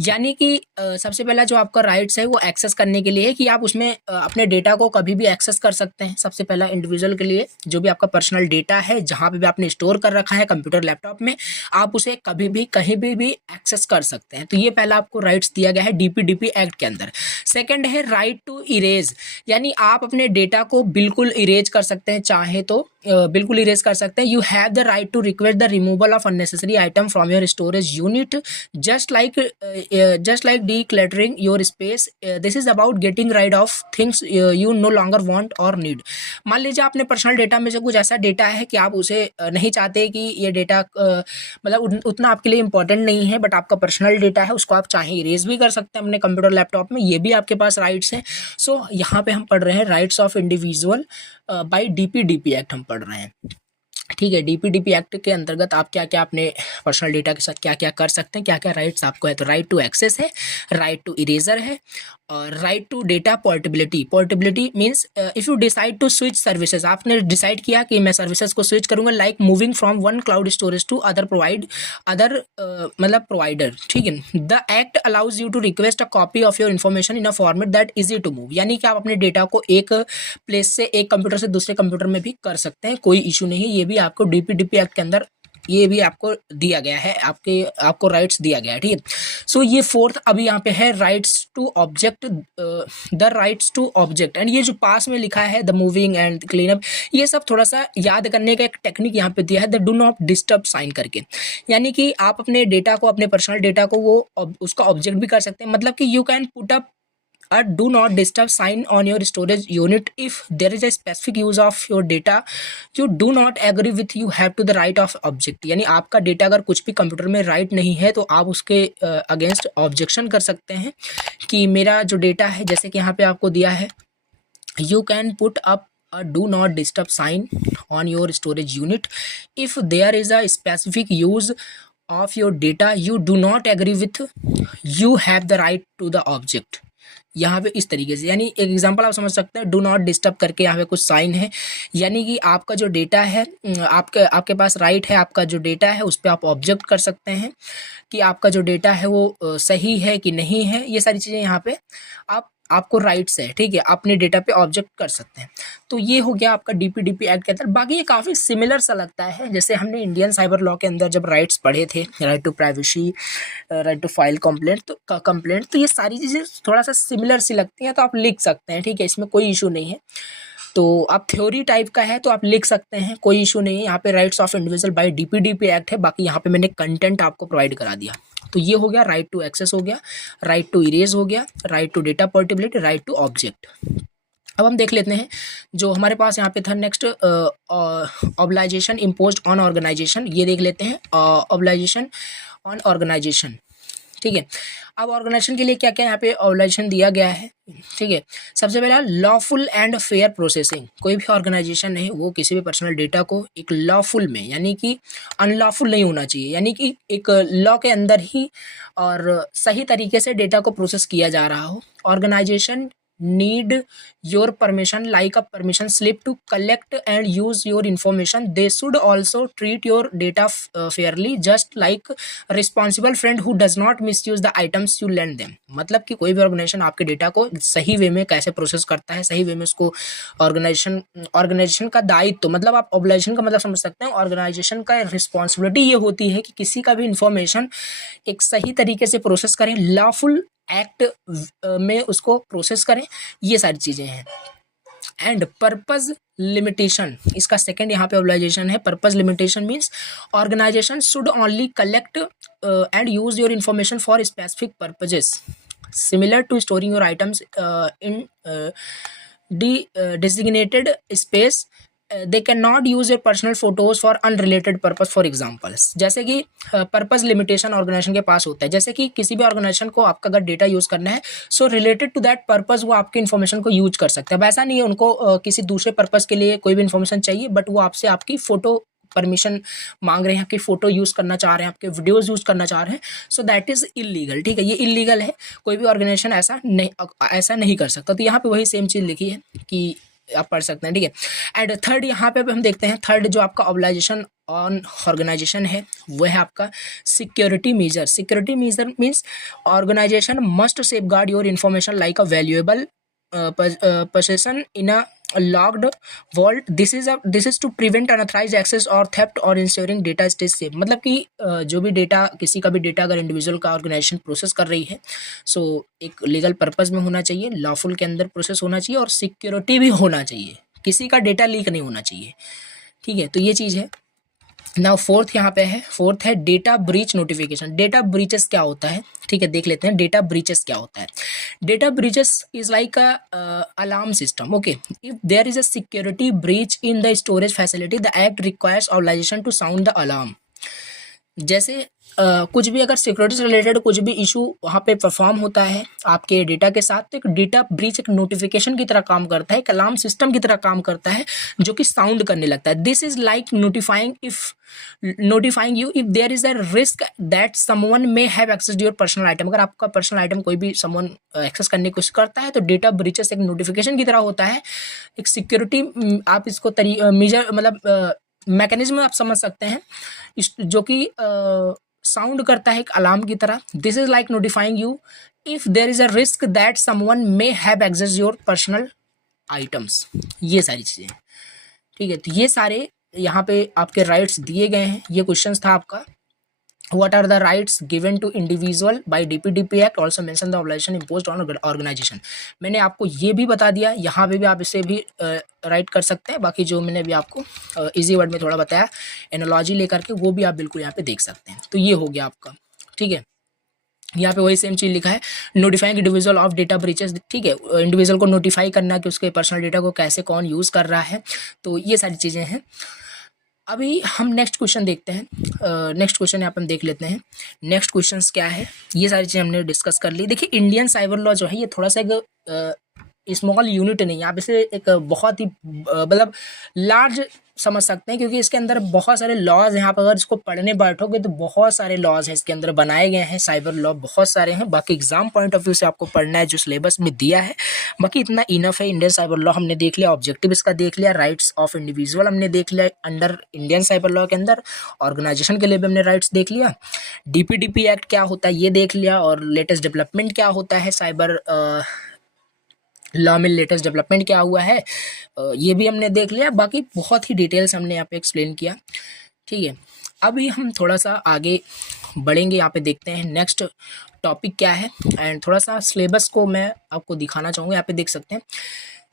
यानी कि सबसे पहला जो आपका राइट्स है वो एक्सेस करने के लिए है कि आप उसमें अपने डेटा को कभी भी एक्सेस कर सकते हैं। सबसे पहला इंडिविजुअल के लिए जो भी आपका पर्सनल डेटा है, जहाँ पे भी आपने स्टोर कर रखा है कंप्यूटर लैपटॉप में, आप उसे कभी भी कहीं भी एक्सेस कर सकते हैं। तो ये पहला आपको राइट्स दिया गया है डीपीडीपी एक्ट के अंदर। सेकेंड है राइट टू इरेज, यानी आप अपने डेटा को बिल्कुल इरेज कर सकते हैं, चाहे तो बिल्कुल इरेज कर सकते हैं। You have the right to request the removal of unnecessary item from your storage unit just like decluttering your space. This is about getting rid of things you no longer want or need. मान लीजिए आपने personal data में से कुछ ऐसा data है कि आप उसे नहीं चाहते कि ये डेटा मतलब उतना आपके लिए इंपॉर्टेंट नहीं है, बट आपका पर्सनल डेटा है, उसको आप चाहे इरेज भी कर सकते हैं अपने कंप्यूटर लैपटॉप में, ये भी आपके पास राइट्स हैं। सो यहाँ पे हम पढ़ रहे हैं rights of individual by DPDP act हम पढ़ रहे हैं, ठीक है। डीपीडीपी एक्ट के अंतर्गत आप क्या क्या अपने पर्सनल डेटा के साथ क्या क्या कर सकते हैं, क्या क्या राइट्स आपको है। तो राइट टू एक्सेस है, राइट टू इरेजर है, और right to data portability. Portability means if you decide to switch services, आपने डिसाइड किया कि मैं सर्विसेज को स्विच करूंगा, like moving from one cloud storage to other मतलब प्रोवाइडर, ठीक है। The act allows you to request a copy of your information in a format that easy to move, यानी कि आप अपने डेटा को एक प्लेस से, एक कंप्यूटर से दूसरे कंप्यूटर में भी कर सकते हैं, कोई इशू नहीं है। ये भी आपको डीपीडीपी एक्ट के अंदर ये भी आपको दिया गया है, आपको राइट्स दिया गया है, ठीक है। सो ये फोर्थ अभी यहाँ पे है rights to object, the rights to object. And ये जो पास में लिखा है the moving and clean up, ये सब थोड़ा सा याद करने का एक टेक्निक यहाँ पे दिया है, the do not disturb sign करके। यानी कि आप अपने डेटा को, अपने पर्सनल डेटा को वो उसका ऑब्जेक्ट भी कर सकते हैं, मतलब कि you can put up a do not disturb sign on your storage unit if there is a specific use of your data you do not agree with, you have to the right of object। यानी आपका data अगर कुछ भी computer में right नहीं है तो आप उसके अगेंस्ट ऑब्जेक्शन कर सकते हैं कि मेरा जो डेटा है, जैसे कि यहाँ पे आपको दिया है, you can put up a do not disturb sign on your storage unit if there is a specific use of your data you do not agree with, you have the right to the object। यहाँ पे इस तरीके से, यानी एक example आप समझ सकते हैं, डू नॉट डिस्टर्ब करके यहाँ पे कुछ साइन है, यानी कि आपका जो डेटा है, आपके पास राइट है, आपका जो डेटा है उस पर आप ऑब्जेक्ट कर सकते हैं कि आपका जो डेटा है वो सही है कि नहीं है। ये सारी चीज़ें यहाँ पे आपको राइट्स है, ठीक है, अपने डेटा पे ऑब्जेक्ट कर सकते हैं। तो ये हो गया आपका डीपीडीपी एक्ट के अंदर। बाकी ये काफ़ी सिमिलर सा लगता है, जैसे हमने इंडियन साइबर लॉ के अंदर जब राइट्स पढ़े थे, right to privacy, right to file complaint, तो ये सारी चीज़ें थोड़ा सा सिमिलर सी लगती हैं, तो आप लिख सकते हैं, ठीक है, इसमें कोई इशू नहीं है। तो आप थ्योरी टाइप का है तो आप लिख सकते हैं, कोई इशू नहीं है। यहाँ पे rights of individual by DPDP act है, बाकी यहाँ पे मैंने कंटेंट आपको प्रोवाइड करा दिया। तो ये हो गया राइट टू एक्सेस हो गया, राइट टू इरेज हो गया, right to data portability, right to object. अब हम देख लेते हैं जो हमारे पास यहाँ पे था नेक्स्ट, ऑब्लाइजेशन इम्पोज्ड ऑन ऑर्गेनाइजेशन। ये देख लेते हैं ऑब्लाइजेशन ऑन ऑर्गेनाइजेशन, ठीक है। अब ऑर्गेनाइजेशन के लिए क्या क्या यहाँ पे ऑब्लाइजेशन दिया गया है, ठीक है। सबसे पहला लॉफुल एंड फेयर प्रोसेसिंग। कोई भी ऑर्गेनाइजेशन है वो किसी भी पर्सनल डेटा को एक लॉफुल में, यानी कि अनलॉफुल नहीं होना चाहिए, यानी कि एक लॉ के अंदर ही और सही तरीके से डेटा को प्रोसेस किया जा रहा हो। Organisation need your permission like a permission slip to collect and use your information. They should also treat your data fairly, just like a responsible friend who does not misuse the items you lend them. मतलब कि कोई भी organisation आपके data को सही वे में कैसे process करता है, सही वे में उसको ऑर्गेनाइजेशन का दायित्व, मतलब आप ऑर्गेनाइजेशन का मतलब समझ सकते हैं, ऑर्गेनाइजेशन का रिस्पॉन्सिबिलिटी ये होती है कि किसी का भी इंफॉर्मेशन एक सही तरीके से प्रोसेस करें, लॉफुल एक्ट में उसको प्रोसेस करें, ये सारी चीज़ें हैं। एंड पर्पज लिमिटेशन, इसका सेकंड यहाँ पे ऑब्लाइजेशन है। Purpose limitation means organisation should only collect and use your information for specific purposes similar to storing your items in designated space. They cannot use your personal photos for unrelated purpose, for examples. जैसे कि purpose limitation organisation के पास होता है, जैसे कि किसी भी organisation को आपका अगर डेटा यूज़ करना है, so related to that purpose वो आपके इन्फॉर्मेशन को यूज कर सकते हैं। वैसा नहीं है उनको किसी दूसरे पर्पस के लिए कोई भी इन्फॉर्मेशन चाहिए, बट वो आपसे आपकी फ़ोटो परमिशन मांग रहे हैं, आपकी फ़ोटो यूज़ करना चाह रहे हैं, आपके वीडियोज़ यूज़ करना चाह रहे हैं, सो दैट इज़ इलीगल। ठीक है, ये इलीगल है, कोई भी ऑर्गेनाइजेशन ऐसा नहीं कर सकता। तो यहाँ पे वही सेम चीज़ लिखी है कि आप पढ़ सकते हैं। ठीक है। एंड थर्ड यहाँ पे हम देखते हैं, थर्ड जो आपका ऑब्लाइजेशन ऑन ऑर्गेनाइजेशन है वो है आपका security measure. Security measure means organisation must safeguard your information like a valuable possession in a locked vault. This is to prevent unauthorized access or theft or ensuring data stays safe. मतलब कि जो भी data, किसी का भी data अगर individual का organisation process कर रही है, सो एक लीगल पर्पस में होना चाहिए, लॉफुल के अंदर प्रोसेस होना चाहिए और सिक्योरिटी भी होना चाहिए, किसी का डेटा लीक नहीं होना चाहिए। ठीक है, तो ये चीज़ है। नाउ फोर्थ यहाँ पे है, फोर्थ है data breach notification. Data breaches क्या होता है, ठीक है, देख लेते हैं डेटा ब्रीचेस क्या होता है। Data breaches is like a alarm system. Okay, if there is a security breach in the storage facility the act requires organisation to sound the alarm. जैसे कुछ भी अगर सिक्योरिटी से रिलेटेड कुछ भी इशू वहाँ पे परफॉर्म होता है आपके डेटा के साथ, तो एक डेटा ब्रीच एक नोटिफिकेशन की तरह काम करता है, एक अलार्म सिस्टम की तरह काम करता है जो कि साउंड करने लगता है। This is like notifying you if there is a risk that someone may have access your personal item. अगर आपका पर्सनल आइटम कोई भी समवन एक्सेस करने की कोशिश करता है तो डेटा ब्रीचेस एक नोटिफिकेशन की तरह होता है, एक सिक्योरिटी आप इसको मेजर मतलब मैकेनिज्म आप समझ सकते हैं, जो कि साउंड करता है एक अलार्म की तरह। This is like notifying you if there is a risk that someone may have access your personal items. ये सारी चीज़ें, ठीक है। तो ये सारे यहाँ पे आपके राइट्स दिए गए हैं। ये क्वेश्चन था आपका, what are the rights given to individual by DPDP Act, also mention the obligation imposed on organization। मैंने आपको ये भी बता दिया, यहाँ पे भी आप इसे भी राइट कर सकते हैं। बाकी जो मैंने भी आपको इजी वर्ड में थोड़ा बताया एनालॉजी लेकर के, वो भी आप बिल्कुल यहाँ पे देख सकते हैं। तो ये हो गया आपका, ठीक है। यहाँ पे वही सेम चीज़ लिखा है, notifying individual of data breaches. ठीक है, इंडिविजुअल को नोटिफाई करना कि उसके पर्सनल डेटा को कैसे कौन यूज़ कर रहा है। तो ये सारी चीज़ें हैं। अभी हम नेक्स्ट क्वेश्चन देखते हैं। नेक्स्ट क्वेश्चन यहाँ पर हम देख लेते हैं। नेक्स्ट क्वेश्चन क्या है, ये सारी चीज़ें हमने डिस्कस कर ली। देखिए, इंडियन साइबर लॉ जो है ये थोड़ा सा एक स्मॉल यूनिट नहीं है, आप इसे एक बहुत ही मतलब लार्ज समझ सकते हैं, क्योंकि इसके अंदर बहुत सारे लॉज हैं। आप अगर इसको पढ़ने बैठोगे तो बहुत सारे लॉज हैं इसके अंदर बनाए गए हैं, साइबर लॉ बहुत सारे हैं। बाकी एग्जाम पॉइंट ऑफ व्यू से आपको पढ़ना है जो सिलेबस में दिया है, बाकी इतना इनफ है। इंडियन साइबर लॉ हमने देख लिया, ऑब्जेक्टिव इसका देख लिया, राइट्स ऑफ इंडिविजुअल हमने देख लिया अंडर इंडियन साइबर लॉ के अंदर, ऑर्गेनाइजेशन के लिए भी हमने राइट्स देख लिया, DPDP एक्ट क्या होता है ये देख लिया, और लेटेस्ट डेवलपमेंट क्या होता है साइबर लॉ में, लेटेस्ट डेवलपमेंट क्या हुआ है ये भी हमने देख लिया। बाकी बहुत ही डिटेल्स हमने यहाँ पे एक्सप्लेन किया, ठीक है। अभी हम थोड़ा सा आगे बढ़ेंगे, यहाँ पे देखते हैं नेक्स्ट टॉपिक क्या है, एंड थोड़ा सा सिलेबस को मैं आपको दिखाना चाहूँगा। यहाँ पे देख सकते हैं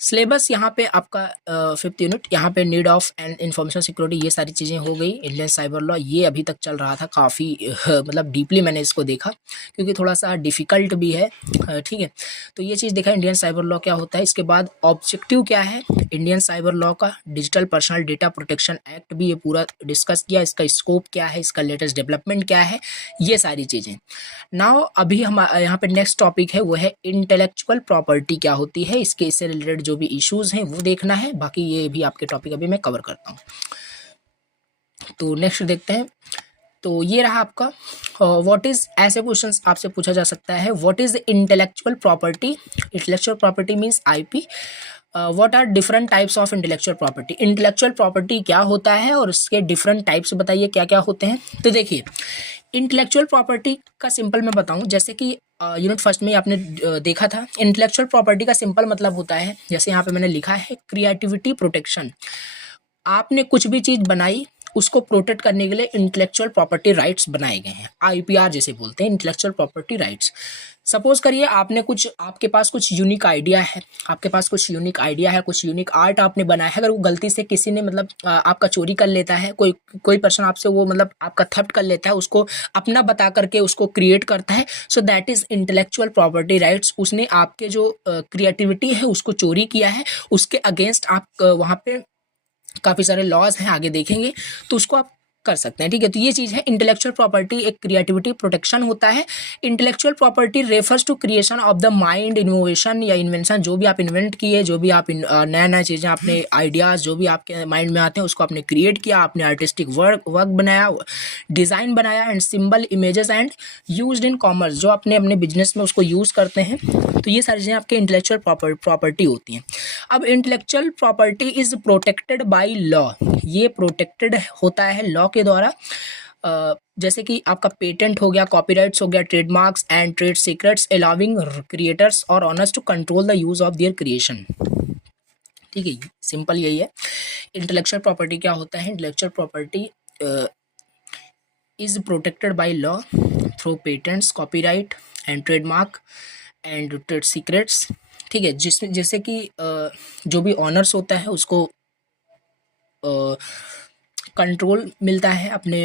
सिलेबस, यहाँ पे आपका 5th यूनिट, यहाँ पे need of and information security, ये सारी चीज़ें हो गई। इंडियन साइबर लॉ ये अभी तक चल रहा था, काफ़ी मतलब डीपली मैंने इसको देखा, क्योंकि थोड़ा सा डिफ़िकल्ट भी है, ठीक है। तो ये चीज़ देखा इंडियन साइबर लॉ क्या होता है। इसके बाद ऑब्जेक्टिव क्या है इंडियन साइबर लॉ का, digital personal data protection act भी ये पूरा डिस्कस किया, इसका स्कोप क्या है, इसका लेटेस्ट डेवलपमेंट क्या है, ये सारी चीज़ें। नाउ अभी हम यहाँ पे नेक्स्ट टॉपिक है वो है इंटेलेक्चुअल प्रॉपर्टी क्या होती है, इससे रिलेटेड जो भी इश्यूज हैं वो देखना है। बाकी ये भी आपके टॉपिक अभी मैं कवर करता हूँ। तो नेक्स्ट देखते हैं। तो ये रहा आपका व्हाट इज, ऐसे क्वेश्चंस आपसे पूछा जा सकता है, what is intellectual property. Intellectual property means IP. What are different types of intellectual property. Intellectual property क्या होता है और उसके डिफरेंट टाइप्स बताइए क्या क्या होते हैं। तो देखिए, इंटेलेक्चुअल प्रॉपर्टी का सिंपल मैं बताऊं, जैसे कि यूनिट फर्स्ट में आपने देखा था, इंटेलेक्चुअल प्रॉपर्टी का सिंपल मतलब होता है, जैसे यहाँ पे मैंने लिखा है, क्रिएटिविटी प्रोटेक्शन। आपने कुछ भी चीज़ बनाई, उसको प्रोटेक्ट करने के लिए इंटेलेक्चुअल प्रॉपर्टी राइट्स बनाए गए हैं, आईपीआर जैसे बोलते हैं, इंटेलेक्चुअल प्रॉपर्टी राइट्स। सपोज करिए आपने कुछ, आपके पास कुछ यूनिक आइडिया है, आपके पास कुछ यूनिक आइडिया है, कुछ यूनिक आर्ट आपने बनाया है, अगर वो गलती से किसी ने मतलब आपका चोरी कर लेता है, कोई पर्सन आपसे वो मतलब आपका थेफ्ट कर लेता है, उसको अपना बता करके उसको क्रिएट करता है, so that is intellectual property rights. उसने आपके जो क्रिएटिविटी है उसको चोरी किया है, उसके अगेंस्ट आप वहाँ पे काफ़ी सारे लॉज हैं, आगे देखेंगे, तो उसको आप कर सकते हैं। ठीक है, तो ये चीज़ है इंटेलेक्चुअल प्रॉपर्टी, एक क्रिएटिविटी प्रोटेक्शन होता है। Intellectual property refers to creation of the mind, innovation या इन्वेंशन, जो भी आप इन्वेंट किए, जो भी आप नया नया चीज़ें, आपने आइडियाज़ जो भी आपके माइंड में आते हैं उसको आपने क्रिएट किया, आपने आर्टिस्टिक वर्क बनाया, डिज़ाइन बनाया, and symbol, images and used in commerce, जो अपने अपने बिजनेस में उसको यूज़ करते हैं। तो ये सारी चीज़ें आपके इंटेलेक्चुअल प्रॉपर्टी होती हैं। अब intellectual property is protected by law, ये प्रोटेक्टेड होता है लॉ के द्वारा। जैसे कि आपका पेटेंट हो गया, कॉपीराइट्स हो गया, trademarks and trade secrets, allowing creators और owners to control the use of their creation. ठीक है, सिंपल यही है। इंटेलेक्चुअल प्रॉपर्टी क्या होता है, intellectual property is protected by law through patents, copyright and trademark and trade secrets. ठीक है, जिसमें जैसे कि जो भी ऑनर्स होता है उसको कंट्रोल मिलता है अपने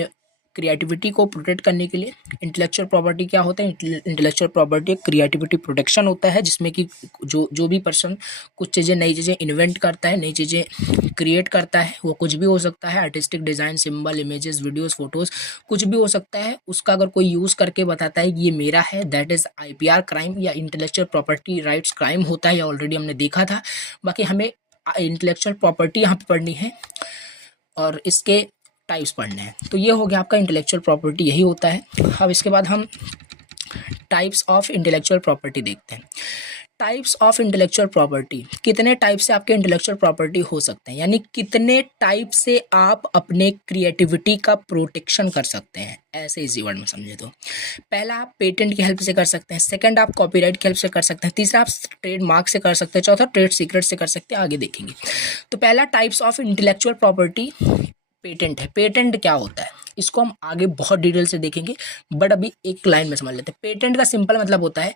क्रिएटिविटी को प्रोटेक्ट करने के लिए। इंटेलेक्चुअल प्रॉपर्टी क्या होता है, इंटेलेक्चुअल प्रॉपर्टी एक क्रिएटिविटी प्रोटेक्शन होता है, जिसमें कि जो भी पर्सन कुछ चीज़ें, नई चीज़ें इन्वेंट करता है, नई चीज़ें क्रिएट करता है, वो कुछ भी हो सकता है, artistic design, symbol, images, videos, photos, कुछ भी हो सकता है, उसका अगर कोई यूज़ करके बताता है कि ये मेरा है, दैट इज़ आईपीआर क्राइम या इंटेलेक्चुअल प्रॉपर्टी राइट्स क्राइम होता है, या ऑलरेडी हमने देखा था। बाकी हमें इंटेलेक्चुअल प्रॉपर्टी यहाँ पर पढ़नी है और इसके टाइप्स पढ़ने हैं। तो ये हो गया आपका इंटेलेक्चुअल प्रॉपर्टी, यही होता है। अब इसके बाद हम टाइप्स ऑफ इंटेलेक्चुअल प्रॉपर्टी देखते हैं। टाइप्स ऑफ इंटेलेक्चुअल प्रॉपर्टी, कितने टाइप से आपके इंटेलेक्चुअल प्रॉपर्टी हो सकते हैं, यानी कितने टाइप से आप अपने क्रिएटिविटी का प्रोटेक्शन कर सकते हैं, ऐसे इजी वर्ड में समझे तो। पहला आप पेटेंट की हेल्प से कर सकते हैं, सेकंड आप कॉपीराइट की हेल्प से कर सकते हैं, तीसरा आप ट्रेडमार्क से कर सकते हैं, चौथा ट्रेड सीक्रेट से कर सकते हैं, आगे देखेंगे। तो पहला types of intellectual property patent है। पेटेंट क्या होता है इसको हम आगे बहुत डिटेल से देखेंगे, बट अभी एक लाइन में समझ लेते हैं। पेटेंट का सिंपल मतलब होता है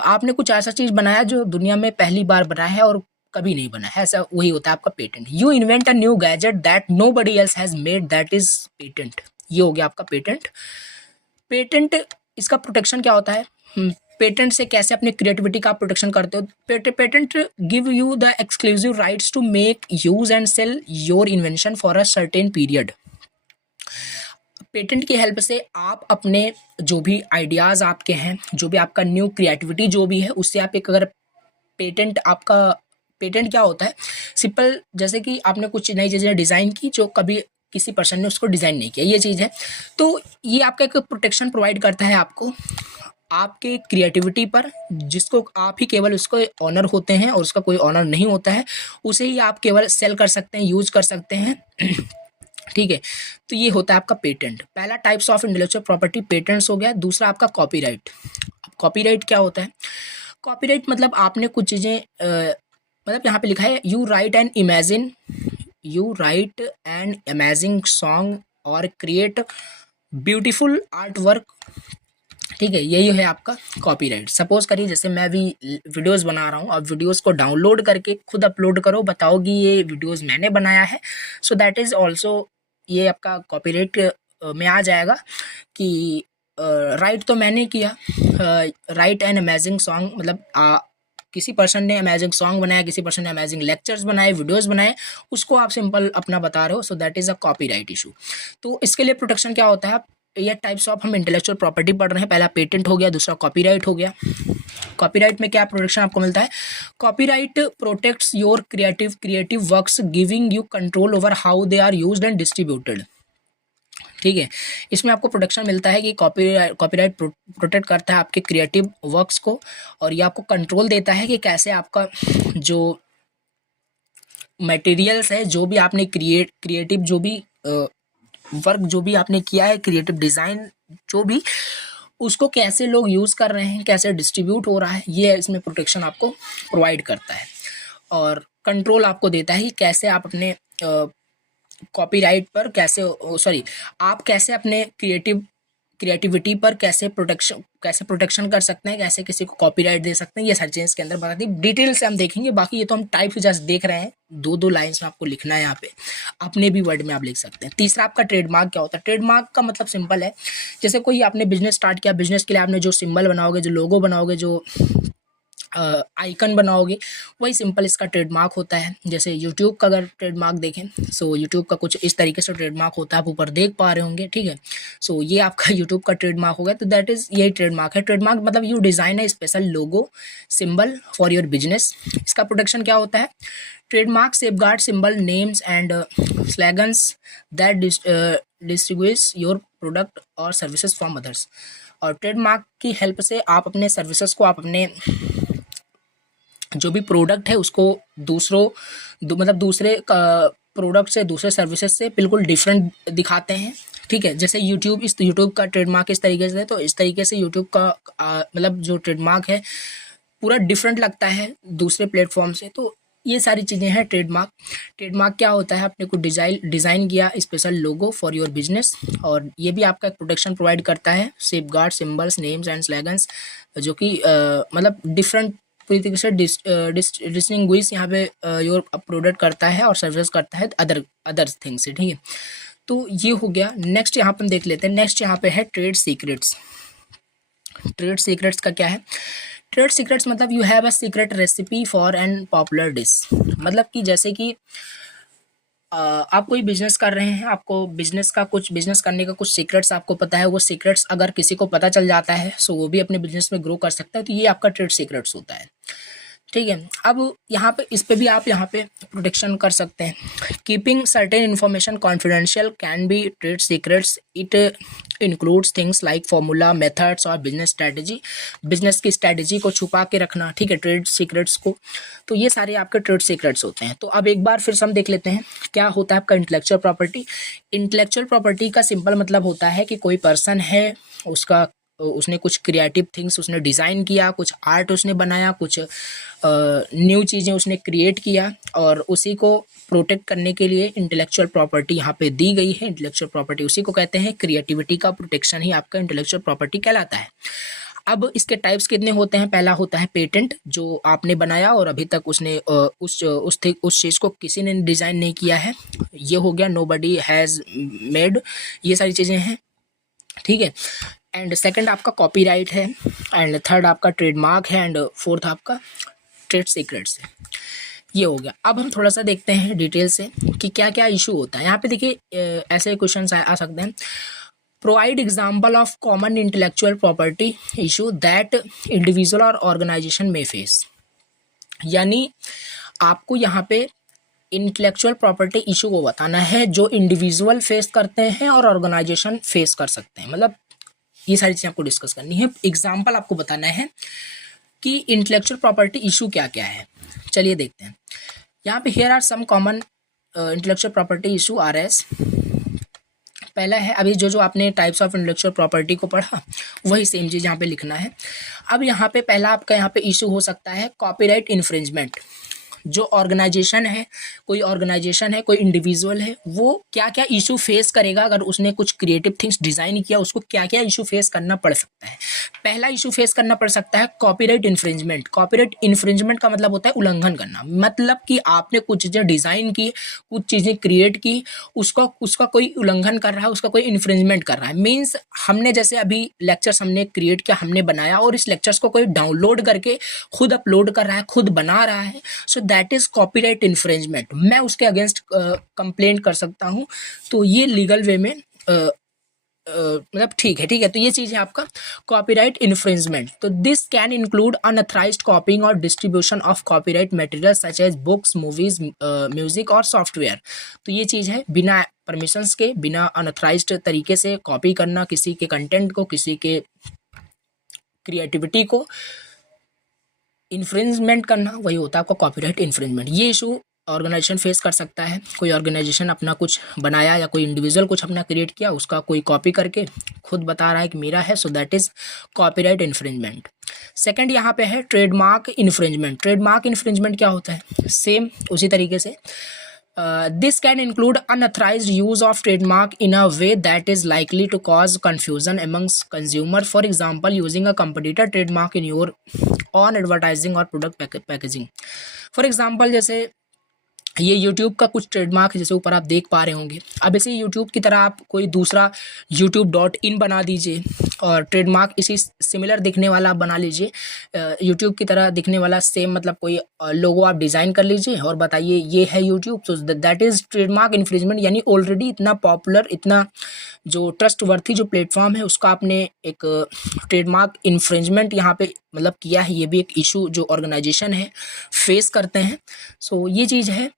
आपने कुछ ऐसा चीज़ बनाया जो दुनिया में पहली बार बना है और कभी नहीं बना है, ऐसा वही होता है आपका patent. You invent a new gadget that nobody else has made, that is patent. ये हो गया आपका पेटेंट। पेटेंट, इसका प्रोटेक्शन क्या होता है, पेटेंट से कैसे अपनी क्रिएटिविटी का प्रोटेक्शन करते हो। Patent give you the exclusive rights to make, use and sell your invention for a certain period. Patent की हेल्प से आप अपने जो भी आइडियाज़ आपके हैं, जो भी आपका न्यू क्रिएटिविटी जो भी है, उससे आप एक, अगर पेटेंट आपका, पेटेंट क्या होता है सिंपल, जैसे कि आपने कुछ नई चीज़ें डिज़ाइन की जो कभी किसी पर्सन ने उसको डिज़ाइन नहीं किया, ये चीज़ है। तो ये आपका एक प्रोटेक्शन प्रोवाइड करता है आपको आपके क्रिएटिविटी पर, जिसको आप ही केवल उसको ऑनर होते हैं और उसका कोई ऑनर नहीं होता है, उसे ही आप केवल सेल कर सकते हैं, यूज कर सकते हैं। ठीक है, तो ये होता है आपका पेटेंट। पहला types of intellectual property patents हो गया। दूसरा आपका कॉपीराइट। कॉपीराइट क्या होता है, कॉपीराइट मतलब आपने कुछ चीज़ें मतलब यहाँ पे लिखा है you right and amazing song और क्रिएट ब्यूटीफुल आर्ट वर्क। ठीक है, यही है आपका कॉपीराइट। सपोज करिए जैसे मैं भी वीडियोस बना रहा हूँ, अब वीडियोस को डाउनलोड करके खुद अपलोड करो, बताओ कि ये वीडियोस मैंने बनाया है, सो दैट इज़ ऑल्सो, ये आपका कॉपीराइट में आ जाएगा कि राइट तो मैंने किया, राइट एन अमेजिंग सॉन्ग मतलब किसी पर्सन ने अमेजिंग सॉन्ग बनाया, किसी पर्सन ने अमेजिंग लेक्चर्स बनाए, वीडियोस बनाए, उसको आप सिंपल अपना बता रहे हो, so that is a copyright issue. तो इसके लिए प्रोटेक्शन क्या होता है, ये टाइप्स ऑफ हम इंटेलेक्चुअल प्रॉपर्टी पढ़ रहे हैं। पहला पेटेंट हो गया, दूसरा कॉपीराइट हो गया। कॉपीराइट में क्या प्रोटेक्शन आपको मिलता है, copyright protects your creative works giving you control over how they are used and distributed. ठीक है। इसमें आपको प्रोटेक्शन मिलता है कि कॉपीराइट प्रोटेक्ट करता है आपके क्रिएटिव वर्क्स को, और ये आपको कंट्रोल देता है कि कैसे आपका जो मटेरियल्स है, जो भी आपने क्रिएटिव जो भी वर्क जो भी आपने किया है, क्रिएटिव डिज़ाइन जो भी, उसको कैसे लोग यूज़ कर रहे हैं, कैसे डिस्ट्रीब्यूट हो रहा है, ये इसमें प्रोटेक्शन आपको प्रोवाइड करता है। और कंट्रोल आपको देता है कि कैसे आप अपने कॉपीराइट पर कैसे आप कैसे अपने क्रिएटिविटी पर कैसे प्रोटेक्शन कर सकते हैं, कैसे किसी को कॉपीराइट दे सकते हैं, ये सारी चीज़ के अंदर बताती है। डिटेल से हम देखेंगे, बाकी ये तो हम टाइप जस्ट देख रहे हैं, दो लाइंस में आपको लिखना है, यहाँ पे अपने भी वर्ड में आप लिख सकते हैं। तीसरा आपका ट्रेडमार्क क्या होता है। ट्रेडमार्क का मतलब सिंपल है, जैसे कोई आपने बिजनेस स्टार्ट किया, बिजनेस के लिए आपने जो सिंबल बनाओगे, जो लोगो बनाओगे, जो आइकन बनाओगे, वही सिंपल इसका ट्रेडमार्क होता है। जैसे यूट्यूब का अगर ट्रेडमार्क देखें, सो यूट्यूब का कुछ इस तरीके से ट्रेडमार्क होता है, आप ऊपर देख पा रहे होंगे, ठीक है। सो ये आपका यूट्यूब का ट्रेडमार्क हो गया, तो दैट इज़ यही ट्रेडमार्क है। ट्रेडमार्क मतलब यू डिज़ाइन है special logo symbol for your business. इसका प्रोटेक्शन क्या होता है। Trademark safeguard symbol names and slogans that distinguish your product और सर्विसेज फ्रॉम अदर्स। और ट्रेडमार्क की हेल्प से आप अपने सर्विसेज को, आप अपने जो भी प्रोडक्ट है उसको मतलब दूसरे प्रोडक्ट से, दूसरे सर्विसेज से बिल्कुल डिफरेंट दिखाते हैं, ठीक है। जैसे यूट्यूब का ट्रेडमार्क इस तरीके से है, तो इस तरीके से यूट्यूब का मतलब जो ट्रेडमार्क है पूरा डिफरेंट लगता है दूसरे प्लेटफॉर्म से। तो ये सारी चीज़ें हैं ट्रेडमार्क। ट्रेडमार्क क्या होता है, अपने को डिज़ाइन किया special logo for your business, और ये भी आपका एक प्रोटेक्शन प्रोवाइड करता है। सेफगार्ड सिंबल्स नेम्स एंड स्लैगन्स, जो कि मतलब डिफरेंट पूरी तरीके से डिस्टिंग्विश यहाँ पे योर प्रोडक्ट करता है और सर्विस करता है अदर थिंग से, ठीक है। तो ये हो गया। नेक्स्ट यहाँ पे हम देख लेते हैं। नेक्स्ट यहाँ पे है ट्रेड सीक्रेट्स। ट्रेड सीक्रेट्स का क्या है। ट्रेड सीक्रेट्स मतलब you have a secret recipe for an popular dish. मतलब कि जैसे कि आप कोई बिजनेस कर रहे हैं, आपको बिजनेस करने का कुछ सीक्रेट्स आपको पता है, वो सीक्रेट्स अगर किसी को पता चल जाता है, सो वो भी अपने बिजनेस में ग्रो कर सकता है, तो ये आपका ट्रेड सीक्रेट्स होता है, ठीक है। अब यहाँ पे इस पे भी आप यहाँ पे प्रोटेक्शन कर सकते हैं। Keeping certain information confidential can be trade secrets. It includes things like formula, methods और बिजनेस स्ट्रेटजी। बिजनेस की स्ट्रेटजी को छुपा के रखना, ठीक है, ट्रेड सीक्रेट्स को। तो ये सारे आपके ट्रेड सीक्रेट्स होते हैं। तो अब एक बार फिर से हम देख लेते हैं क्या होता है आपका इंटेलेक्चुअल प्रॉपर्टी। इंटेलेक्चुअल प्रॉपर्टी का सिंपल मतलब होता है कि कोई पर्सन है, उसने कुछ क्रिएटिव थिंग्स उसने डिज़ाइन किया, कुछ आर्ट उसने बनाया, कुछ न्यू चीज़ें उसने क्रिएट किया, और उसी को प्रोटेक्ट करने के लिए इंटेलेक्चुअल प्रॉपर्टी यहाँ पे दी गई है। इंटेलेक्चुअल प्रॉपर्टी उसी को कहते हैं, क्रिएटिविटी का प्रोटेक्शन ही आपका इंटेलेक्चुअल प्रॉपर्टी कहलाता है। अब इसके टाइप्स कितने होते हैं। पहला होता है पेटेंट, जो आपने बनाया और अभी तक उसने उस चीज़ को किसी ने डिज़ाइन नहीं किया है, ये हो गया, नोबडी हैज़ मेड, ये सारी चीज़ें हैं, ठीक है। एंड सेकंड आपका कॉपीराइट है, एंड थर्ड आपका ट्रेडमार्क है, एंड फोर्थ आपका ट्रेड सीक्रेट्स है। ये हो गया। अब हम थोड़ा सा देखते हैं डिटेल से कि क्या क्या इशू होता है। यहाँ पे देखिए ऐसे क्वेश्चन आ सकते हैं। Provide example of common intellectual property issue that individual और ऑर्गेनाइजेशन में फेस। यानी आपको यहाँ पे इंटेलेक्चुअल प्रॉपर्टी इशू को बताना है जो इंडिविजुअल फेस करते हैं और ऑर्गेनाइजेशन फेस कर सकते हैं। मतलब ये सारी चीज़ें आपको डिस्कस करनी है। एग्जाम्पल आपको बताना है कि इंटेलेक्चुअल प्रॉपर्टी इशू क्या क्या है। चलिए देखते हैं। यहाँ पे here are some common intellectual property इशू आर एस। पहला है, अभी जो आपने टाइप्स ऑफ इंटेलेक्चुअल प्रॉपर्टी को पढ़ा, वही सेम चीज़ यहाँ पे लिखना है। अब यहाँ पे पहला आपका यहाँ पे इशू हो सकता है कॉपीराइट इन्फ्रिंजमेंट। जो ऑर्गेनाइजेशन है, कोई इंडिविजुअल है, वो क्या क्या इशू फेस करेगा अगर उसने कुछ क्रिएटिव थिंग्स डिज़ाइन किया, उसको क्या क्या इशू फेस करना पड़ सकता है। पहला इशू फेस करना पड़ सकता है कॉपीराइट इन्फ्रिंजमेंट। कॉपीराइट इन्फ्रिंजमेंट का मतलब होता है उल्लंघन करना। मतलब कि आपने कुछ चीज़ें डिज़ाइन की, कुछ चीज़ें क्रिएट की, उसका कोई उल्लंघन कर रहा है, उसका कोई इन्फ्रिंजमेंट कर रहा है। मीन्स हमने जैसे अभी लेक्चर्स हमने क्रिएट किया, हमने बनाया, और इस लेक्चर्स को कोई डाउनलोड करके खुद अपलोड कर रहा है, खुद बना रहा है, so that is copyright infringement. मैं उसके अगेंस्ट कंप्लेंट कर सकता हूँ। तो ये लीगल वे में मतलब ठीक है, तो ये चीज़ है आपका कॉपीराइट इन्फ्रिंजमेंट। तो this can include unauthorised copying और distribution of copyright material such as books, movies, music और सॉफ्टवेयर। तो ये चीज़ है बिना परमिशंस के, बिना अनऑथराइज्ड तरीके से कॉपी करना किसी के कंटेंट को, किसी के क्रिएटिविटी को इन्फ्रिंजमेंट करना, वही होता है आपका कॉपीराइट इन्फ्रिंजमेंट। ये इशू ऑर्गेनाइजेशन फेस कर सकता है। कोई ऑर्गेनाइजेशन अपना कुछ बनाया या कोई इंडिविजुअल कुछ अपना क्रिएट किया, उसका कोई कॉपी करके खुद बता रहा है कि मेरा है, so that is copyright infringement. Second यहाँ पे है ट्रेडमार्क इन्फ्रिंजमेंट। ट्रेडमार्क इन्फ्रिंजमेंट क्या होता है? सेम उसी तरीके से this can include unauthorized use of trademark in a way that is likely to cause confusion amongst consumer. For example, using a competitor trademark in your own advertising or product packaging. For example, जैसे ये YouTube का कुछ trademark जैसे ऊपर आप देख पा रहे होंगे। अब ऐसे YouTube की तरह आप कोई दूसरा YouTube.in बना दीजिए और ट्रेडमार्क इसी सिमिलर दिखने वाला आप बना लीजिए। YouTube की तरह दिखने वाला सेम मतलब कोई लोगो आप डिज़ाइन कर लीजिए और बताइए ये है YouTube। तो दैट इज़ ट्रेडमार्क इन्फ्रिंजमेंट। यानी ऑलरेडी इतना पॉपुलर, इतना जो ट्रस्टवर्थी जो प्लेटफॉर्म है उसका आपने एक ट्रेडमार्क इन्फ्रिंजमेंट यहाँ पे मतलब किया है। ये भी एक इशू जो ऑर्गेनाइजेशन है फेस करते हैं। सो ये चीज़ है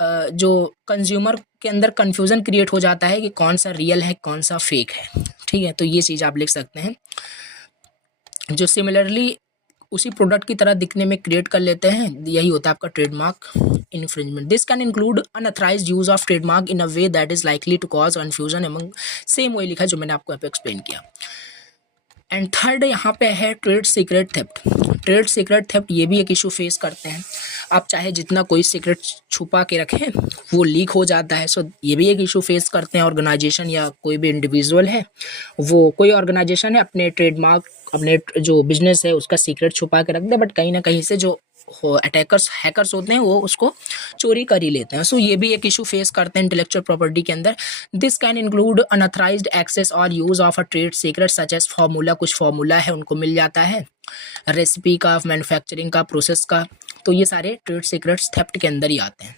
जो कंज्यूमर के अंदर कन्फ्यूज़न क्रिएट हो जाता है कि कौन सा रियल है कौन सा फेक है। ठीक है, तो ये चीज़ आप लिख सकते हैं। जो सिमिलरली उसी प्रोडक्ट की तरह दिखने में क्रिएट कर लेते हैं, यही होता है आपका trademark infringement. This can include unauthorised use of trademark in a way that is likely to cause confusion among, same वही लिखा जो मैंने आपको यहाँ पे एक्सप्लेन किया। एंड थर्ड यहाँ पे है trade secret theft. Trade secret theft ये भी एक इशू फेस करते हैं। आप चाहे जितना कोई सीक्रेट छुपा के रखें वो लीक हो जाता है। सो ये भी एक इशू फेस करते हैं ऑर्गेनाइजेशन या कोई भी इंडिविजुअल है। वो कोई ऑर्गेनाइजेशन है अपने ट्रेडमार्क, अपने जो बिजनेस है उसका सीक्रेट छुपा के रख दे, बट कहीं ना कहीं से जो अटैकर्स हैकर्स होते हैं वो उसको चोरी कर ही लेते हैं। सो ये भी एक इशू फेस करते हैं इंटेलेक्चुअल प्रॉपर्टी के अंदर। This can include unauthorised access और use of a trade secret such as formula. कुछ फार्मूला है उनको मिल जाता है, रेसिपी का, मैन्युफैक्चरिंग का, प्रोसेस का। तो ये सारे ट्रेड सीक्रेट्स थेफ्ट के अंदर ही आते हैं।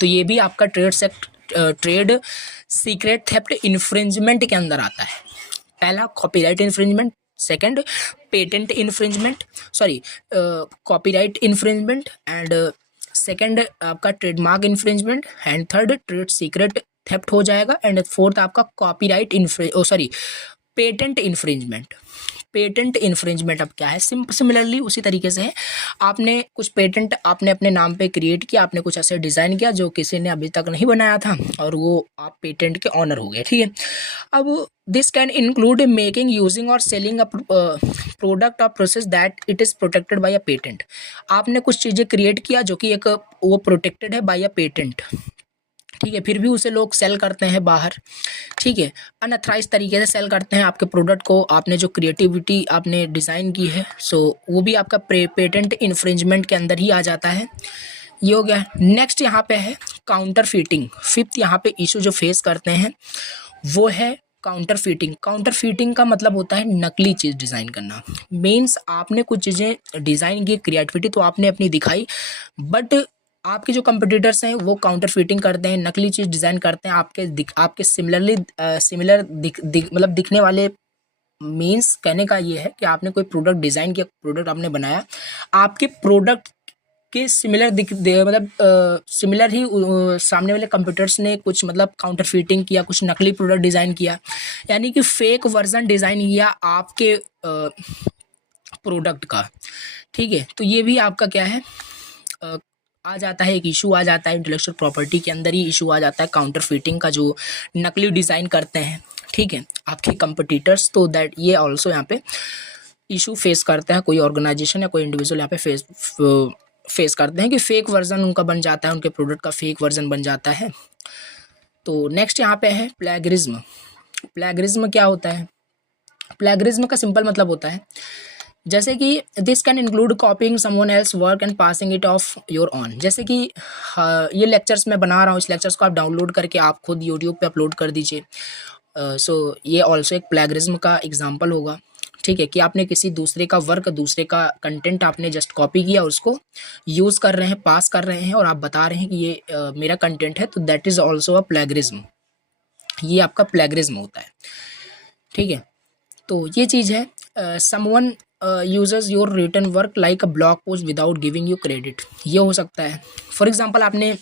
तो ये भी आपका ट्रेड सीक्रेट थेफ्ट इन्फ्रिंजमेंट के अंदर आता है। पहला copyright infringement, second patent infringement, sorry copyright infringement, and second आपका trademark infringement, and third trade secret theft हो जाएगा, एंड फोर्थ आपका copyright patent infringement. Patent infringement अब क्या है? सिमिलरली उसी तरीके से है। आपने कुछ पेटेंट आपने अपने नाम पे क्रिएट किया, आपने कुछ ऐसे डिज़ाइन किया जो किसी ने अभी तक नहीं बनाया था और वो आप पेटेंट के ऑनर हो गए। ठीक है, अब this can include making, using और सेलिंग अ प्रोडक्ट और process that it is protected by a patent. आपने कुछ चीज़ें क्रिएट किया जो कि एक वो प्रोटेक्टेड है बाय अ पेटेंट। ठीक है, फिर भी उसे लोग सेल करते हैं बाहर। ठीक है, अनऑथराइज्ड तरीके से सेल करते हैं आपके प्रोडक्ट को। आपने जो क्रिएटिविटी आपने डिज़ाइन की है, सो वो भी आपका पेटेंट इन्फ्रिंजमेंट के अंदर ही आ जाता है। ये हो गया। नेक्स्ट यहाँ पे है काउंटर फीटिंग। फिफ्थ यहाँ पे इशू जो फेस करते हैं वो है काउंटर फीटिंग। काउंटर फीटिंग का मतलब होता है नकली चीज़ डिज़ाइन करना। मीन्स आपने कुछ चीज़ें डिज़ाइन की, क्रिएटिविटी तो आपने अपनी दिखाई, बट आपके जो कंपटीटर्स हैं वो काउंटर फीटिंग करते हैं, नकली चीज़ डिज़ाइन करते हैं आपके सिमिलर मतलब दिखने वाले। मीन्स कहने का ये है कि आपने कोई प्रोडक्ट डिज़ाइन किया, प्रोडक्ट आपने बनाया, आपके प्रोडक्ट के मतलब सिमिलर ही सामने वाले कंप्यूटर्स ने कुछ मतलब काउंटर फीटिंग किया, कुछ नकली प्रोडक्ट डिज़ाइन किया, यानी कि फेक वर्जन डिज़ाइन किया आपके प्रोडक्ट का। ठीक है, तो ये भी आपका क्या है आ जाता है, एक इशू आ जाता है इंटेलेक्चुअल प्रॉपर्टी के अंदर ही इशू आ जाता है काउंटर फीटिंग का, जो नकली डिज़ाइन करते हैं। ठीक है, आपके कंपटीटर्स। तो दैट ये ऑल्सो यहाँ पे इशू फेस करता है कोई ऑर्गेनाइजेशन या कोई इंडिविजुअल यहाँ पे फेस करते हैं कि फेक वर्जन उनका बन जाता है, उनके प्रोडक्ट का फेक वर्जन बन जाता है। तो नेक्स्ट यहाँ पे है प्लेगरिज्म। प्लेगरिज्म क्या होता है? प्लेगरिज्म का सिंपल मतलब होता है जैसे कि this can include कॉपिंग someone else work and passing it of your on. जैसे कि ये लेक्चर्स मैं बना रहा हूँ, इस लेक्चर्स को आप डाउनलोड करके आप खुद यूट्यूब पे अपलोड कर दीजिए। सो ये ऑल्सो एक प्लेगरिज्म का एग्जाम्पल होगा। ठीक है, कि आपने किसी दूसरे का वर्क, दूसरे का कंटेंट आपने जस्ट कॉपी किया, उसको यूज़ कर रहे हैं, पास कर रहे हैं और आप बता रहे हैं कि ये मेरा कंटेंट है, तो that is also a plagiarism. ये आपका प्लेगरिज्म होता है। ठीक है, तो ये चीज़ है। Someone uses your written work like a blog post without giving you credit, ये हो सकता है। फॉर एग्जांपल आपने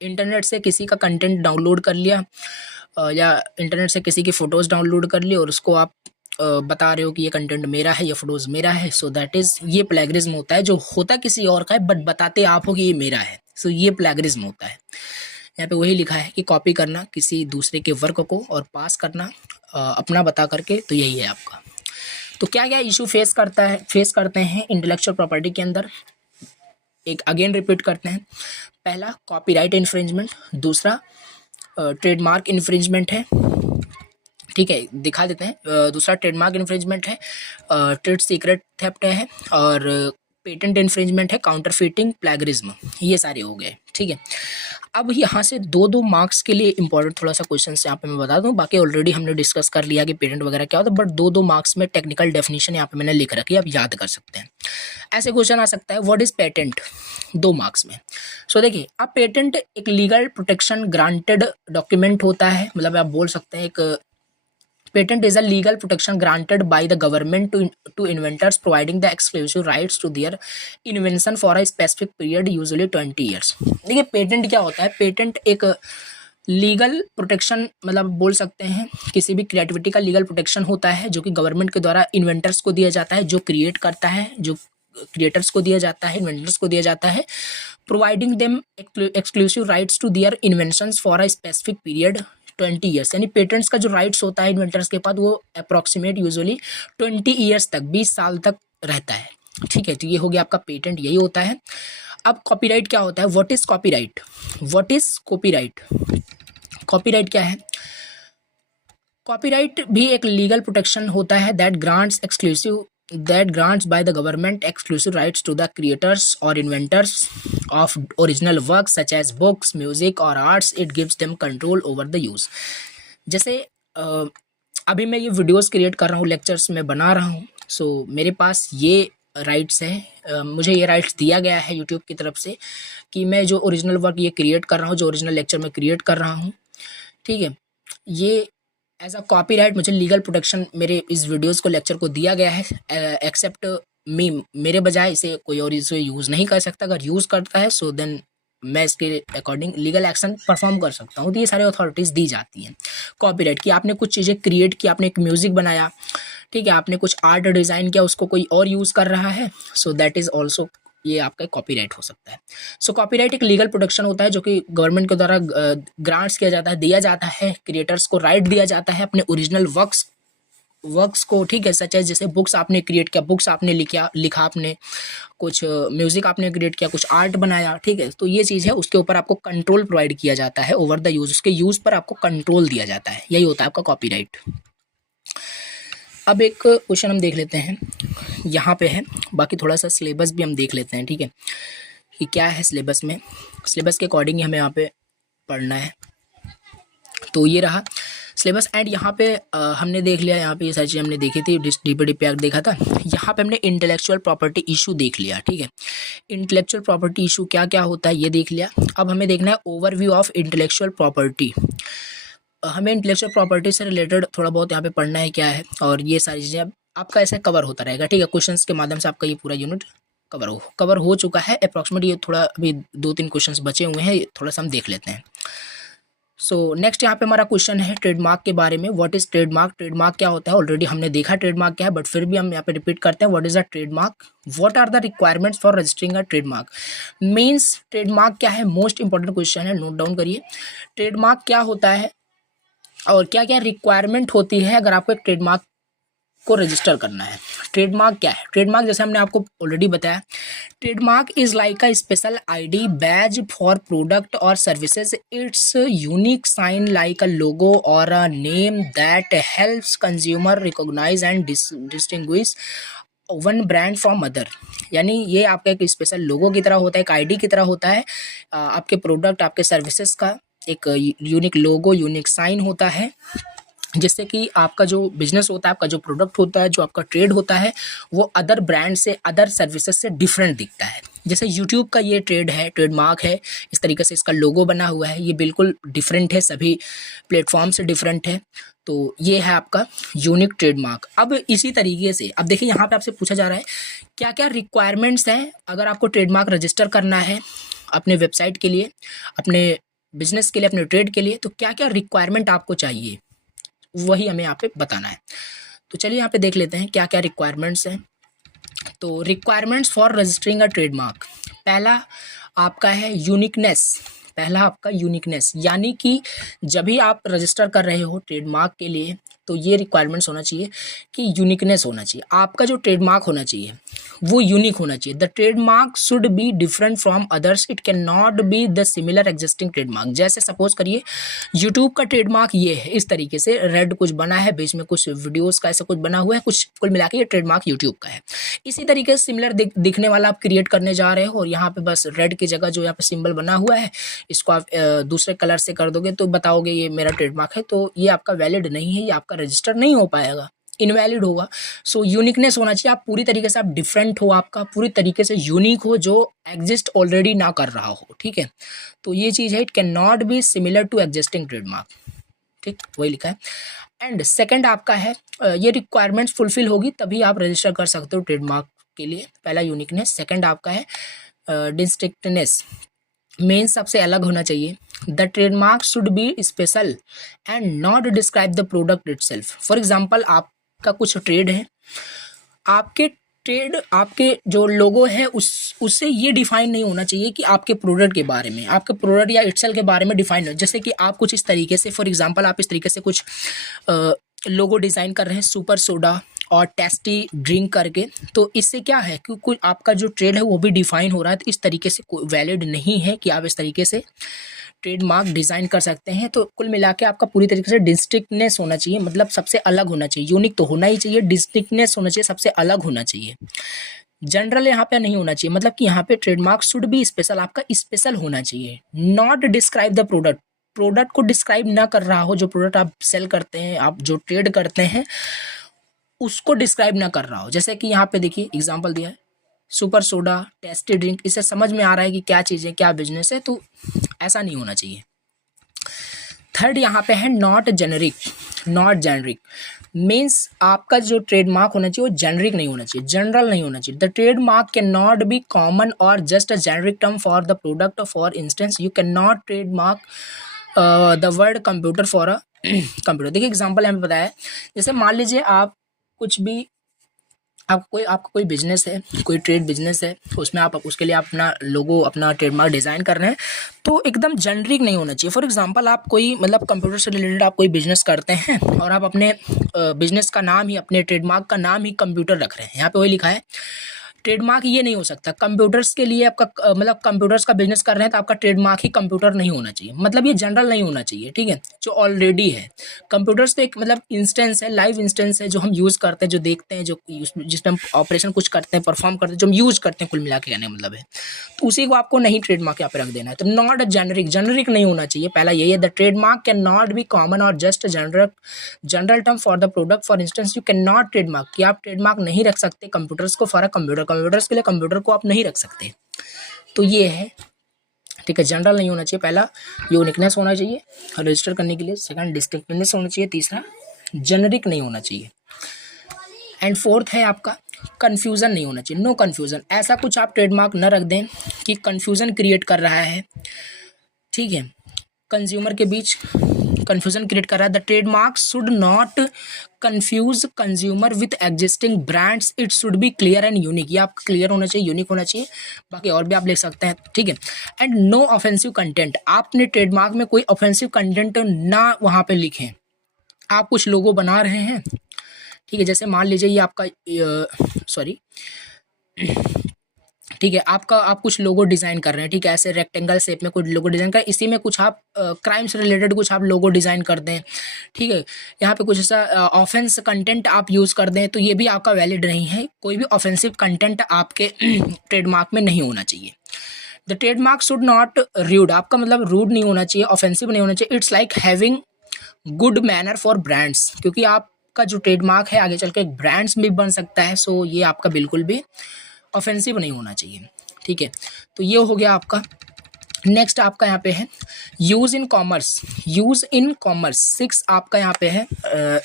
इंटरनेट से किसी का कंटेंट डाउनलोड कर लिया, या इंटरनेट से किसी की फ़ोटोज़ डाउनलोड कर ली और उसको आप बता रहे हो कि ये कंटेंट मेरा है, ये फ़ोटोज़ मेरा है, सो दैट इज़, ये प्लेगरिज्म होता है। जो होता किसी और का है बट बताते आप हो कि ये मेरा है, सो ये प्लेगरिज्म होता है। यहाँ पे वही लिखा है कि कॉपी करना किसी दूसरे के वर्क को और पास करना अपना बता करके, तो यही है आपका। तो क्या क्या इशू फेस करते हैं इंटेलेक्चुअल प्रॉपर्टी के अंदर, एक अगेन रिपीट करते हैं। पहला कॉपीराइट इन्फ्रिंजमेंट, दूसरा ट्रेडमार्क इन्फ्रिंजमेंट है, ठीक है, दिखा देते हैं। दूसरा ट्रेडमार्क इन्फ्रिंजमेंट है, ट्रेड सीक्रेट थेफ्ट है, और पेटेंट इन्फ्रिंजमेंट है, काउंटरफीटिंग, प्लेगरिज्म, ये सारे हो गए, ठीक है। अब यहाँ से दो दो मार्क्स के लिए इंपॉर्टेंट थोड़ा सा क्वेश्चन यहाँ पे मैं बता दूं, बाकी ऑलरेडी हमने डिस्कस कर लिया कि पेटेंट वगैरह क्या होता है, बट दो दो मार्क्स में टेक्निकल डेफिनेशन यहाँ पे मैंने लिख रखी है, आप याद कर सकते हैं। ऐसे क्वेश्चन आ सकता है, व्हाट इज पेटेंट, 2 मार्क्स में। सो देखिए, अब पेटेंट एक लीगल प्रोटेक्शन ग्रांटेड डॉक्यूमेंट होता है, मतलब आप बोल सकते हैं एक patent is a legal protection granted by the government to inventors, providing the exclusive rights to their invention for a specific period, usually 20 years। देखिए पेटेंट क्या होता है, पेटेंट एक लीगल प्रोटेक्शन, मतलब बोल सकते हैं किसी भी क्रिएटिविटी का लीगल प्रोटेक्शन होता है, जो कि गवर्नमेंट के द्वारा इन्वेंटर्स को दिया जाता है, जो क्रिएट करता है, जो क्रिएटर्स को दिया जाता है, इन्वेंटर्स को दिया जाता है, providing them exclusive rights to their inventions for a specific period 20 years. यानी पेटेंट्स का जो राइट्स होता है इन्वेंटर्स के पास, वो अप्रॉक्सीमेट यूजुअली 20 ईयर्स तक, 20 साल तक रहता है, ठीक है। तो ये हो गया आपका पेटेंट, यही होता है। अब कॉपीराइट क्या होता है, what is copyright, what is copyright, copyright क्या है। कॉपीराइट भी एक लीगल प्रोटेक्शन होता है that grants by the government exclusive rights to the creators or inventors of original works such as books, music or arts. It gives them control over the use। जैसे अभी मैं ये videos create कर रहा हूँ, lectures में बना रहा हूँ, सो मेरे पास ये राइट्स है, मुझे ये राइट्स दिया गया है यूट्यूब की तरफ से कि मैं जो ओरिजिनल वर्क ये क्रिएट कर रहा हूँ, जो ओरिजिनल लेक्चर मैं क्रिएट कर रहा हूँ, ठीक है, ये एज अ कॉपीराइट मुझे लीगल प्रोटेक्शन मेरे इस वीडियोस को, लेक्चर को दिया गया है। एक्सेप्ट मी, मेरे बजाय इसे कोई और इसे यूज़ नहीं कर सकता। अगर यूज़ करता है सो देन मैं इसके अकॉर्डिंग लीगल एक्शन परफॉर्म कर सकता हूँ। तो ये सारे अथॉरिटीज़ दी जाती हैं कॉपीराइट की। आपने कुछ चीज़ें क्रिएट की, आपने एक म्यूज़िक बनाया, ठीक है, आपने कुछ आर्ट डिज़ाइन किया, उसको कोई और यूज़ कर रहा है, सो दैट इज़ ऑल्सो, ये आपका कॉपीराइट हो सकता है। सो कॉपीराइट एक लीगल प्रोटेक्शन होता है जो कि गवर्नमेंट के द्वारा ग्रांट्स किया जाता है, दिया जाता है, क्रिएटर्स को राइट दिया जाता है अपने ओरिजिनल वर्क्स को, ठीक है, सच है, जैसे बुक्स आपने क्रिएट किया, बुक्स आपने लिखा आपने कुछ म्यूजिक आपने क्रिएट किया, कुछ आर्ट बनाया, ठीक है, तो ये चीज़ है, उसके ऊपर आपको कंट्रोल प्रोवाइड किया जाता है ओवर द यूज़, उसके यूज़ पर आपको कंट्रोल दिया जाता है, यही होता है आपका कॉपीराइट। अब एक क्वेश्चन हम देख लेते हैं, यहाँ पे है, बाकी थोड़ा सा सिलेबस भी हम देख लेते हैं, ठीक है, कि क्या है सिलेबस में, सिलेबस के अकॉर्डिंग ही हमें यहाँ पे पढ़ना है। तो ये रहा सिलेबस, एंड यहाँ पे हमने देख लिया, यहाँ पे ये सारी चीज़ हमने देखी थी, डीपीडीपी एक्ट देखा था, यहाँ पे हमने इंटेलेक्चुअल प्रॉपर्टी इशू देख लिया, ठीक है, इंटेलेक्चुअल प्रॉपर्टी इशू क्या क्या होता है ये देख लिया। अब हमें देखना है ओवरव्यू ऑफ इंटेलेक्चुअल प्रॉपर्टी, हमें इंटेलेक्चुअल प्रॉपर्टी से रिलेटेड थोड़ा बहुत यहाँ पे पढ़ना है क्या है, और ये सारी चीज़ें आपका ऐसे कवर होता रहेगा, ठीक है, क्वेश्चंस के माध्यम से आपका ये पूरा यूनिट कवर हो चुका है अप्रॉक्सीमेट। ये थोड़ा अभी 2-3 क्वेश्चंस बचे हुए हैं, थोड़ा सा हम देख लेते हैं। सो नेक्स्ट यहाँ पे हमारा क्वेश्चन है ट्रेडमार्क के बारे में, व्हाट इज ट्रेडमार्क, ट्रेडमार्क क्या होता है, ऑलरेडी हमने देखा ट्रेडमार्क क्या है, बट फिर भी हम यहाँ पे रिपीट करते हैं, what is a trademark, what are the requirements for registering a trademark, means trademark क्या है, मोस्ट इंपॉर्टेंट क्वेश्चन है, नोट डाउन करिए, ट्रेडमार्क क्या होता है और क्या क्या रिक्वायरमेंट होती है अगर आपको एक ट्रेडमार्क को रजिस्टर करना है। ट्रेडमार्क क्या है, ट्रेडमार्क जैसे हमने आपको ऑलरेडी बताया, trademark is like a special ID badge for product और services, it's unique sign like a logo और a name that helps consumer recognise and distinguish one brand from other. यानी ये आपका एक स्पेशल लोगो की तरह होता है, एक आईडी की तरह होता है, आपके प्रोडक्ट आपके सर्विसेज का एक यूनिक लोगो यूनिक साइन होता है जिससे कि आपका जो बिजनेस होता है, आपका जो प्रोडक्ट होता है, जो आपका ट्रेड होता है, वो अदर ब्रांड से, अदर सर्विसेज से डिफरेंट दिखता है। जैसे यूट्यूब का ये ट्रेड है, ट्रेडमार्क है, इस तरीके से इसका लोगो बना हुआ है, ये बिल्कुल डिफरेंट है, सभी प्लेटफॉर्म से डिफरेंट है। तो ये है आपका यूनिक ट्रेडमार्क। अब इसी तरीके से अब देखिए यहाँ पे आपसे पूछा जा रहा है क्या क्या रिक्वायरमेंट्स हैं अगर आपको ट्रेडमार्क रजिस्टर करना है अपने वेबसाइट के लिए, अपने बिजनेस के लिए, अपने ट्रेड के लिए, तो क्या क्या रिक्वायरमेंट आपको चाहिए, वही हमें यहाँ पे बताना है। तो चलिए यहाँ पे देख लेते हैं क्या क्या रिक्वायरमेंट्स हैं। तो requirements for registering a trademark, पहला आपका है यूनिकनेस। पहला आपका यूनिकनेस, यानी कि जब भी आप रजिस्टर कर रहे हो ट्रेडमार्क के लिए तो ये रिक्वायरमेंट्स होना चाहिए कि यूनिकनेस होना चाहिए। आपका जो ट्रेडमार्क होना चाहिए वो यूनिक होना चाहिए। The trademark should be different from others, it can not be the similar existing trademark. जैसे सपोज करिए यूट्यूब का ट्रेडमार्क ये है, इस तरीके से रेड कुछ बना है, बीच में कुछ वीडियोस का ऐसा कुछ बना हुआ है, कुछ कुल मिला के ये ट्रेडमार्क यूट्यूब का है। इसी तरीके से सिमिलर दिखने वाला आप क्रिएट करने जा रहे हो और यहाँ पे बस रेड की जगह जो यहाँ पे सिंबल बना हुआ है इसको आप दूसरे कलर से कर दोगे तो बताओगे ये मेरा ट्रेडमार्क है, तो ये आपका वैलिड नहीं है, ये आपका रजिस्टर नहीं हो पाएगा, इनवैलिड होगा। सो यूनिकनेस होना चाहिए, आप पूरी तरीके से आप डिफरेंट हो, आपका पूरी तरीके से यूनिक हो, जो एग्जिस्ट ऑलरेडी ना कर रहा हो। ठीक है, तो ये चीज़ है, it can not be similar to existing trademark. ठीक, वही लिखा है। एंड सेकंड आपका है ये रिक्वायरमेंट्स फुलफिल होगी तभी आप रजिस्टर कर सकते हो ट्रेडमार्क के लिए। पहला यूनिकनेस, सेकंड आपका है डिस्टिंक्टनेस, मेन सबसे अलग होना चाहिए। The trademark should be special and not describe the product itself. For example आपका कुछ ट्रेड है, आपके ट्रेड, आपके जो लोगो है उससे ये डिफाइन नहीं होना चाहिए कि आपके प्रोडक्ट के बारे में, आपके प्रोडक्ट या इटसेल्फ के बारे में डिफाइन हो। जैसे कि आप कुछ इस तरीके से, फॉर एग्जांपल आप इस तरीके से कुछ लोगो डिज़ाइन कर रहे हैं सुपर सोडा और टेस्टी ड्रिंक करके, तो इससे क्या है कि कोई आपका जो ट्रेड है वो भी डिफाइन हो रहा है, तो इस तरीके से वैलिड नहीं है कि आप इस तरीके से ट्रेडमार्क डिज़ाइन कर सकते हैं। तो कुल मिला के आपका पूरी तरीके से डिस्टिंक्टनेस होना चाहिए, मतलब सबसे अलग होना चाहिए। यूनिक तो होना ही चाहिए, डिस्टिंक्टनेस होना चाहिए, सबसे अलग होना चाहिए। जनरल यहाँ पे नहीं होना चाहिए, मतलब कि यहाँ पे ट्रेडमार्क शुड बी स्पेशल, आपका स्पेशल होना चाहिए। Not describe the product, product को डिस्क्राइब ना कर रहा हो, जो प्रोडक्ट आप सेल करते हैं, आप जो ट्रेड करते हैं उसको डिस्क्राइब ना कर रहा हो। जैसे कि यहाँ पे देखिए एग्जांपल दिया है सुपर सोडा टेस्टी ड्रिंक, इससे समझ में आ रहा है कि क्या चीज़ है, क्या बिजनेस है, तो ऐसा नहीं होना चाहिए। थर्ड यहाँ पे है not generic. Not generic means आपका जो ट्रेडमार्क होना चाहिए वो जेनरिक नहीं होना चाहिए, जनरल नहीं होना चाहिए। The trademark can not be common और just a generic term for the product. For instance you can not trademark the word computer for a computer. देखिए एग्जाम्पल हमें बताया है, जैसे मान लीजिए आप कुछ भी, आपका कोई बिजनेस है, कोई ट्रेड बिजनेस है, उसमें आप उसके लिए अपना लोगो, अपना ट्रेडमार्क डिज़ाइन कर रहे हैं, तो एकदम जेनरिक नहीं होना चाहिए। फॉर एग्जांपल आप कोई, मतलब कंप्यूटर से रिलेटेड आप कोई बिजनेस करते हैं और आप अपने बिजनेस का नाम ही, अपने ट्रेडमार्क का नाम ही कंप्यूटर रख रहे हैं, यहाँ पे वही लिखा है। ट्रेडमार्क ये नहीं हो सकता कंप्यूटर्स के लिए, आपका मतलब कंप्यूटर्स का बिजनेस कर रहे हैं तो आपका ट्रेडमार्क ही कंप्यूटर नहीं होना चाहिए, मतलब ये जनरल नहीं होना चाहिए। ठीक है, जो ऑलरेडी है कंप्यूटर्स तो एक मतलब इंस्टेंस है, लाइव इंस्टेंस है, जो हम यूज़ करते हैं, जो देखते हैं, जो जिसमें हम ऑपरेशन कुछ करते हैं, परफॉर्म करते हैं, जो हम यूज़ करते हैं, कुल मिला के कहने का मतलब है। तो उसी को आपको नहीं ट्रेडमार्क यहाँ पे रख देना है। तो नॉट जेनरिक, जेनरिक नहीं होना चाहिए, पहला यही है। The trademark can not be common और just general term for the product. For instance you can not trademark, कि आप ट्रेडमार्क नहीं रख सकते कंप्यूटर्स को फॉर अ कंप्यूटर, कंप्यूटर्स के लिए कंप्यूटर को आप नहीं रख सकते। तो ये है, ठीक है, जनरल नहीं होना चाहिए, पहला यूनिकनेस होना चाहिए रजिस्टर करने के लिए, सेकंड डिस्टिंक्टनेस होना चाहिए, तीसरा जेनरिक नहीं होना चाहिए, एंड फोर्थ है आपका कन्फ्यूज़न नहीं होना चाहिए। नो कन्फ्यूज़न, ऐसा कुछ आप ट्रेडमार्क न रख दें कि कन्फ्यूज़न क्रिएट कर रहा है, ठीक है, कंज्यूमर के बीच कन्फ्यूज़न क्रिएट कर रहा है। The trademark should not confuse consumer with existing brands, it should B clear and unique. ये आपका क्लियर होना चाहिए, यूनिक होना चाहिए, बाकी और भी आप लिख सकते हैं, ठीक है। एंड नो ऑफेंसिव कंटेंट, आपने ट्रेडमार्क में कोई ऑफेंसिव कंटेंट ना वहाँ पे लिखें। आप कुछ लोगो बना रहे हैं, ठीक है, जैसे मान लीजिए ये आपका सॉरी, ठीक है, आप कुछ लोगो डिज़ाइन कर रहे हैं, ठीक है, ऐसे रेक्टेंगल शेप में कुछ लोगो डिज़ाइन कर, इसी में कुछ आप क्राइम से रिलेटेड कुछ आप लोगो डिज़ाइन कर दें, ठीक है, यहाँ पे कुछ ऐसा ऑफेंस कंटेंट आप यूज़ कर दें, तो ये भी आपका वैलिड नहीं है। कोई भी ऑफेंसिव कंटेंट आपके ट्रेडमार्क में नहीं होना चाहिए। The trademark should not rude, आपका मतलब रूड नहीं होना चाहिए, ऑफेंसिव नहीं होना चाहिए। It's like having good manner for brands, क्योंकि आपका जो ट्रेडमार्क है आगे चल के एक ब्रांड्स में बन सकता है। सो ये आपका बिल्कुल भी ऑफेंसिव नहीं होना चाहिए, ठीक है। तो ये हो गया आपका। नेक्स्ट आपका यहाँ पे है use in commerce. Use in commerce 6 आपका यहाँ पे है।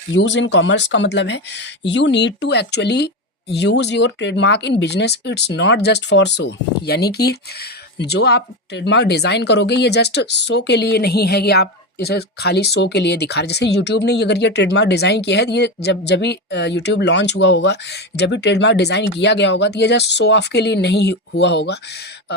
यूज इन कॉमर्स का मतलब है you need to actually use your trademark in business, it's not just for show. यानी कि जो आप ट्रेडमार्क डिज़ाइन करोगे ये जस्ट शो के लिए नहीं है कि आप इसे खाली शो के लिए दिखा रहे। जैसे यूट्यूब ने अगर ये ट्रेडमार्क डिज़ाइन किया है तो ये जब भी यूट्यूब लॉन्च हुआ होगा, जब भी ट्रेडमार्क डिज़ाइन किया गया होगा तो ये जस्ट शो ऑफ के लिए नहीं हुआ होगा।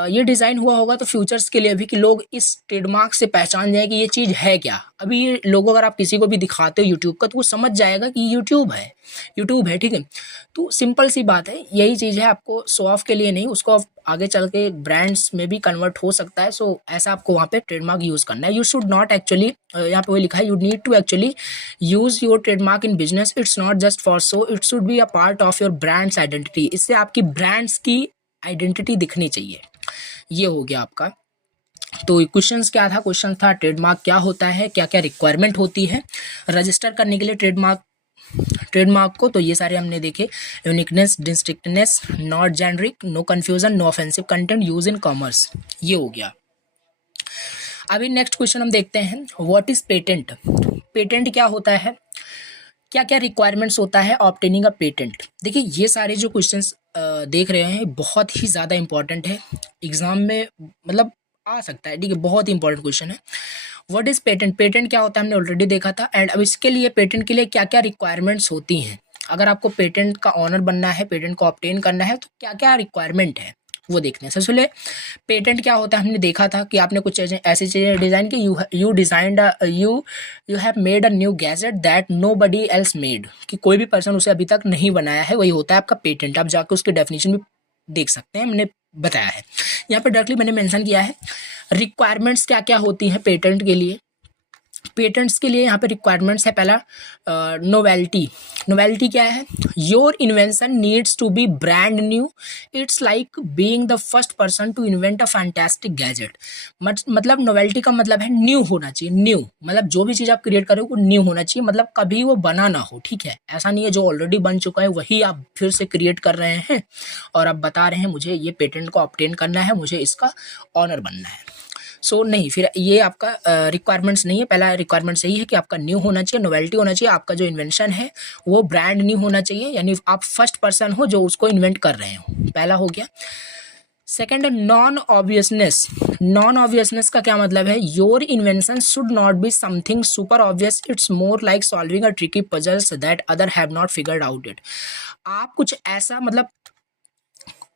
ये डिज़ाइन हुआ होगा तो फ्यूचर्स के लिए भी, कि लोग इस ट्रेडमार्क से पहचान जाए कि ये चीज़ है क्या। अभी ये लोगों अगर आप किसी को भी दिखाते हो यूट्यूब का तो वो समझ जाएगा कि यूट्यूब है, ठीक है। तो सिंपल सी बात है, यही चीज़ है, आपको शो ऑफ के लिए नहीं, उसको आगे चल के ब्रांड्स में भी कन्वर्ट हो सकता है। सो ऐसा आपको वहाँ पे ट्रेडमार्क यूज़ करना है। यू शुड नॉट एक्चुअली, यहाँ पे वही लिखा है, you need to actually use your trademark in business, it's not just for show, it should be a part of your brands identity. इससे आपकी ब्रांड्स की आइडेंटिटी दिखनी चाहिए। ये हो गया आपका। तो क्वेश्चंस क्या था? क्वेश्चन था ट्रेडमार्क क्या होता है, क्या क्या रिक्वायरमेंट होती है रजिस्टर करने के लिए ट्रेडमार्क को। तो ये सारे हमने देखे, uniqueness, distinctness, not generic, no confusion, no offensive content, use in commerce, ये हो गया। अभी नेक्स्ट क्वेश्चन हम देखते हैं, व्हाट इज पेटेंट। पेटेंट क्या होता है, क्या क्या रिक्वायरमेंट्स होता है ऑब्टेनिंग अ पेटेंट। देखिए ये सारे जो क्वेश्चंस देख रहे हैं बहुत ही ज़्यादा इंपॉर्टेंट है, एग्जाम में मतलब आ सकता है, ठीक है, बहुत ही इंपॉर्टेंट क्वेश्चन है। व्हाट इज पेटेंट, पेटेंट क्या होता है हमने ऑलरेडी देखा था। एंड अब इसके लिए पेटेंट के लिए क्या क्या रिक्वायरमेंट्स होती हैं, अगर आपको पेटेंट का ऑनर बनना है, पेटेंट को ऑब्टेन करना है तो क्या क्या रिक्वायरमेंट है वो देखते हैं। सबसे पहले पेटेंट क्या होता है, हमने देखा था कि आपने कुछ चीज़ें ऐसी चीज़ें डिज़ाइन की, you designed you have made a new gadget that nobody else made, कि कोई भी पर्सन उसे अभी तक नहीं बनाया है, वही होता है आपका पेटेंट। आप जाकर उसकी डेफिनेशन भी देख सकते हैं, मैंने बताया है यहाँ पे डायरेक्टली मैंने मेंशन किया है। रिक्वायरमेंट्स क्या क्या होती हैं पेटेंट के लिए। पेटेंट्स के लिए यहाँ पे रिक्वायरमेंट्स है, पहला नोवेल्टी। नोवेल्टी क्या है, your invention needs to be brand new, it's like being the first person to invent a fantastic gadget. मतलब नोवेल्टी का मतलब है न्यू होना चाहिए। न्यू मतलब जो भी चीज़ आप क्रिएट करो वो न्यू होना चाहिए, मतलब कभी वो बना ना हो, ठीक है। ऐसा नहीं है जो ऑलरेडी बन चुका है वही आप फिर से क्रिएट कर रहे हैं और आप बता रहे हैं मुझे ये पेटेंट को ऑब्टेन करना है, मुझे इसका ऑनर बनना है। सो नहीं, फिर ये आपका रिक्वायरमेंट्स नहीं है। पहला रिक्वायरमेंट्स यही है कि आपका न्यू होना चाहिए, नोवेल्टी होना चाहिए, आपका जो इन्वेंशन है वो ब्रांड न्यू होना चाहिए, यानी आप फर्स्ट पर्सन हो जो उसको इन्वेंट कर रहे हो, पहला हो गया। सेकेंड है नॉन ऑब्वियसनेस। नॉन ऑब्वियसनेस का क्या मतलब है, your invention should not be something super obvious, it's more like solving a tricky puzzles that other have not figured out it. आप कुछ ऐसा मतलब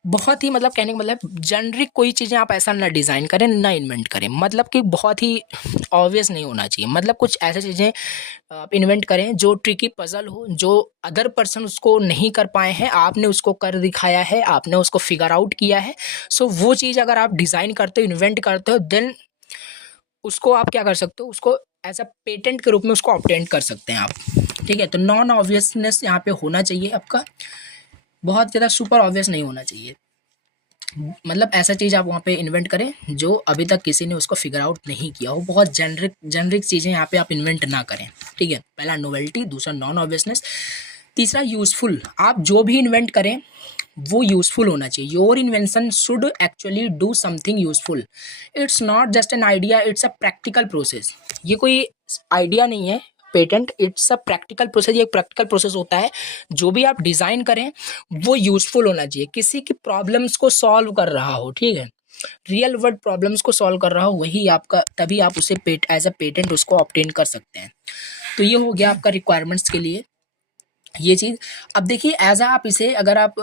बहुत ही मतलब कहने का मतलब जेनरिक कोई चीज़ें आप ऐसा ना डिज़ाइन करें ना इन्वेंट करें, मतलब कि बहुत ही ऑब्वियस नहीं होना चाहिए। मतलब कुछ ऐसे चीज़ें आप इन्वेंट करें जो ट्रिकी पजल हो, जो अदर पर्सन उसको नहीं कर पाए हैं, आपने उसको कर दिखाया है, आपने उसको फिगर आउट किया है। सो वो चीज़ अगर आप डिज़ाइन करते हो, इन्वेंट करते हो, देन उसको आप क्या कर सकते हो, उसको एज अ पेटेंट के रूप में उसको ऑब्टेन कर सकते हैं आप, ठीक है। तो नॉन ऑब्वियसनेस यहाँ पे होना चाहिए आपका, बहुत ज़्यादा सुपर ऑब्वियस नहीं होना चाहिए। मतलब ऐसा चीज़ आप वहाँ पे इन्वेंट करें जो अभी तक किसी ने उसको फिगर आउट नहीं किया हो, बहुत जेनरिक चीज़ें यहाँ पे आप इन्वेंट ना करें, ठीक है। पहला नोवेल्टी, दूसरा नॉन ऑब्वियसनेस, तीसरा यूज़फुल। आप जो भी इन्वेंट करें वो यूज़फुल होना चाहिए। Your invention should actually do something useful, it's not just an idea, it's a practical process. ये कोई आइडिया नहीं है patent, it's a practical process. ये एक प्रैक्टिकल प्रोसेस होता है, जो भी आप डिज़ाइन करें वो यूज़फुल होना चाहिए, किसी की प्रॉब्लम्स को सॉल्व कर रहा हो, ठीक है, रियल वर्ल्ड प्रॉब्लम्स को सॉल्व कर रहा हो, वही आपका, तभी आप उसे एज अ पेटेंट उसको ऑब्टेन कर सकते हैं। तो ये हो गया आपका रिक्वायरमेंट्स के लिए ये चीज़। अब देखिए एज आप इसे अगर आप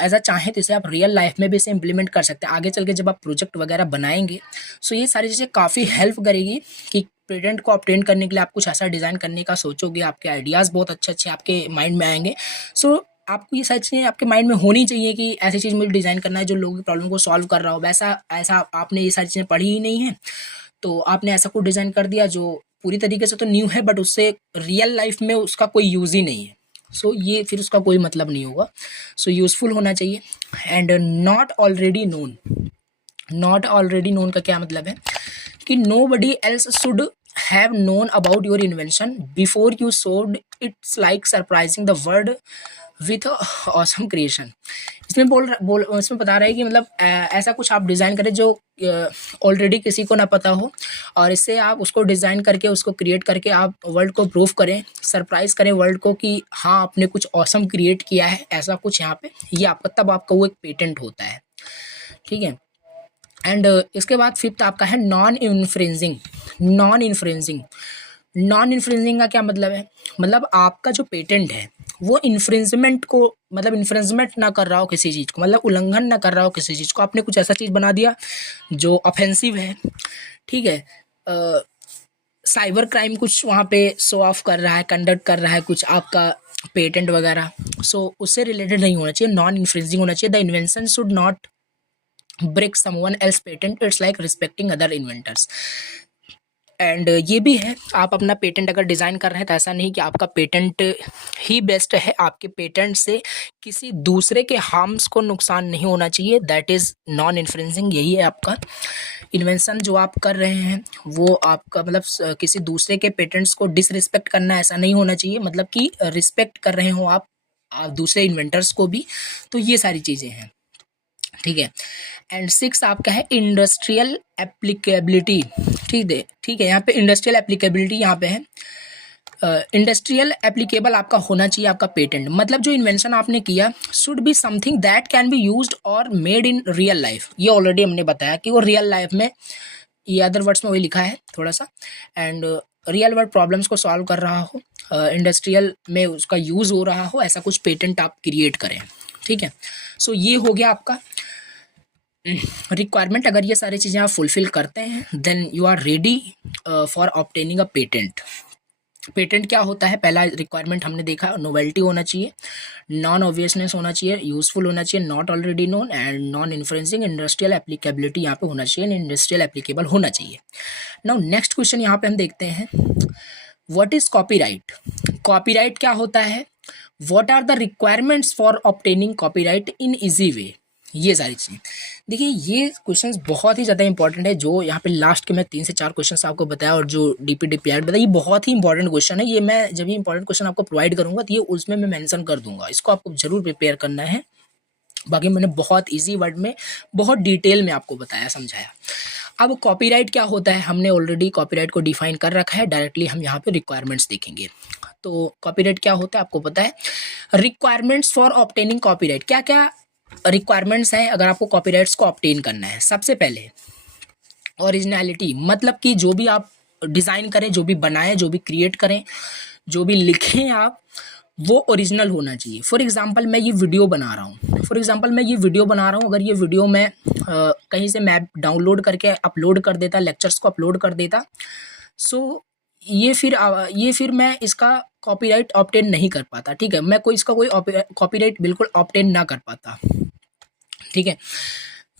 एज अ चाहें तो इसे आप रियल लाइफ में भी इसे इम्प्लीमेंट कर सकते हैं। आगे चल के जब आप प्रोजेक्ट वगैरह बनाएंगे सो ये सारी चीज़ें काफ़ी हेल्प करेगी कि पेटेंट को ऑब्टेन करने के लिए आप कुछ ऐसा डिज़ाइन करने का सोचोगे, आपके आइडियाज़ बहुत अच्छे अच्छे आपके माइंड में आएंगे। सो आपको ये सारी चीज़ें आपके माइंड में होनी चाहिए कि ऐसी चीज़ मुझे डिज़ाइन करना है जो लोगों की प्रॉब्लम को सॉल्व कर रहा हो। वैसा ऐसा आपने ये सारी चीज़ें पढ़ी ही नहीं है तो आपने ऐसा कुछ डिज़ाइन कर दिया जो पूरी तरीके से तो न्यू है बट उससे रियल लाइफ में उसका कोई यूज़ ही नहीं है। सो ये फिर उसका कोई मतलब नहीं होगा। सो यूज़फुल होना चाहिए। And not already known. Not already known का क्या मतलब है कि nobody else should have known about your invention before you sold it's like surprising the world with a awesome creation। इसमें इसमें बता रहा है कि मतलब ऐसा कुछ आप डिज़ाइन करें जो ऑलरेडी किसी को ना पता हो, और इससे आप उसको डिज़ाइन करके उसको क्रिएट करके आप वर्ल्ड को प्रूव करें, सरप्राइज करें वर्ल्ड को कि हाँ आपने कुछ ऑसम क्रिएट किया है, ऐसा कुछ यहाँ पे ये आपका तब आपका वो एक पेटेंट होता है। ठीक है। एंड इसके बाद फिफ्थ आपका है non infringing. Non infringing, non infringing का क्या मतलब है? मतलब आपका जो पेटेंट है वो इन्फ्रिंजमेंट को, मतलब इन्फ्रिंजमेंट ना कर रहा हो किसी चीज़ को, मतलब उल्लंघन ना कर रहा हो किसी चीज़ को। आपने कुछ ऐसा चीज़ बना दिया जो ऑफेंसिव है, ठीक है, साइबर क्राइम कुछ वहाँ पे शो ऑफ कर रहा है, कंडक्ट कर रहा है कुछ आपका पेटेंट वगैरह, सो उससे रिलेटेड नहीं होना चाहिए, नॉन इन्फ्रिंजिंग होना चाहिए। The invention should not break someone else patent, it's like respecting other inventors. And ये भी है, आप अपना पेटेंट अगर डिज़ाइन कर रहे हैं तो ऐसा नहीं कि आपका पेटेंट ही बेस्ट है, आपके पेटेंट से किसी दूसरे के हार्म्स को नुकसान नहीं होना चाहिए, दैट इज़ नॉन इन्फ्रिंजिंग। यही है आपका इन्वेंशन जो आप कर रहे हैं वो आपका मतलब किसी दूसरे के पेटेंट्स को डिसरिस्पेक्ट करना ऐसा नहीं होना चाहिए, मतलब कि रिस्पेक्ट कर रहे हो आप दूसरे इन्वेंटर्स को भी। तो ये सारी चीज़ें हैं, ठीक है। एंड सिक्स आपका है इंडस्ट्रियल एप्लीकेबिलिटी। ठीक है, यहाँ पे इंडस्ट्रियल एप्लीकेबिलिटी यहाँ पे है, इंडस्ट्रियल एप्लीकेबल आपका होना चाहिए आपका पेटेंट। मतलब जो इन्वेंशन आपने किया should be something that can be used और मेड इन रियल लाइफ। ये ऑलरेडी हमने बताया कि वो रियल लाइफ में, ये अदर वर्ड्स में वही लिखा है थोड़ा सा, एंड रियल वर्ल्ड प्रॉब्लम्स को सॉल्व कर रहा हो, इंडस्ट्रियल में उसका यूज़ हो रहा हो, ऐसा कुछ पेटेंट आप क्रिएट करें। ठीक है, सो ये हो गया आपका रिक्वायरमेंट। अगर ये सारी चीज़ें आप फुलफिल करते हैं then you are ready for obtaining a patent. Patent क्या होता है? पहला रिक्वायरमेंट हमने देखा, नोवेल्टी होना चाहिए, नॉन ऑब्वियसनेस होना चाहिए, यूजफुल होना चाहिए, not already known, and non influencing, industrial applicability यहाँ पे होना चाहिए, इंडस्ट्रियल एप्लीकेबल होना चाहिए। नाउ नेक्स्ट क्वेश्चन यहाँ पे हम देखते हैं, व्हाट इज कॉपीराइट? कॉपीराइट क्या होता है? What are the requirements for obtaining copyright in easy way? ये सारी चीज़ें देखिए, ये क्वेश्चंस बहुत ही ज़्यादा इंपॉर्टेंट है। जो यहाँ पे लास्ट के मैं 3 से 4 क्वेश्चंस आपको बताया और जो DPDP बताया, ये बहुत ही इंपॉर्टेंट क्वेश्चन है। ये मैं जब भी इंपॉर्टेंट क्वेश्चन आपको प्रोवाइड करूँगा तो ये उसमें मैं मेंशन कर दूंगा, इसको आपको जरूर प्रिपेयर करना है। बाकी मैंने बहुत ईजी वर्ड में बहुत डिटेल में आपको बताया, समझाया। अब कॉपीराइट क्या होता है? हमने ऑलरेडी कॉपीराइट को डिफाइन कर रखा है, डायरेक्टली हम यहाँ पे रिक्वायरमेंट्स देखेंगे। तो कॉपीराइट क्या होता है आपको पता है। रिक्वायरमेंट्स फॉर ऑब्टेनिंग कॉपीराइट, क्या क्या रिक्वायरमेंट्स हैं अगर आपको कॉपीराइट्स को ऑब्टेन करना है? सबसे पहले ओरिजिनलिटी, मतलब कि जो भी आप डिज़ाइन करें, जो भी बनाएं, जो भी क्रिएट करें, जो भी लिखें आप, वो ओरिजिनल होना चाहिए। फॉर एग्जांपल मैं ये वीडियो बना रहा हूँ, अगर ये वीडियो मैं कहीं से मैं डाउनलोड करके अपलोड कर देता, लेक्चर्स को अपलोड कर देता, सो ये फिर मैं इसका कॉपीराइट ऑब्टेन नहीं कर पाता। ठीक है, मैं इसका कोई कॉपीराइट बिल्कुल ऑब्टेन ना कर पाता। ठीक है,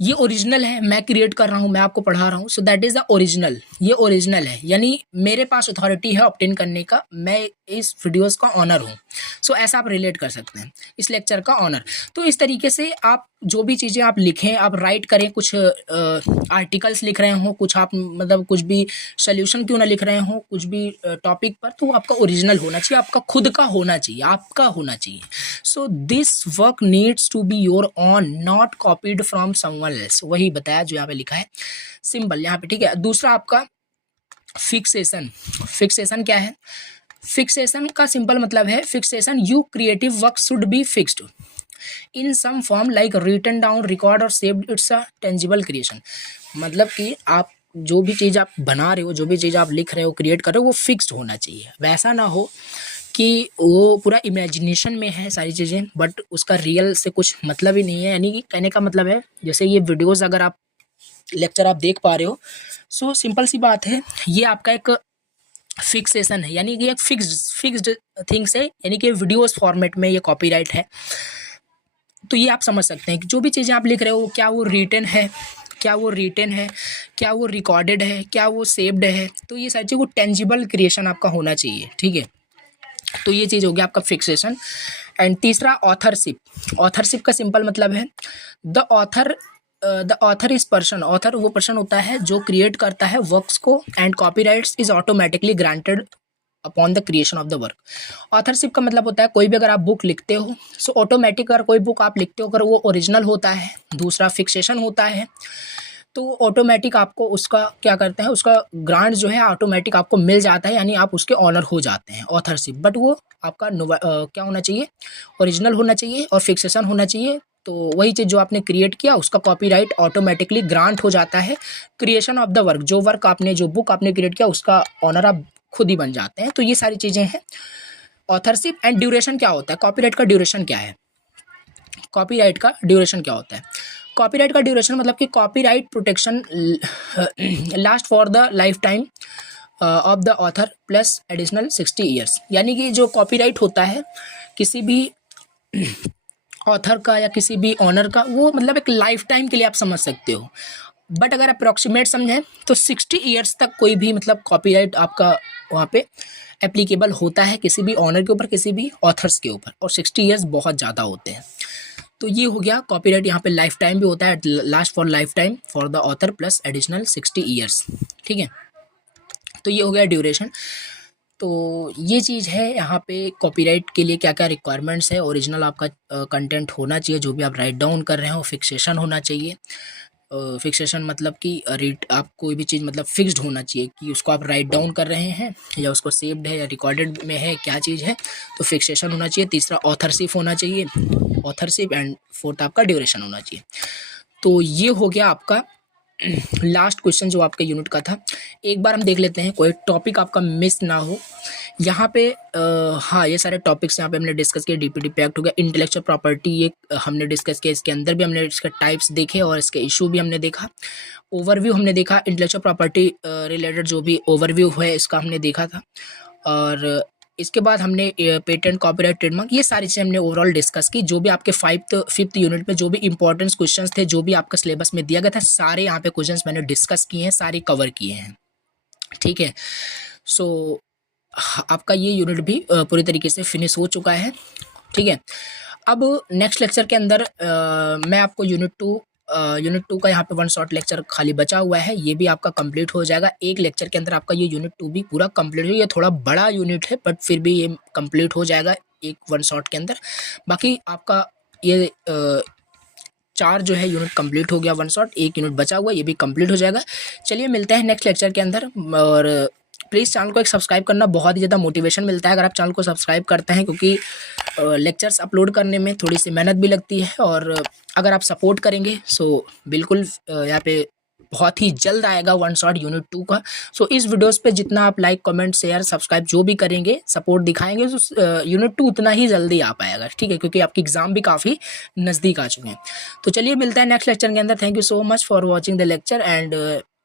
ये ओरिजिनल है, मैं क्रिएट कर रहा हूँ, मैं आपको पढ़ा रहा हूँ, so that is the original. ये ओरिजिनल है, यानी मेरे पास अथॉरिटी है ऑब्टेन करने का, मैं इस वीडियोस का ऑनर हूँ। सो ऐसा आप रिलेट कर सकते हैं, इस लेक्चर का ऑनर। तो इस तरीके से आप जो भी चीज़ें आप लिखें, आप राइट करें, कुछ आर्टिकल्स लिख रहे हो, कुछ आप मतलब कुछ भी सोल्यूशन क्यों ना लिख रहे हो, कुछ भी टॉपिक पर, तो आपका ओरिजिनल होना चाहिए, आपका खुद का होना चाहिए, आपका होना चाहिए। So this work needs to be your own, not copied from someone else. वही बताया जो यहाँ पे लिखा है सिंबल यहाँ पे। ठीक है, दूसरा आपका फिक्सेशन। फिक्सेशन क्या है? फिक्सेशन का सिंपल मतलब है, fixation you creative work should be fixed in some form like written down, record और saved, it's a tangible creation. मतलब कि आप जो भी चीज़ आप बना रहे हो, जो भी चीज़ आप लिख रहे हो, क्रिएट कर रहे हो, वो फिक्स्ड होना चाहिए। वैसा ना हो कि वो पूरा इमेजिनेशन में है सारी चीज़ें, बट उसका रियल से कुछ मतलब ही नहीं है। यानी कि कहने का मतलब है, जैसे ये वीडियोस अगर आप लेक्चर आप देख पा रहे हो, सो सिंपल सी बात है, ये आपका एक फिक्सेशन है, यानी कि एक फिक्स्ड थिंग्स है, यानी कि वीडियोस फॉर्मेट में ये कॉपीराइट है। तो ये आप समझ सकते हैं कि जो भी चीज़ें आप लिख रहे हो, क्या वो रिटन है, क्या वो रिकॉर्डेड है, क्या वो सेव्ड है, तो ये सारी चीज़ को टेंजिबल क्रिएशन आपका होना चाहिए। ठीक है, तो ये चीज़ हो गया आपका फिक्सेशन। एंड तीसरा ऑथरशिप। ऑथरशिप का सिंपल मतलब है the author the author is person, author वो पर्सन होता है जो क्रिएट करता है वर्क्स को, and copyrights is automatically granted upon the creation of the work. Authorship का मतलब होता है कोई भी अगर आप बुक लिखते हो, सो ऑटोमेटिक अगर कोई बुक आप लिखते हो अगर वो ओरिजिनल होता है, दूसरा फिक्सेशन होता है, तो ऑटोमेटिक आपको उसका क्या करते हैं, उसका ग्रांट जो है ऑटोमेटिक आपको मिल जाता है, यानी आप उसके ऑनर हो जाते हैं ऑथरशिप। बट वो आपका क्या होना चाहिए, ओरिजिनल होना चाहिए और फिक्सेशन होना चाहिए। तो वही चीज़ जो आपने क्रिएट किया उसका कॉपीराइट ऑटोमेटिकली ग्रांट हो जाता है। क्रिएशन ऑफ द वर्क, जो वर्क आपने, जो बुक आपने क्रिएट किया उसका ऑनर आप खुद ही बन जाते हैं। तो ये सारी चीज़ें हैं ऑथरशिप। एंड ड्यूरेशन क्या होता है, कॉपीराइट का ड्यूरेशन क्या है, कॉपीराइट का ड्यूरेशन क्या होता है, कॉपीराइट का ड्यूरेशन मतलब कि copyright protection last for the life time of the author plus additional 60 years. यानी कि जो कॉपीराइट होता है किसी भी ऑथर का या किसी भी ऑनर का, वो मतलब एक लाइफ टाइम के लिए आप समझ सकते हो। बट अगर अप्रॉक्सीमेट समझें तो 60 ईयर्स तक कोई भी मतलब कॉपीराइट आपका वहाँ पे एप्लीकेबल होता है किसी भी ऑनर के ऊपर, किसी भी ऑथर्स के ऊपर, और 60 ईयर्स बहुत ज़्यादा होते हैं। तो ये हो गया कॉपीराइट, यहाँ पे लाइफ टाइम भी होता है, last for life time for the author plus additional 60 years. ठीक है, तो ये हो गया ड्यूरेशन। तो ये चीज़ है यहाँ पे कॉपीराइट के लिए क्या क्या रिक्वायरमेंट्स है। ओरिजिनल आपका कंटेंट होना चाहिए, जो भी आप राइट डाउन कर रहे हो, फिक्सेशन होना चाहिए। फिक्सेशन मतलब कि रीड, आप कोई भी चीज़ मतलब फिक्स्ड होना चाहिए कि उसको आप राइट डाउन कर रहे हैं या उसको सेव्ड है या रिकॉर्डेड में है, क्या चीज़ है, तो फिक्सेशन होना चाहिए। तीसरा ऑथरशिप होना चाहिए, ऑथरशिप, एंड फोर्थ आपका ड्यूरेशन होना चाहिए। तो ये हो गया आपका लास्ट क्वेश्चन जो आपके यूनिट का था। एक बार हम देख लेते हैं, कोई टॉपिक आपका मिस ना हो। यहाँ पे हाँ, ये सारे टॉपिक्स यहाँ पे हमने डिस्कस किए। डीपीटी पैक्ट हो गया, इंटेलेक्चुअल प्रॉपर्टी ये हमने डिस्कस किया, इसके अंदर भी हमने इसके टाइप्स देखे और इसके इशू भी हमने देखा। ओवरव्यू हमने देखा, इंटेलेक्चुअल प्रॉपर्टी रिलेटेड जो भी ओवरव्यू है इसका हमने देखा था। और इसके बाद हमने पेटेंट, कॉपीराइट, ट्रेडमार्क, ये सारी चीज़ें हमने ओवरऑल डिस्कस की। जो भी आपके फिफ्थ यूनिट में जो भी इंपॉर्टेंट क्वेश्चंस थे, जो भी आपका सिलेबस में दिया गया था, सारे यहाँ पे क्वेश्चंस मैंने डिस्कस किए हैं, सारे कवर किए हैं। ठीक है, सो आपका ये यूनिट भी पूरी तरीके से फिनिश हो चुका है। ठीक है, अब नेक्स्ट लेक्चर के अंदर मैं आपको यूनिट टू का यहाँ पे 1 शॉर्ट लेक्चर खाली बचा हुआ है, ये भी आपका कंप्लीट हो जाएगा। एक लेक्चर के अंदर आपका ये यूनिट 2 भी पूरा कंप्लीट हो। ये थोड़ा बड़ा यूनिट है बट फिर भी ये कंप्लीट हो जाएगा एक 1 शॉट के अंदर। बाकी आपका ये 4 जो है यूनिट कंप्लीट हो गया 1 शॉट, एक यूनिट बचा हुआ, ये भी कंप्लीट हो जाएगा। चलिए मिलते हैं नेक्स्ट लेक्चर के अंदर। और प्लीज़ चैनल को एक सब्सक्राइब करना, बहुत ही ज़्यादा मोटिवेशन मिलता है अगर आप चैनल को सब्सक्राइब करते हैं, क्योंकि लेक्चर्स अपलोड करने में थोड़ी सी मेहनत भी लगती है। और अगर आप सपोर्ट करेंगे सो बिल्कुल यहाँ पे बहुत ही जल्द आएगा 1 शॉट यूनिट 2 का। सो इस वीडियोस पे जितना आप लाइक, कमेंट, शेयर, सब्सक्राइब जो भी करेंगे, सपोर्ट दिखाएंगे, तो यूनिट 2 उतना ही जल्दी आ पाएगा। ठीक है, क्योंकि आपकी एग्ज़ाम भी काफ़ी नज़दीक आ चुके हैं। तो चलिए मिलता है नेक्स्ट लेक्चर के अंदर। Thank you so much for watching the lecture and